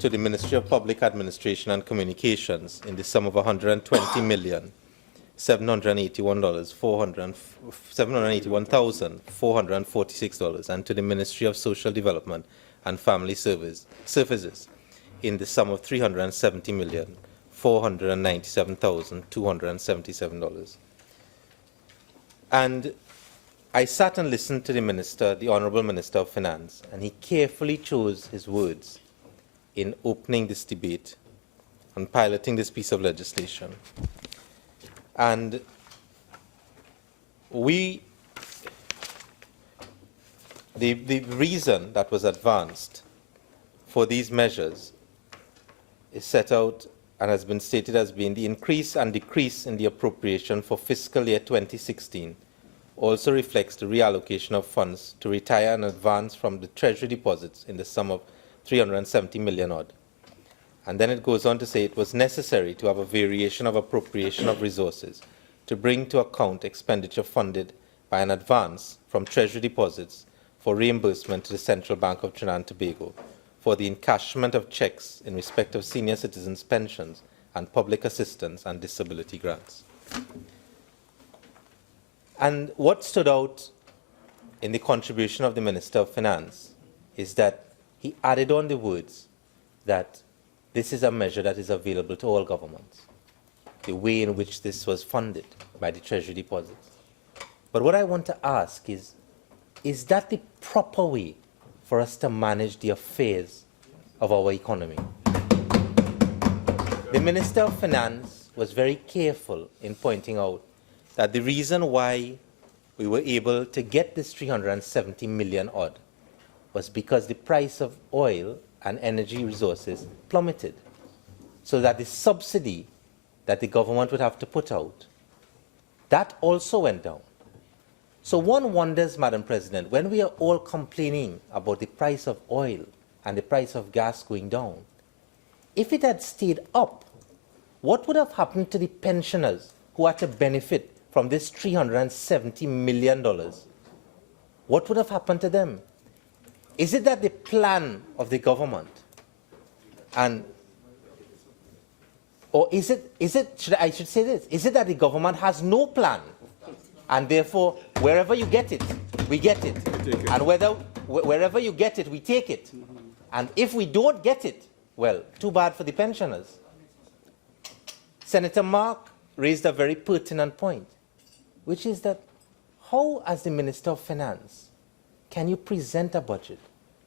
to the Ministry of Public Administration and Communications in the sum of $781,446, and to the Ministry of Social Development and Family Services in the sum of $370,497,277. And I sat and listened to the Minister, the Honourable Minister of Finance, and he carefully chose his words in opening this debate and piloting this piece of legislation. And the reason that was advanced for these measures is set out and has been stated as being the increase and decrease in the appropriation for fiscal year 2016 also reflects the reallocation of funds to retire and advance from the Treasury deposits in the sum of 370 million odd. And then it goes on to say it was necessary to have a variation of appropriation of resources to bring to account expenditure funded by an advance from Treasury deposits for reimbursement to the Central Bank of Trinidad and Tobago for the encashment of checks in respect of senior citizens' pensions and public assistance and disability grants. And what stood out in the contribution of the Minister of Finance is that he added on the words that this is a measure that is available to all governments, the way in which this was funded by the Treasury deposits. But what I want to ask is that the proper way for us to manage the affairs of our economy? The Minister of Finance was very careful in pointing out that the reason why we were able to get this 370 million odd was because the price of oil and energy resources plummeted, so that the subsidy that the government would have to put out, that also went down. So one wonders, Madam President, when we are all complaining about the price of oil and the price of gas going down, if it had stayed up, what would have happened to the pensioners who had to benefit from this $370 million? What would have happened to them? Is it that the plan of the government, or is it, I should say this, is it that the government has no plan, and therefore wherever you get it, we get it, and wherever you get it, we take it, and if we don't get it, well, too bad for the pensioners. Senator Mark raised a very pertinent point, which is that how, as the Minister of Finance, can you present a budget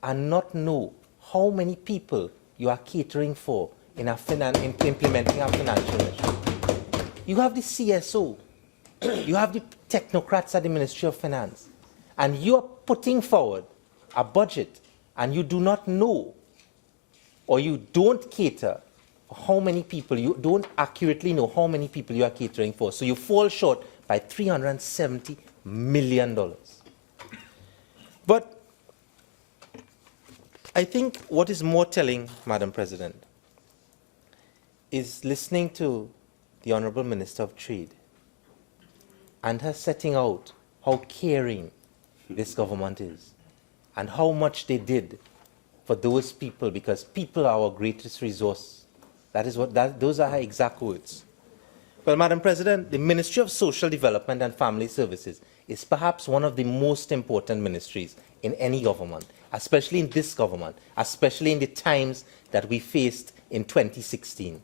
and not know how many people you are catering for in implementing a financial measure? You have the CSO, you have the technocrats at the Ministry of Finance, and you are putting forward a budget and you do not know, or you don't cater for how many people, you don't accurately know how many people you are catering for, so you fall short by $370 million. But I think what is more telling, Madam President, is listening to the Honourable Minister of Trade and her setting out how caring this government is and how much they did for those people, because people are our greatest resource. Those are her exact words. Well, Madam President, the Ministry of Social Development and Family Services is perhaps one of the most important ministries in any government, especially in this government, especially in the times that we faced in 2016.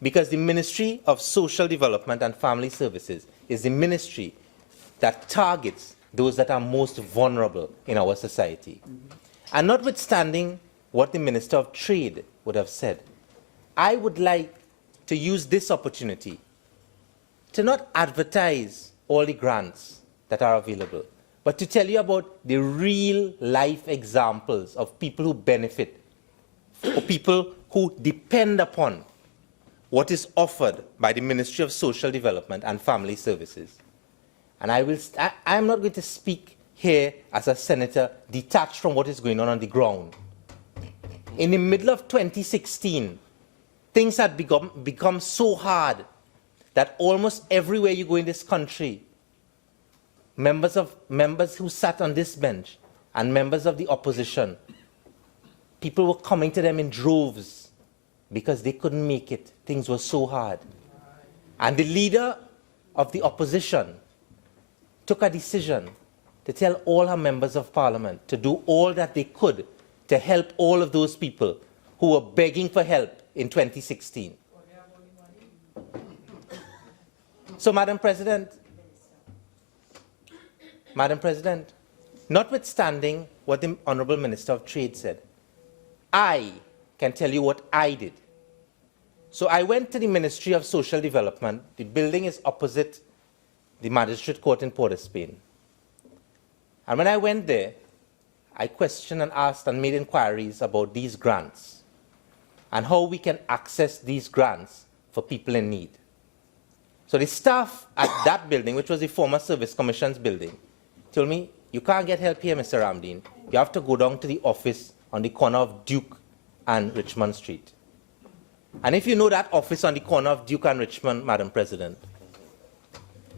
Because the Ministry of Social Development and Family Services is the ministry that targets those that are most vulnerable in our society. And notwithstanding what the Minister of Trade would have said, I would like to use this opportunity to not advertise all the grants that are available, but to tell you about the real life examples of people who benefit, or people who depend upon what is offered by the Ministry of Social Development and Family Services. And I am not going to speak here as a senator detached from what is going on the ground. In the middle of 2016, things had become so hard that almost everywhere you go in this country, members who sat on this bench and members of the opposition, people were coming to them in droves because they couldn't make it. Things were so hard. And the leader of the opposition took a decision to tell all her members of parliament to do all that they could to help all of those people who were begging for help in 2016. So, Madam President, notwithstanding what the Honourable Minister of Trade said, I can tell you what I did. So I went to the Ministry of Social Development. The building is opposite the Magistrate Court in Port of Spain. And when I went there, I questioned and asked and made inquiries about these grants and how we can access these grants for people in need. So the staff at that building, which was the former Service Commission's building, told me, you can't get help here, Mr. Ramdeen. You have to go down to the office on the corner of Duke and Richmond Street. And if you know that office on the corner of Duke and Richmond, Madam President,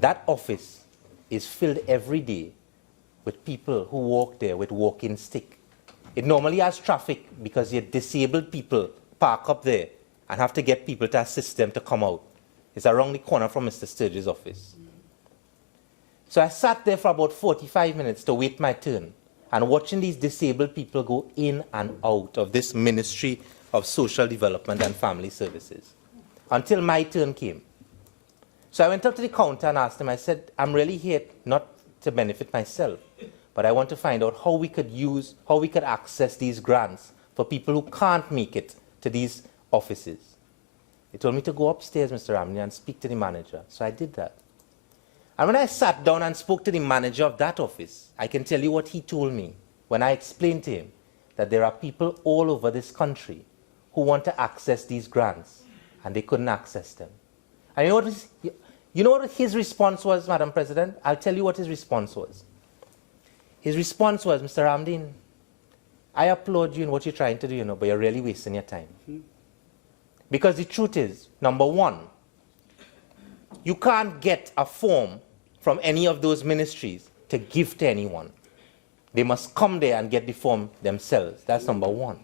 that office is filled every day with people who walk there with walking stick. It normally has traffic because your disabled people park up there and have to get people to assist them to come out. It's around the corner from Mr. Sturge's office. So I sat there for about 45 minutes to wait my turn and watching these disabled people go in and out of this Ministry of Social Development and Family Services until my turn came. So I went up to the counter and asked them, I said, I'm really here not to benefit myself, but I want to find out how we could access these grants for people who can't make it to these offices. They told me to go upstairs, Mr. Ramney, and speak to the manager. So I did that. And when I sat down and spoke to the manager of that office, I can tell you what he told me when I explained to him that there are people all over this country who want to access these grants, and they couldn't access them. And you know what his response was, Madam President? I'll tell you what his response was. His response was, Mr. Ramdeen, I applaud you in what you're trying to do, but you're really wasting your time. Because the truth is, number one, you can't get a form from any of those ministries to give to anyone. They must come there and get the form themselves. That's number one.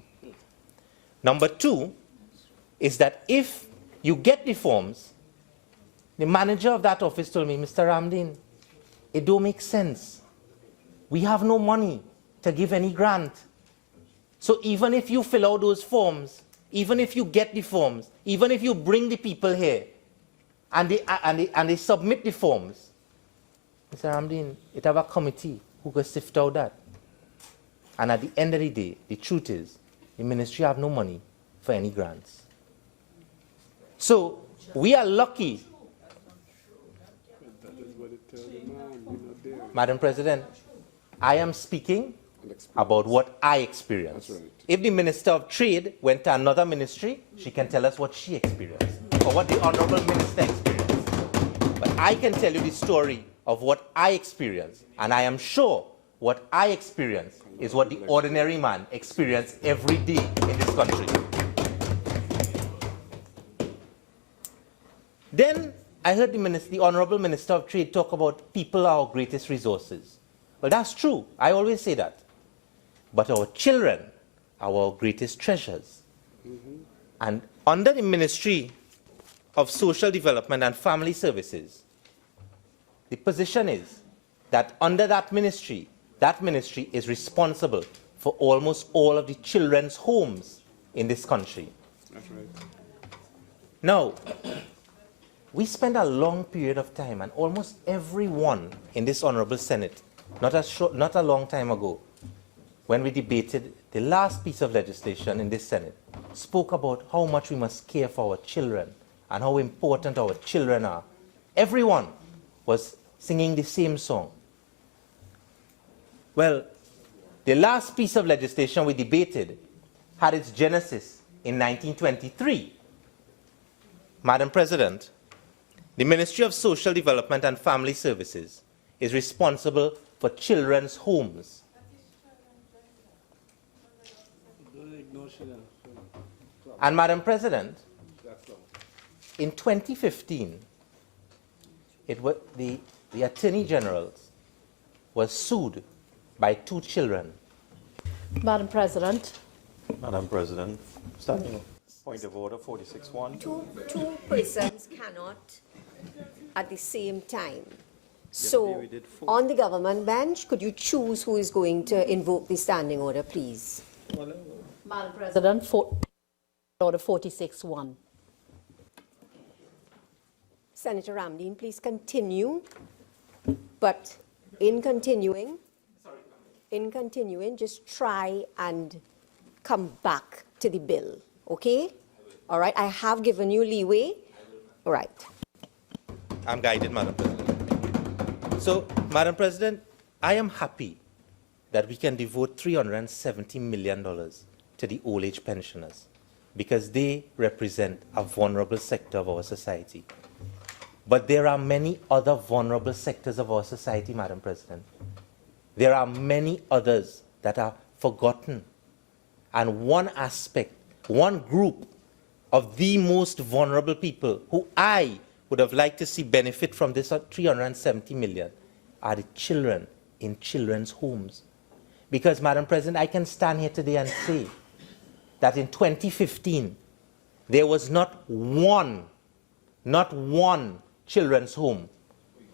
Number two is that if you get the forms, the manager of that office told me, Mr. Ramdeen, it don't make sense. We have no money to give any grant. So even if you fill out those forms, even if you get the forms, even if you bring the people here and they submit the forms, Mr. Ramdeen, it have a committee who can sift out that. And at the end of the day, the truth is, the ministry have no money for any grants. So we are lucky. Madam President, I am speaking about what I experienced. Right. If the Minister of Trade went to another ministry, she can tell us what she experienced or what the Honourable Minister experienced. But I can tell you the story of what I experienced, and I am sure what I experienced is what the ordinary man experiences every day in this country. Then I heard the Honourable Minister of Trade talk about people are our greatest resources. Well, that's true. I always say that. But our children are our greatest treasures. And under the Ministry of Social Development and Family Services, the position is that under that ministry is responsible for almost all of the children's homes in this country. That's right. Now, we spend a long period of time, and almost everyone in this Honourable Senate not a long time ago, when we debated the last piece of legislation in this Senate, spoke about how much we must care for our children and how important our children are. Everyone was singing the same song. Well, the last piece of legislation we debated had its genesis in 1923. Madam President, the Ministry of Social Development and Family Services is responsible for children's homes. And Madam President, in 2015, the Attorney General was sued by 2 children. Madam President. Madam President, standing point of order 46.1. Two persons cannot at the same time. So, on the government bench, could you choose who is going to invoke the standing order, please? Madam President, Order 46.1. Senator Ramdeen, please continue. But in continuing, just try and come back to the bill, okay? All right, I have given you leeway. All right. I'm guided, Madam President. So, Madam President, I am happy that we can devote $370 million to the old age pensioners because they represent a vulnerable sector of our society. But there are many other vulnerable sectors of our society, Madam President. There are many others that are forgotten. And one aspect, one group of the most vulnerable people who I would have liked to see benefit from this $370 million are the children in children's homes. Because, Madam President, I can stand here today and say that in 2015, there was not one children's home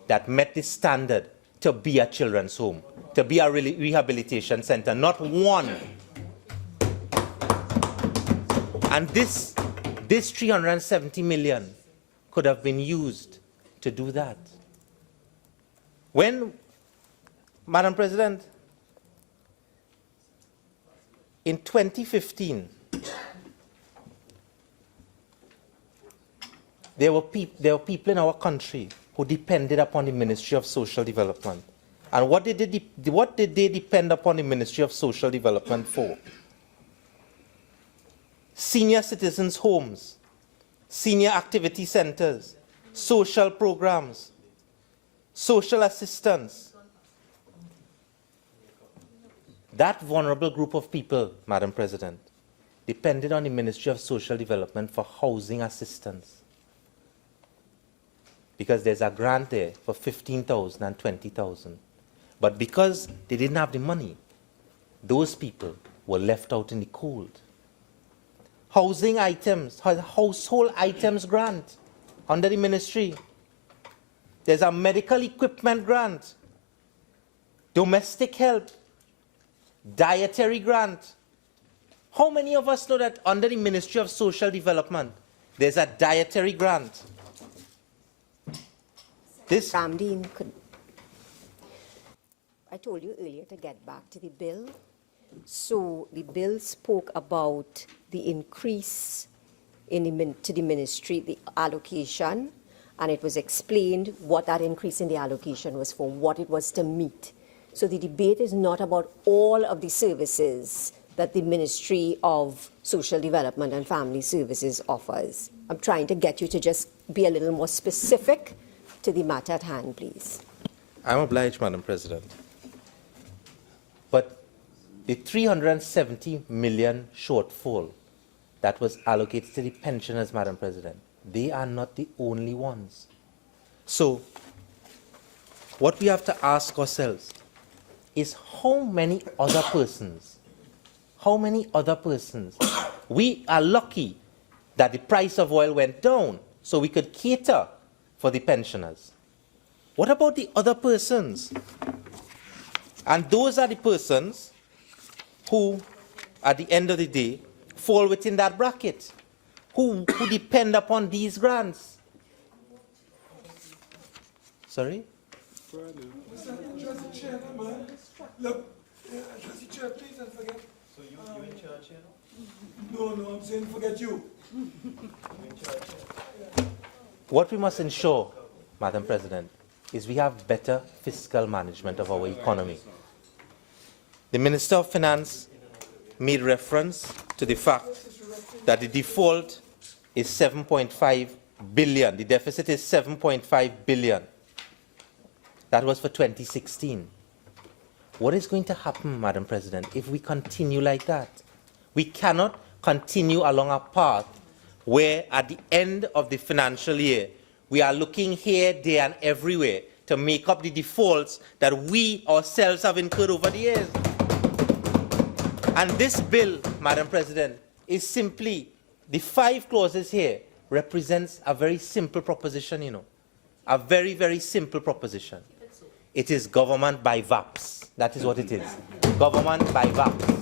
that met the standard to be a children's home, to be a rehabilitation center, not one. And this $370 million could have been used to do that. When, Madam President, in 2015, there were people in our country who depended upon the Ministry of Social Development. And what did they depend upon the Ministry of Social Development for? Senior citizens' homes, senior activity centers, social programs, social assistance. That vulnerable group of people, Madam President, depended on the Ministry of Social Development for housing assistance. Because there's a grant there for $15,000 and $20,000. But because they didn't have the money, those people were left out in the cold. Housing items, household items grant under the ministry. There's a medical equipment grant, domestic help, dietary grant. How many of us know that under the Ministry of Social Development, there's a dietary grant? Ramdeen, I told you earlier to get back to the bill. So the bill spoke about the increase to the ministry, the allocation, and it was explained what that increase in the allocation was for, what it was to meet. So the debate is not about all of the services that the Ministry of Social Development and Family Services offers. I'm trying to get you to just be a little more specific to the matter at hand, please. I'm obliged, Madam President. But the $370 million shortfall that was allocated to the pensioners, Madam President, they are not the only ones. So, what we have to ask ourselves is how many other persons, we are lucky that the price of oil went down so we could cater for the pensioners. What about the other persons? And those are the persons who, at the end of the day, fall within that bracket, who depend upon these grants. Sorry? chair, man. Look, trustee chair, please don't forget. So you in charge here No, I'm saying forget you. What we must ensure, Madam President, is we have better fiscal management of our economy. The Minister of Finance made reference to the fact that the default is 7.5 billion. The deficit is 7.5 billion. That was for 2016. What is going to happen, Madam President, if we continue like that? We cannot continue along a path where at the end of the financial year, we are looking here, there, and everywhere to make up the defaults that we ourselves have incurred over the years. And this bill, Madam President, is simply, the 5 clauses here represents a very simple proposition, you know. A very, very simple proposition. It is government by VAPs. That is what it is. Government by VAPs.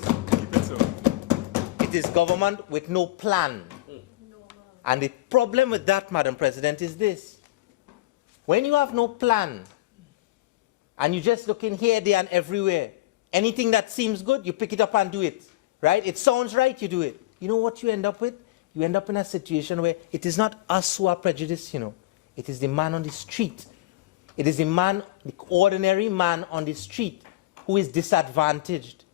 It is government with no plan. And the problem with that, Madam President, is this. When you have no plan, and you just look in here, there, and everywhere, anything that seems good, you pick it up and do it. Right? It sounds right, you do it. You know what you end up with? You end up in a situation where it is not us who are prejudiced, you know. It is the man on the street. It is the man, the ordinary man on the street who is disadvantaged.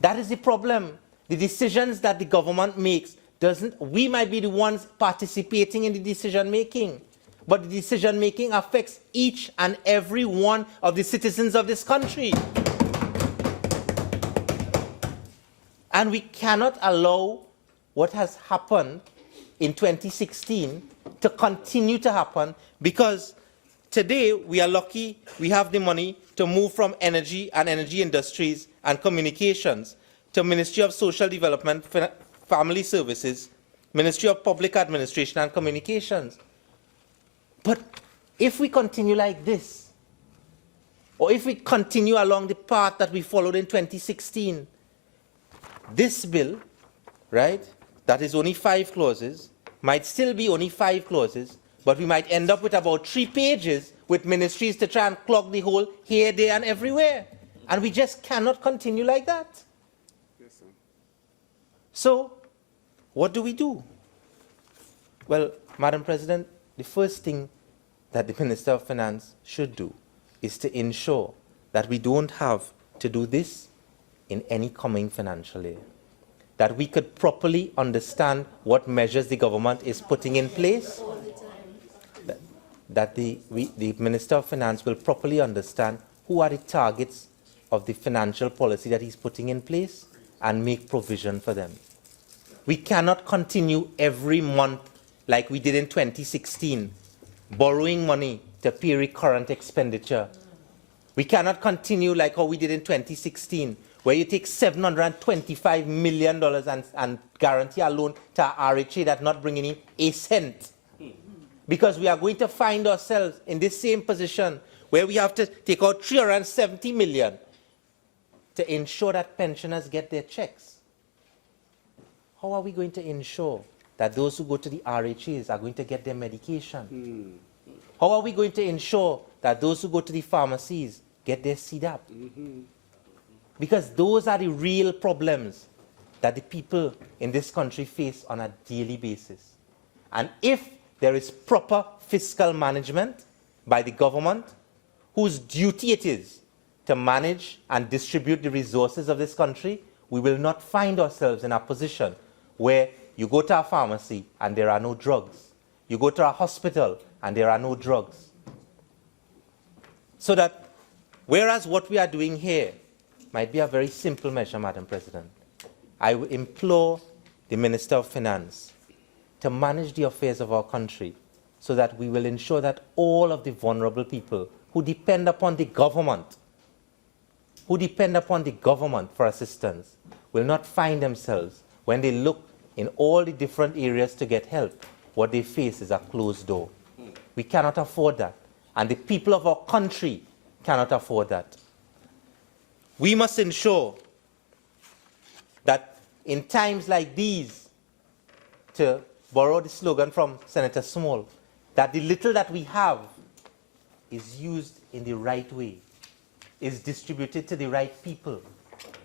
That is the problem. The decisions that the government makes we might be the ones participating in the decision making, but the decision making affects each and every one of the citizens of this country. And we cannot allow what has happened in 2016 to continue to happen, because today we are lucky we have the money to move from energy and energy industries and communications to Ministry of Social Development, Family Services, Ministry of Public Administration and Communications. But if we continue like this, or if we continue along the path that we followed in 2016, this bill, right, that is only 5 clauses, might still be only 5 clauses, but we might end up with about 3 pages with ministries to try and clog the hole here, there, and everywhere. And we just cannot continue like that. Yes, sir. So, what do we do? Well, Madam President, the first thing that the Minister of Finance should do is to ensure that we don't have to do this in any coming financial year. That we could properly understand what measures the government is putting in place. That the Minister of Finance will properly understand who are the targets of the financial policy that he's putting in place and make provision for them. We cannot continue every month like we did in 2016, borrowing money to pay recurrent expenditure. We cannot continue like how we did in 2016, where you take $725 million and guarantee a loan to RHA that's not bringing in a cent. Because we are going to find ourselves in this same position where we have to take out $370 million to ensure that pensioners get their checks. How are we going to ensure that those who go to the RHAs are going to get their medication? How are we going to ensure that those who go to the pharmacies get their CDAP? Because those are the real problems that the people in this country face on a daily basis. And if there is proper fiscal management by the government, whose duty it is to manage and distribute the resources of this country, we will not find ourselves in a position where you go to a pharmacy and there are no drugs. You go to a hospital and there are no drugs. So that, whereas what we are doing here might be a very simple measure, Madam President, I would implore the Minister of Finance to manage the affairs of our country so that we will ensure that all of the vulnerable people who depend upon the government, for assistance, will not find themselves, when they look in all the different areas to get help, what they face is a closed door. We cannot afford that. And the people of our country cannot afford that. We must ensure that in times like these, to borrow the slogan from Senator Small, that the little that we have is used in the right way. is distributed to the right people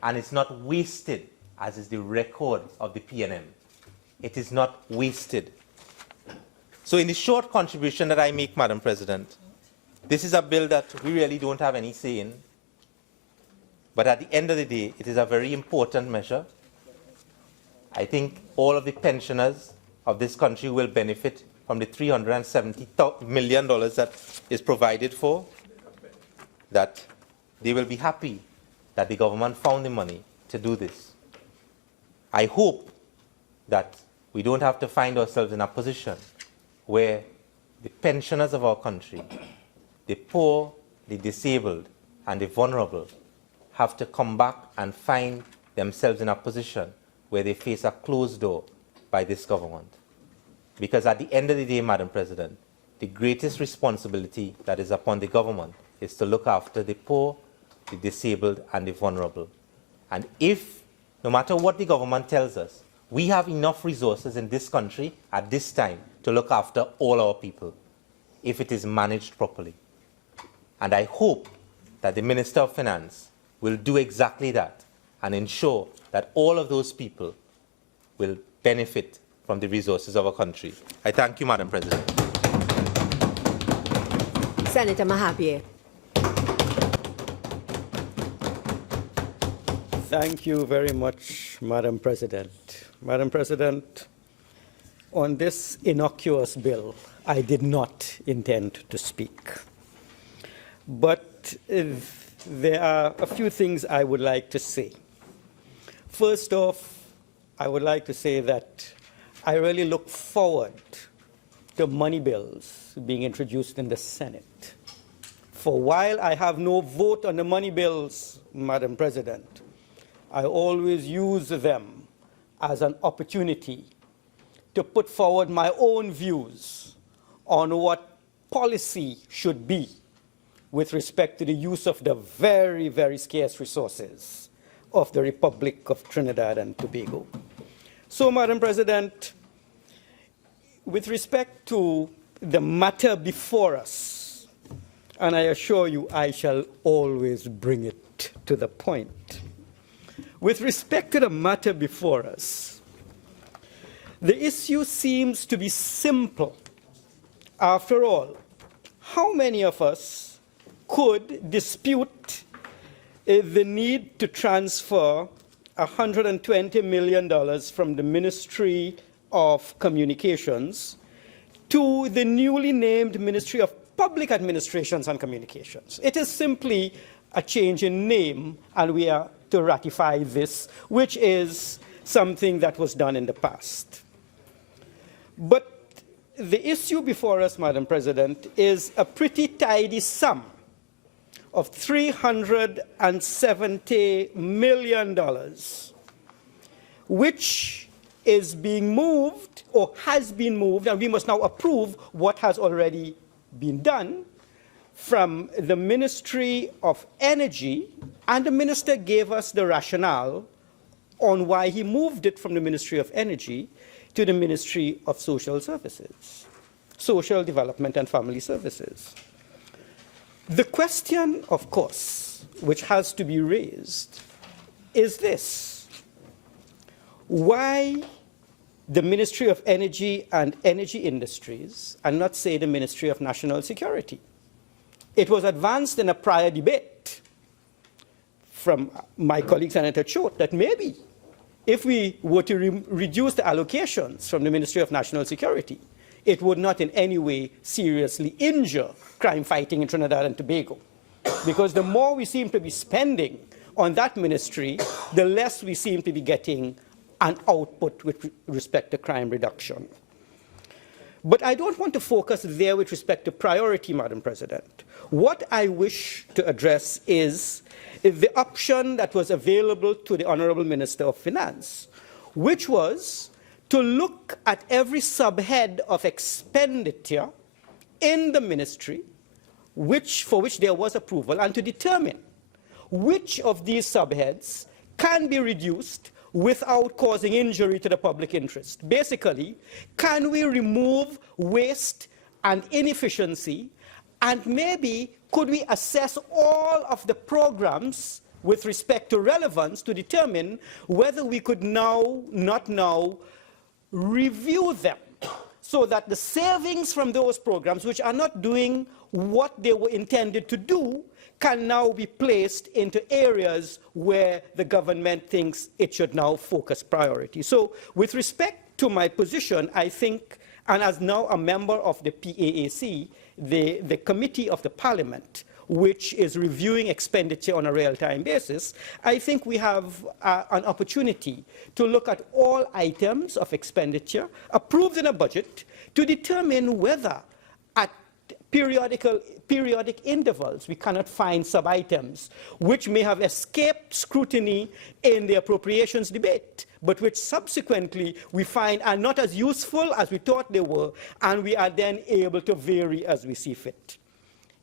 and it's not wasted, as is the record of the PNM. It is not wasted. So in the short contribution that I make, Madam President, this is a bill that we really don't have any say in, but at the end of the day, it is a very important measure. I think all of the pensioners of this country will benefit from the $370 million that is provided for, that they will be happy that the government found the money to do this. I hope that we don't have to find ourselves in a position where the pensioners of our country, the poor, the disabled, and the vulnerable have to come back and find themselves in a position where they face a closed door by this government. Because at the end of the day, Madam President, the greatest responsibility that is upon the government is to look after the poor, the disabled, and the vulnerable. And if, no matter what the government tells us, we have enough resources in this country at this time to look after all our people, if it is managed properly. And I hope that the Minister of Finance will do exactly that and ensure that all of those people will benefit from the resources of our country. I thank you, Madam President. Senator Mahabir. Thank you very much, Madam President. Madam President, on this innocuous bill, I did not intend to speak. But there are a few things I would like to say. First off, I would like to say that I really look forward to money bills being introduced in the Senate. For while I have no vote on the money bills, Madam President, I always use them as an opportunity to put forward my own views on what policy should be with respect to the use of the very, very scarce resources of the Republic of Trinidad and Tobago. So, Madam President, with respect to the matter before us, and I assure you I shall always bring it to the point. With respect to the matter before us, the issue seems to be simple. After all, how many of us could dispute the need to transfer $120 million from the Ministry of Communications to the newly named Ministry of Public Administrations and Communications? It is simply a change in name, and we are to ratify this, which is something that was done in the past. But the issue before us, Madam President, is a pretty tidy sum of $370 million, which is being moved or has been moved, and we must now approve what has already been done, from the Ministry of Energy, and the minister gave us the rationale on why he moved it from the Ministry of Energy to the Ministry of Social Services, Social Development and Family Services. The question, of course, which has to be raised is this: why the Ministry of Energy and Energy Industries and not, say, the Ministry of National Security? It was advanced in a prior debate from my colleague Senator Choate that maybe if we were to reduce the allocations from the Ministry of National Security, it would not in any way seriously injure crime fighting in Trinidad and Tobago. Because the more we seem to be spending on that ministry, the less we seem to be getting an output with respect to crime reduction. But I don't want to focus there with respect to priority, Madam President. What I wish to address is the option that was available to the Honorable Minister of Finance, which was to look at every subhead of expenditure in the ministry for which there was approval, and to determine which of these subheads can be reduced without causing injury to the public interest. Basically, can we remove waste and inefficiency and maybe could we assess all of the programs with respect to relevance to determine whether we could not now, review them so that the savings from those programs, which are not doing what they were intended to do, can now be placed into areas where the government thinks it should now focus priority. So with respect to my position, I think, and as now a member of the PAAC, the Committee of the Parliament, which is reviewing expenditure on a real-time basis, I think we have an opportunity to look at all items of expenditure approved in a budget to determine whether at periodic intervals we cannot find sub-items which may have escaped scrutiny in the appropriations debate, but which subsequently we find are not as useful as we thought they were, and we are then able to vary as we see fit.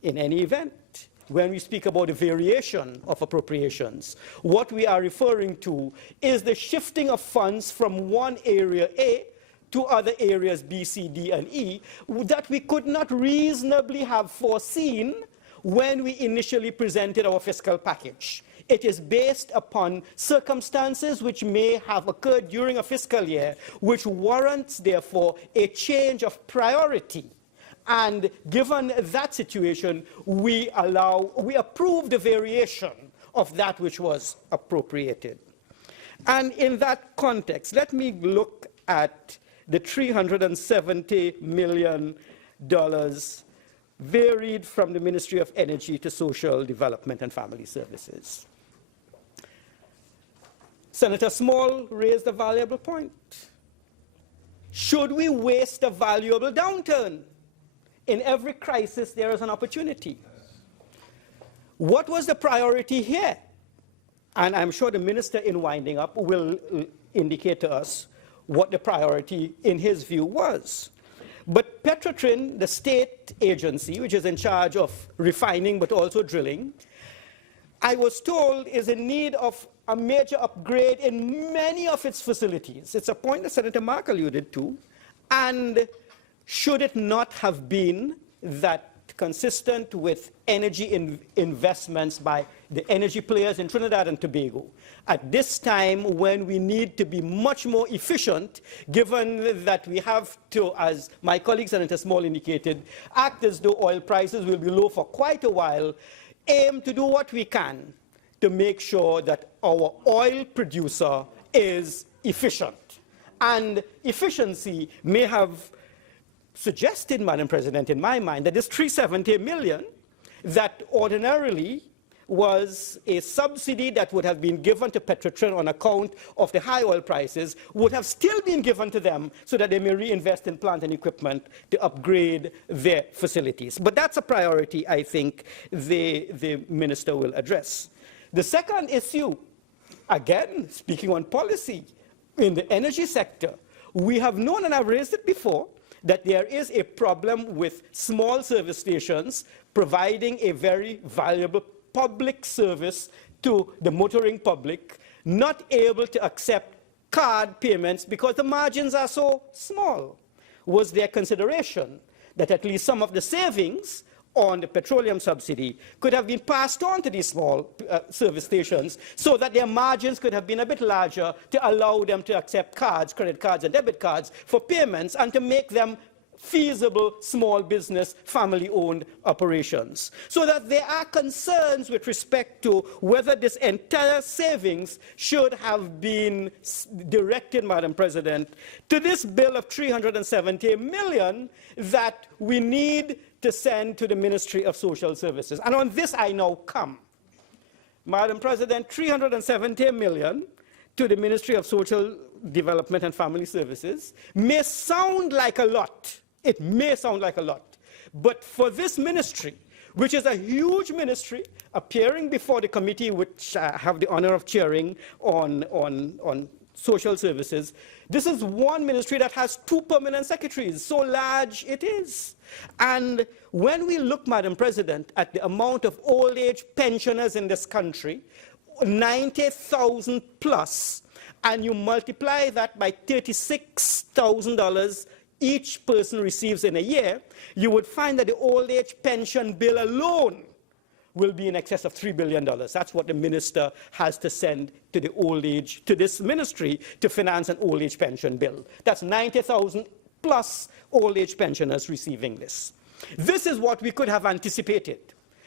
In any event, when we speak about the variation of appropriations, what we are referring to is the shifting of funds from one area A to other areas B, C, D, and E that we could not reasonably have foreseen when we initially presented our fiscal package. It is based upon circumstances which may have occurred during a fiscal year, which warrants, therefore, a change of priority. And given that situation, we approve the variation of that which was appropriated. And in that context, let me look at the $370 million varied from the Ministry of Energy to Social Development and Family Services. Senator Small raised a valuable point. Should we waste a valuable downturn? In every crisis, there is an opportunity. What was the priority here? And I'm sure the minister, in winding up, will indicate to us what the priority, in his view, was. But Petrotrin, the state agency, which is in charge of refining but also drilling, I was told is in need of a major upgrade in many of its facilities. It's a point that Senator Mark alluded to. And should it not have been that consistent with energy investments by the energy players in Trinidad and Tobago, at this time when we need to be much more efficient, given that we have to, as my colleague Senator Small indicated, act as though oil prices will be low for quite a while, aim to do what we can to make sure that our oil producer is efficient. And efficiency may have suggested, Madam President, in my mind, that this $370 million that ordinarily was a subsidy that would have been given to Petrotrin on account of the high oil prices would have still been given to them so that they may reinvest in plant and equipment to upgrade their facilities. But that's a priority I think the minister will address. The second issue, again, speaking on policy, in the energy sector, we have known, and I've raised it before, that there is a problem with small service stations providing a very valuable public service to the motoring public, not able to accept card payments because the margins are so small. Was there consideration that at least some of the savings on the petroleum subsidy could have been passed on to these small service stations so that their margins could have been a bit larger to allow them to accept cards, credit cards and debit cards for payments and to make them feasible small business, family-owned operations. So that there are concerns with respect to whether this entire savings should have been directed, Madam President, to this bill of $370 million that we need to send to the Ministry of Social Services. And on this I now come. Madam President, $370 million to the Ministry of Social Development and Family Services may sound like a lot. It may sound like a lot. But for this ministry, which is a huge ministry, appearing before the committee which I have the honor of chairing on social services, this is one ministry that has 2 permanent secretaries. So large it is. And when we look, Madam President, at the amount of old age pensioners in this country, 90,000 plus, and you multiply that by $36,000 each person receives in a year, you would find that the old age pension bill alone will be in excess of $3 billion. That's what the minister has to send to the old age, to this ministry to finance an old age pension bill. That's 90,000 plus old age pensioners receiving this. This is what we could have anticipated.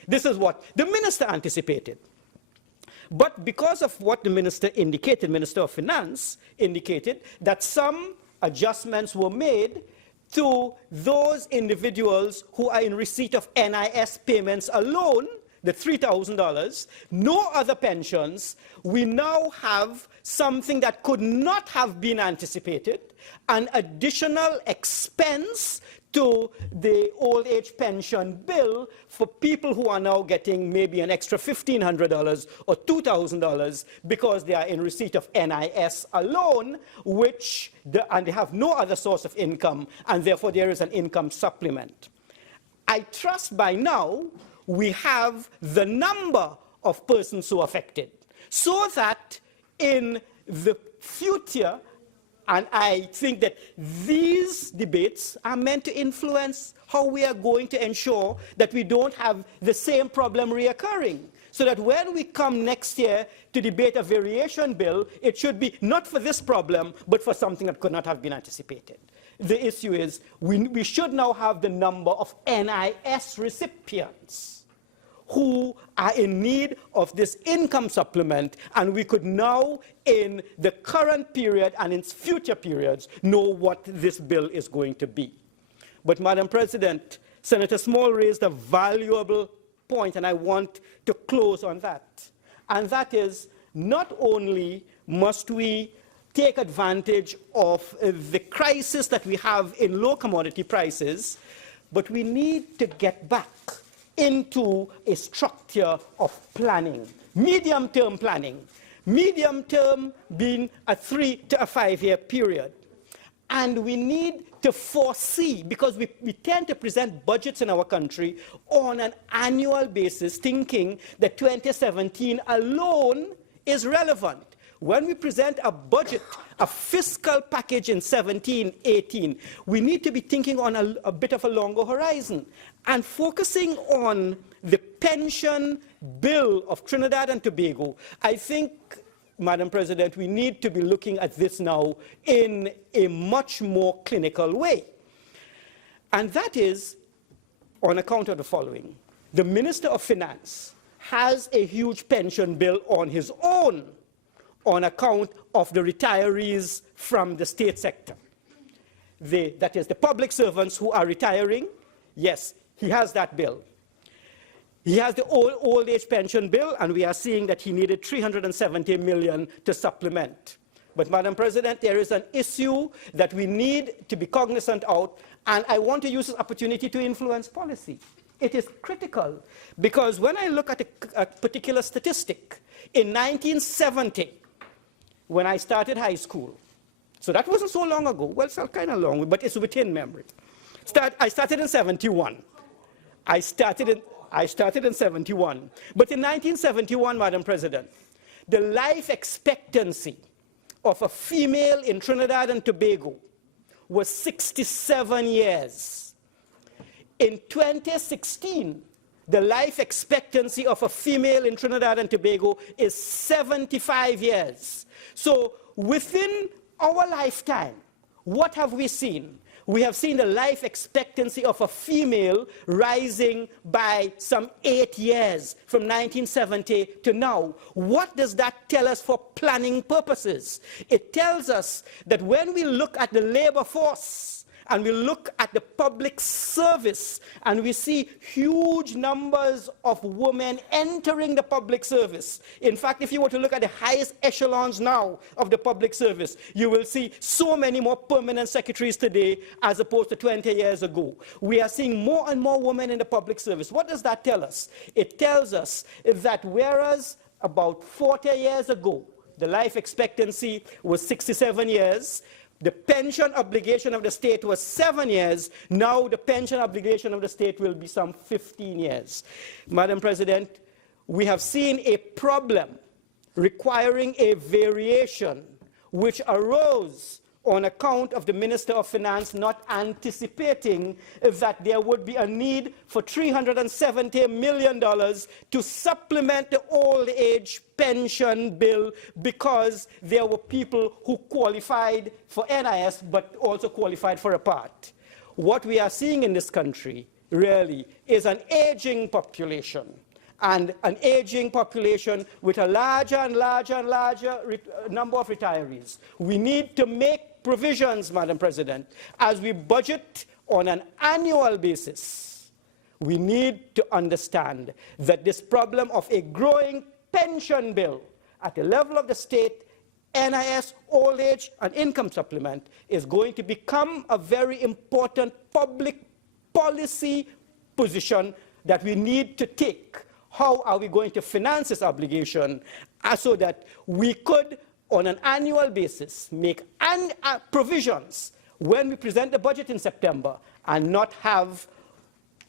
This is what the minister anticipated. But because of what the minister indicated, Minister of Finance indicated, that some adjustments were made to those individuals who are in receipt of NIS payments alone, the $3,000, no other pensions, we now have something that could not have been anticipated, an additional expense to the old age pension bill for people who are now getting maybe an extra $1,500 or $2,000 because they are in receipt of NIS alone, and they have no other source of income, and therefore there is an income supplement. I trust by now we have the number of persons so affected, so that in the future, and I think that these debates are meant to influence how we are going to ensure that we don't have the same problem reoccurring. So that when we come next year to debate a variation bill, it should be not for this problem, but for something that could not have been anticipated. The issue is we should now have the number of NIS recipients who are in need of this income supplement, and we could now, in the current period and in future periods, know what this bill is going to be. But, Madam President, Senator Small raised a valuable point, and I want to close on that. And that is, not only must we take advantage of the crisis that we have in low commodity prices, but we need to get back into a structure of planning, medium-term planning, medium-term being a 3 to a 5 year period. And we need to foresee, because we tend to present budgets in our country on an annual basis, thinking that 2017 alone is relevant. When we present a budget, a fiscal package in 17-18, we need to be thinking on a bit of a longer horizon and focusing on the pension bill of Trinidad and Tobago. I think, Madam President, we need to be looking at this now in a much more clinical way. And that is on account of the following. The Minister of Finance has a huge pension bill on his own, on account of the retirees from the state sector. That is, the public servants who are retiring, yes, he has that bill. He has the old age pension bill, and we are seeing that he needed $370 million to supplement. But, Madam President, there is an issue that we need to be cognizant of, and I want to use this opportunity to influence policy. It is critical, because when I look at a particular statistic, in 1970, when I started high school, so that wasn't so long ago, well, it's kind of long, but it's within memory. I started in 71. I started in 71. But in 1971, Madam President, the life expectancy of a female in Trinidad and Tobago was 67 years. In 2016, the life expectancy of a female in Trinidad and Tobago is 75 years. So within our lifetime, what have we seen? We have seen the life expectancy of a female rising by some 8 years from 1970 to now. What does that tell us for planning purposes? It tells us that when we look at the labor force and we look at the public service and we see huge numbers of women entering the public service. In fact, if you were to look at the highest echelons now of the public service, you will see so many more permanent secretaries today as opposed to 20 years ago. We are seeing more and more women in the public service. What does that tell us? It tells us that whereas about 40 years ago, the life expectancy was 67 years, the pension obligation of the state was 7 years. Now the pension obligation of the state will be some 15 years. Madam President, we have seen a problem requiring a variation which arose on account of the Minister of Finance not anticipating that there would be a need for $370 million to supplement the old age pension bill because there were people who qualified for NIS but also qualified for a part. What we are seeing in this country really is an aging population, and an aging population with a larger and larger and larger number of retirees. We need to make provisions, Madam President, as we budget on an annual basis. We need to understand that this problem of a growing pension bill at the level of the state, NIS, old age, and income supplement is going to become a very important public policy position that we need to take. How are we going to finance this obligation so that we could, on an annual basis, make provisions when we present the budget in September and not have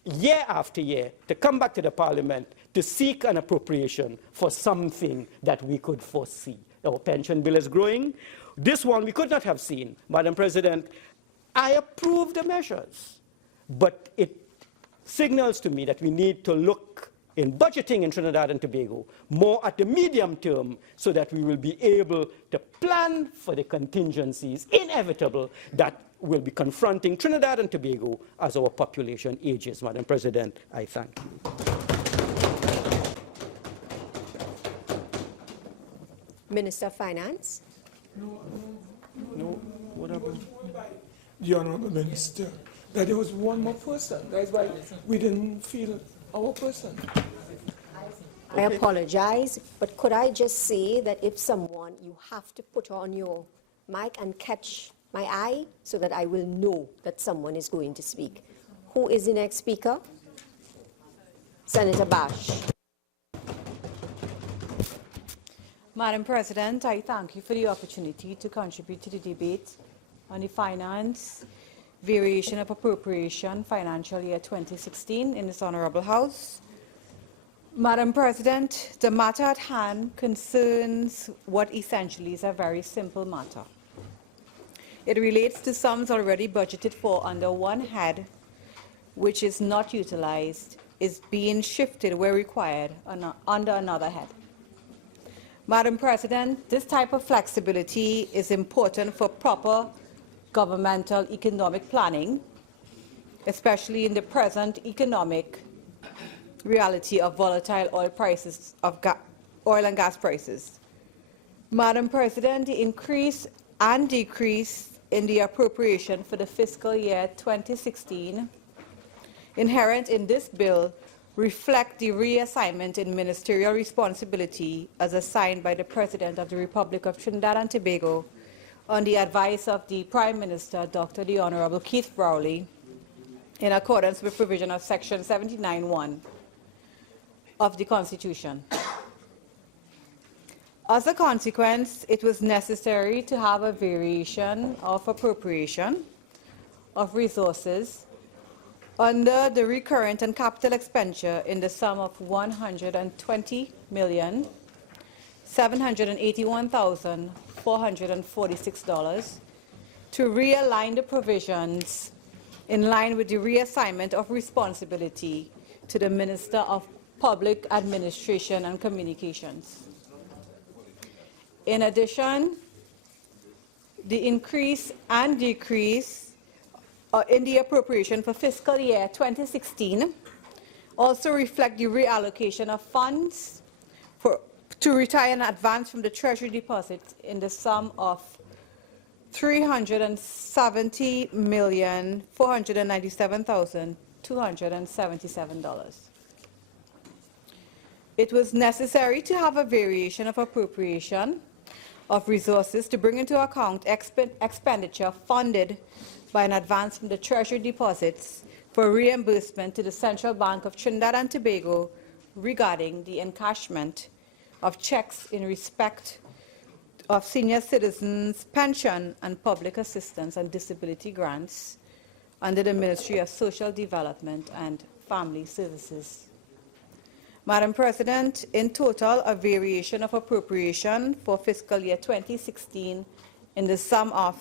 year after year to come back to the Parliament to seek an appropriation for something that we could foresee. Our pension bill is growing. This one we could not have seen. Madam President, I approve the measures, but it signals to me that we need to look in budgeting in Trinidad and Tobago more at the medium term so that we will be able to plan for the contingencies inevitable that will be confronting Trinidad and Tobago as our population ages. Madam President, I thank you. Minister of Finance. No, what happened? The Honourable Minister, that there was one more person. That's why we didn't feel our person. I apologize, but could I just say that if someone, you have to put on your mic and catch my eye so that I will know that someone is going to speak. Who is the next speaker? Senator Bash. Madam President, I thank you for the opportunity to contribute to the debate on the finance variation of appropriation financial year 2016 in this Honourable House. Madam President, the matter at hand concerns what essentially is a very simple matter. It relates to sums already budgeted for under one head, which is not utilized, is being shifted where required under another head. Madam President, this type of flexibility is important for proper governmental economic planning, especially in the present economic reality of volatile oil prices, oil and gas prices. Madam President, the increase and decrease in the appropriation for the fiscal year 2016 inherent in this bill reflect the reassignment in ministerial responsibility as assigned by the President of the Republic of Trinidad and Tobago on the advice of the Prime Minister, Dr. the Honourable Keith Rowley, in accordance with provision of Section 79(1) of the Constitution. As a consequence, it was necessary to have a variation of appropriation of resources under the recurrent and capital expenditure in the sum of $120,781,446 to realign the provisions in line with the reassignment of responsibility to the Minister of Public Administration and Communications. In addition, the increase and decrease in the appropriation for fiscal year 2016 also reflect the reallocation of funds to retire in advance from the Treasury deposits in the sum of $370,497,277. It was necessary to have a variation of appropriation of resources to bring into account expenditure funded by an advance from the Treasury deposits for reimbursement to the Central Bank of Trinidad and Tobago regarding the encashment of checks in respect of senior citizens' pension and public assistance and disability grants under the Ministry of Social Development and Family Services. Madam President, in total, a variation of appropriation for fiscal year 2016 in the sum of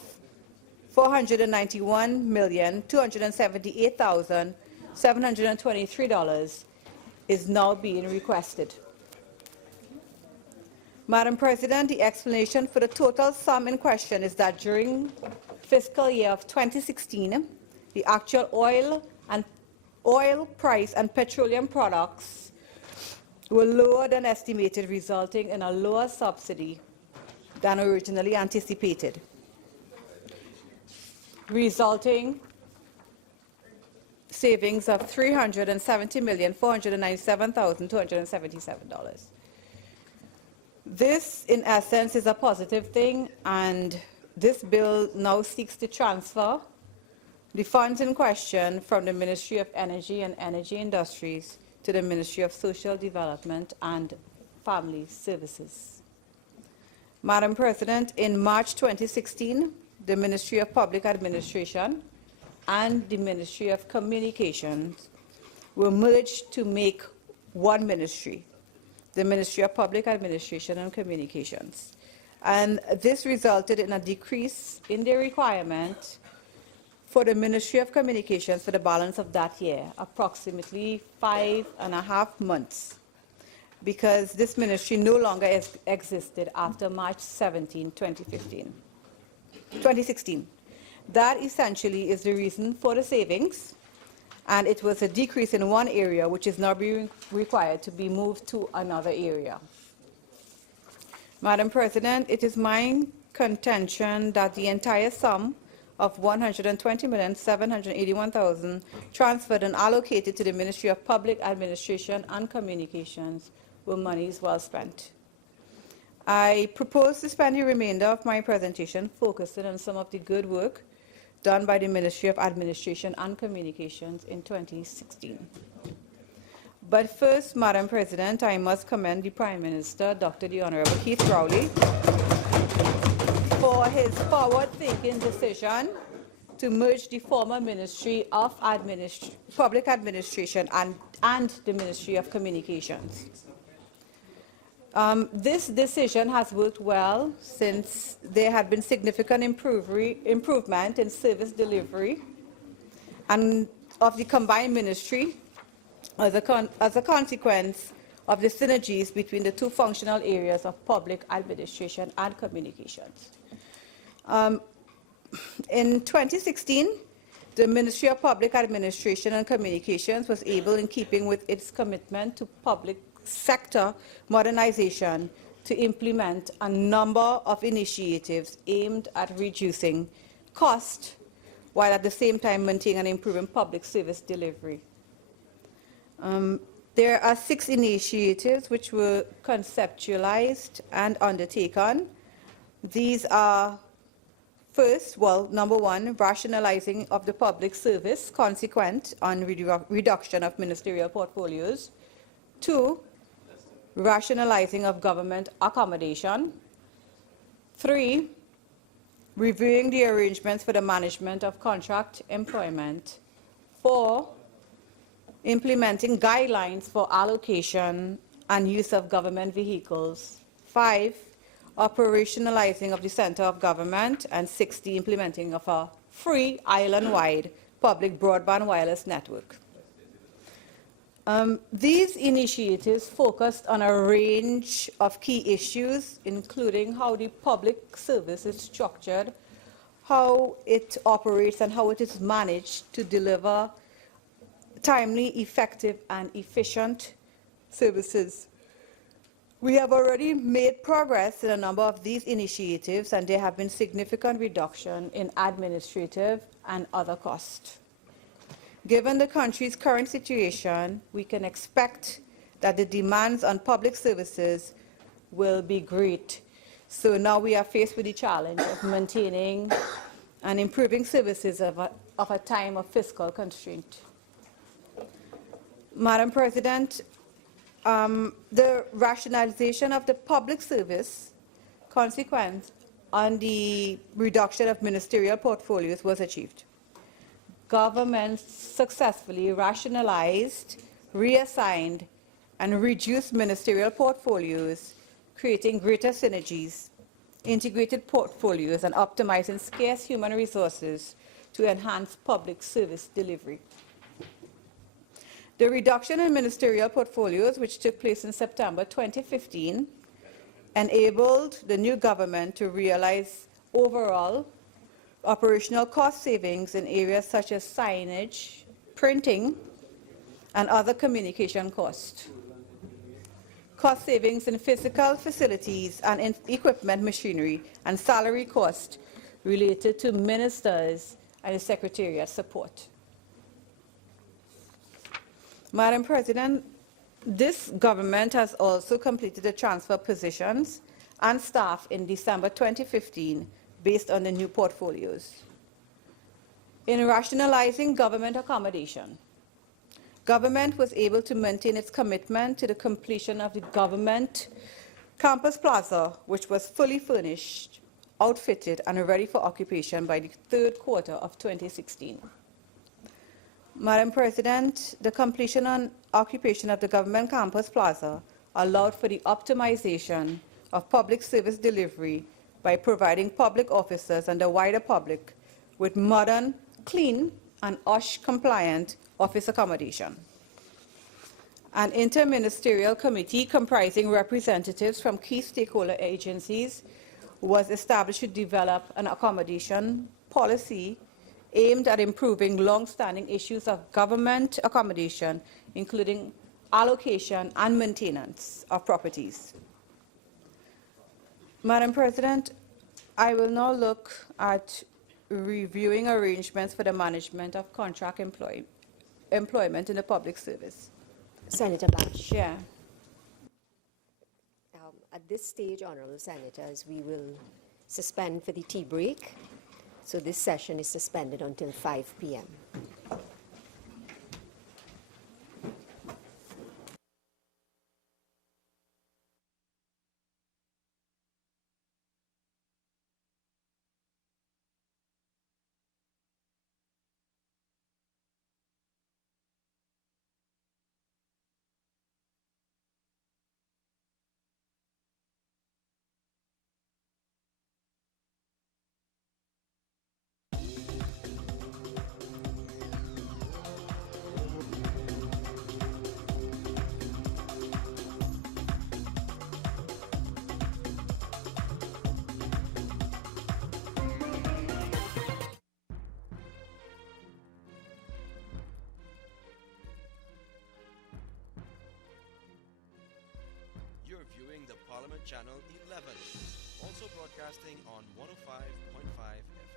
$491,278,723 is now being requested. Madam President, the explanation for the total sum in question is that during fiscal year of 2016, the actual oil price and petroleum products were lower than estimated, resulting in a lower subsidy than originally anticipated, resulting savings of $370,497,277. This, in essence, is a positive thing, and this bill now seeks to transfer the funds in question from the Ministry of Energy and Energy Industries to the Ministry of Social Development and Family Services. Madam President, in March 2016, the Ministry of Public Administration and the Ministry of Communications were merged to make one ministry, the Ministry of Public Administration and Communications. And this resulted in a decrease in the requirement for the Ministry of Communications for the balance of that year, approximately 5.5 months, because this ministry no longer existed after March 17, 2016. That essentially is the reason for the savings, and it was a decrease in one area which is now being required to be moved to another area. Madam President, it is my contention that the entire sum of $120,781,000 transferred and allocated to the Ministry of Public Administration and Communications were monies well spent. I propose to spend the remainder of my presentation focusing on some of the good work done by the Ministry of Administration and Communications in 2016. But first, Madam President, I must commend the Prime Minister, Dr. the Honorable Keith Rowley, for his forward-thinking decision to merge the former Ministry of Public Administration and the Ministry of Communications. This decision has worked well since there had been significant improvement in service delivery and of the combined ministry as a consequence of the synergies between the two functional areas of public administration and communications. In 2016, the Ministry of Public Administration and Communications was able, in keeping with its commitment to public sector modernization, to implement a number of initiatives aimed at reducing cost while at the same time maintaining and improving public service delivery. There are 6 initiatives which were conceptualized and undertaken. These are, first, number 1, rationalizing of the public service consequent on reduction of ministerial portfolios. 2, rationalizing of government accommodation. 3, reviewing the arrangements for the management of contract employment. 4, implementing guidelines for allocation and use of government vehicles. 5, operationalizing of the center of government. And 6, the implementing of a free island-wide public broadband wireless network. These initiatives focused on a range of key issues, including how the public service is structured, how it operates, and how it is managed to deliver timely, effective, and efficient services. We have already made progress in a number of these initiatives, and there have been significant reduction in administrative and other costs. Given the country's current situation, we can expect that the demands on public services will be great. So now we are faced with the challenge of maintaining and improving services of a time of fiscal constraint. Madam President, the rationalization of the public service consequent on the reduction of ministerial portfolios was achieved. Government successfully rationalized, reassigned, and reduced ministerial portfolios, creating greater synergies integrated portfolios, and optimizing scarce human resources to enhance public service delivery. The reduction in ministerial portfolios, which took place in September 2015, enabled the new government to realize overall operational cost savings in areas such as signage, printing, and other communication costs. Cost savings in physical facilities and in equipment, machinery, and salary costs related to ministers and the Secretariat support. Madam President, this government has also completed the transfer of positions and staff in December 2015 based on the new portfolios. In rationalizing government accommodation, government was able to maintain its commitment to the completion of the government campus plaza, which was fully furnished, outfitted, and ready for occupation by the third quarter of 2016. Madam President, the completion and occupation of the government campus plaza allowed for the optimization of public service delivery by providing public officers and the wider public with modern, clean, and OSH-compliant office accommodation. An interministerial committee comprising representatives from key stakeholder agencies was established to develop an accommodation policy aimed at improving long-standing issues of government accommodation, including allocation and maintenance of properties. Madam President, I will now look at reviewing arrangements for the management of contract employment in the public service. Senator Blanche. Yeah. At this stage, Honourable Senators, we will suspend for the tea break. So this session is suspended until 5 p.m. You're viewing the Parliament Channel 11, also broadcasting on 105.5 FM.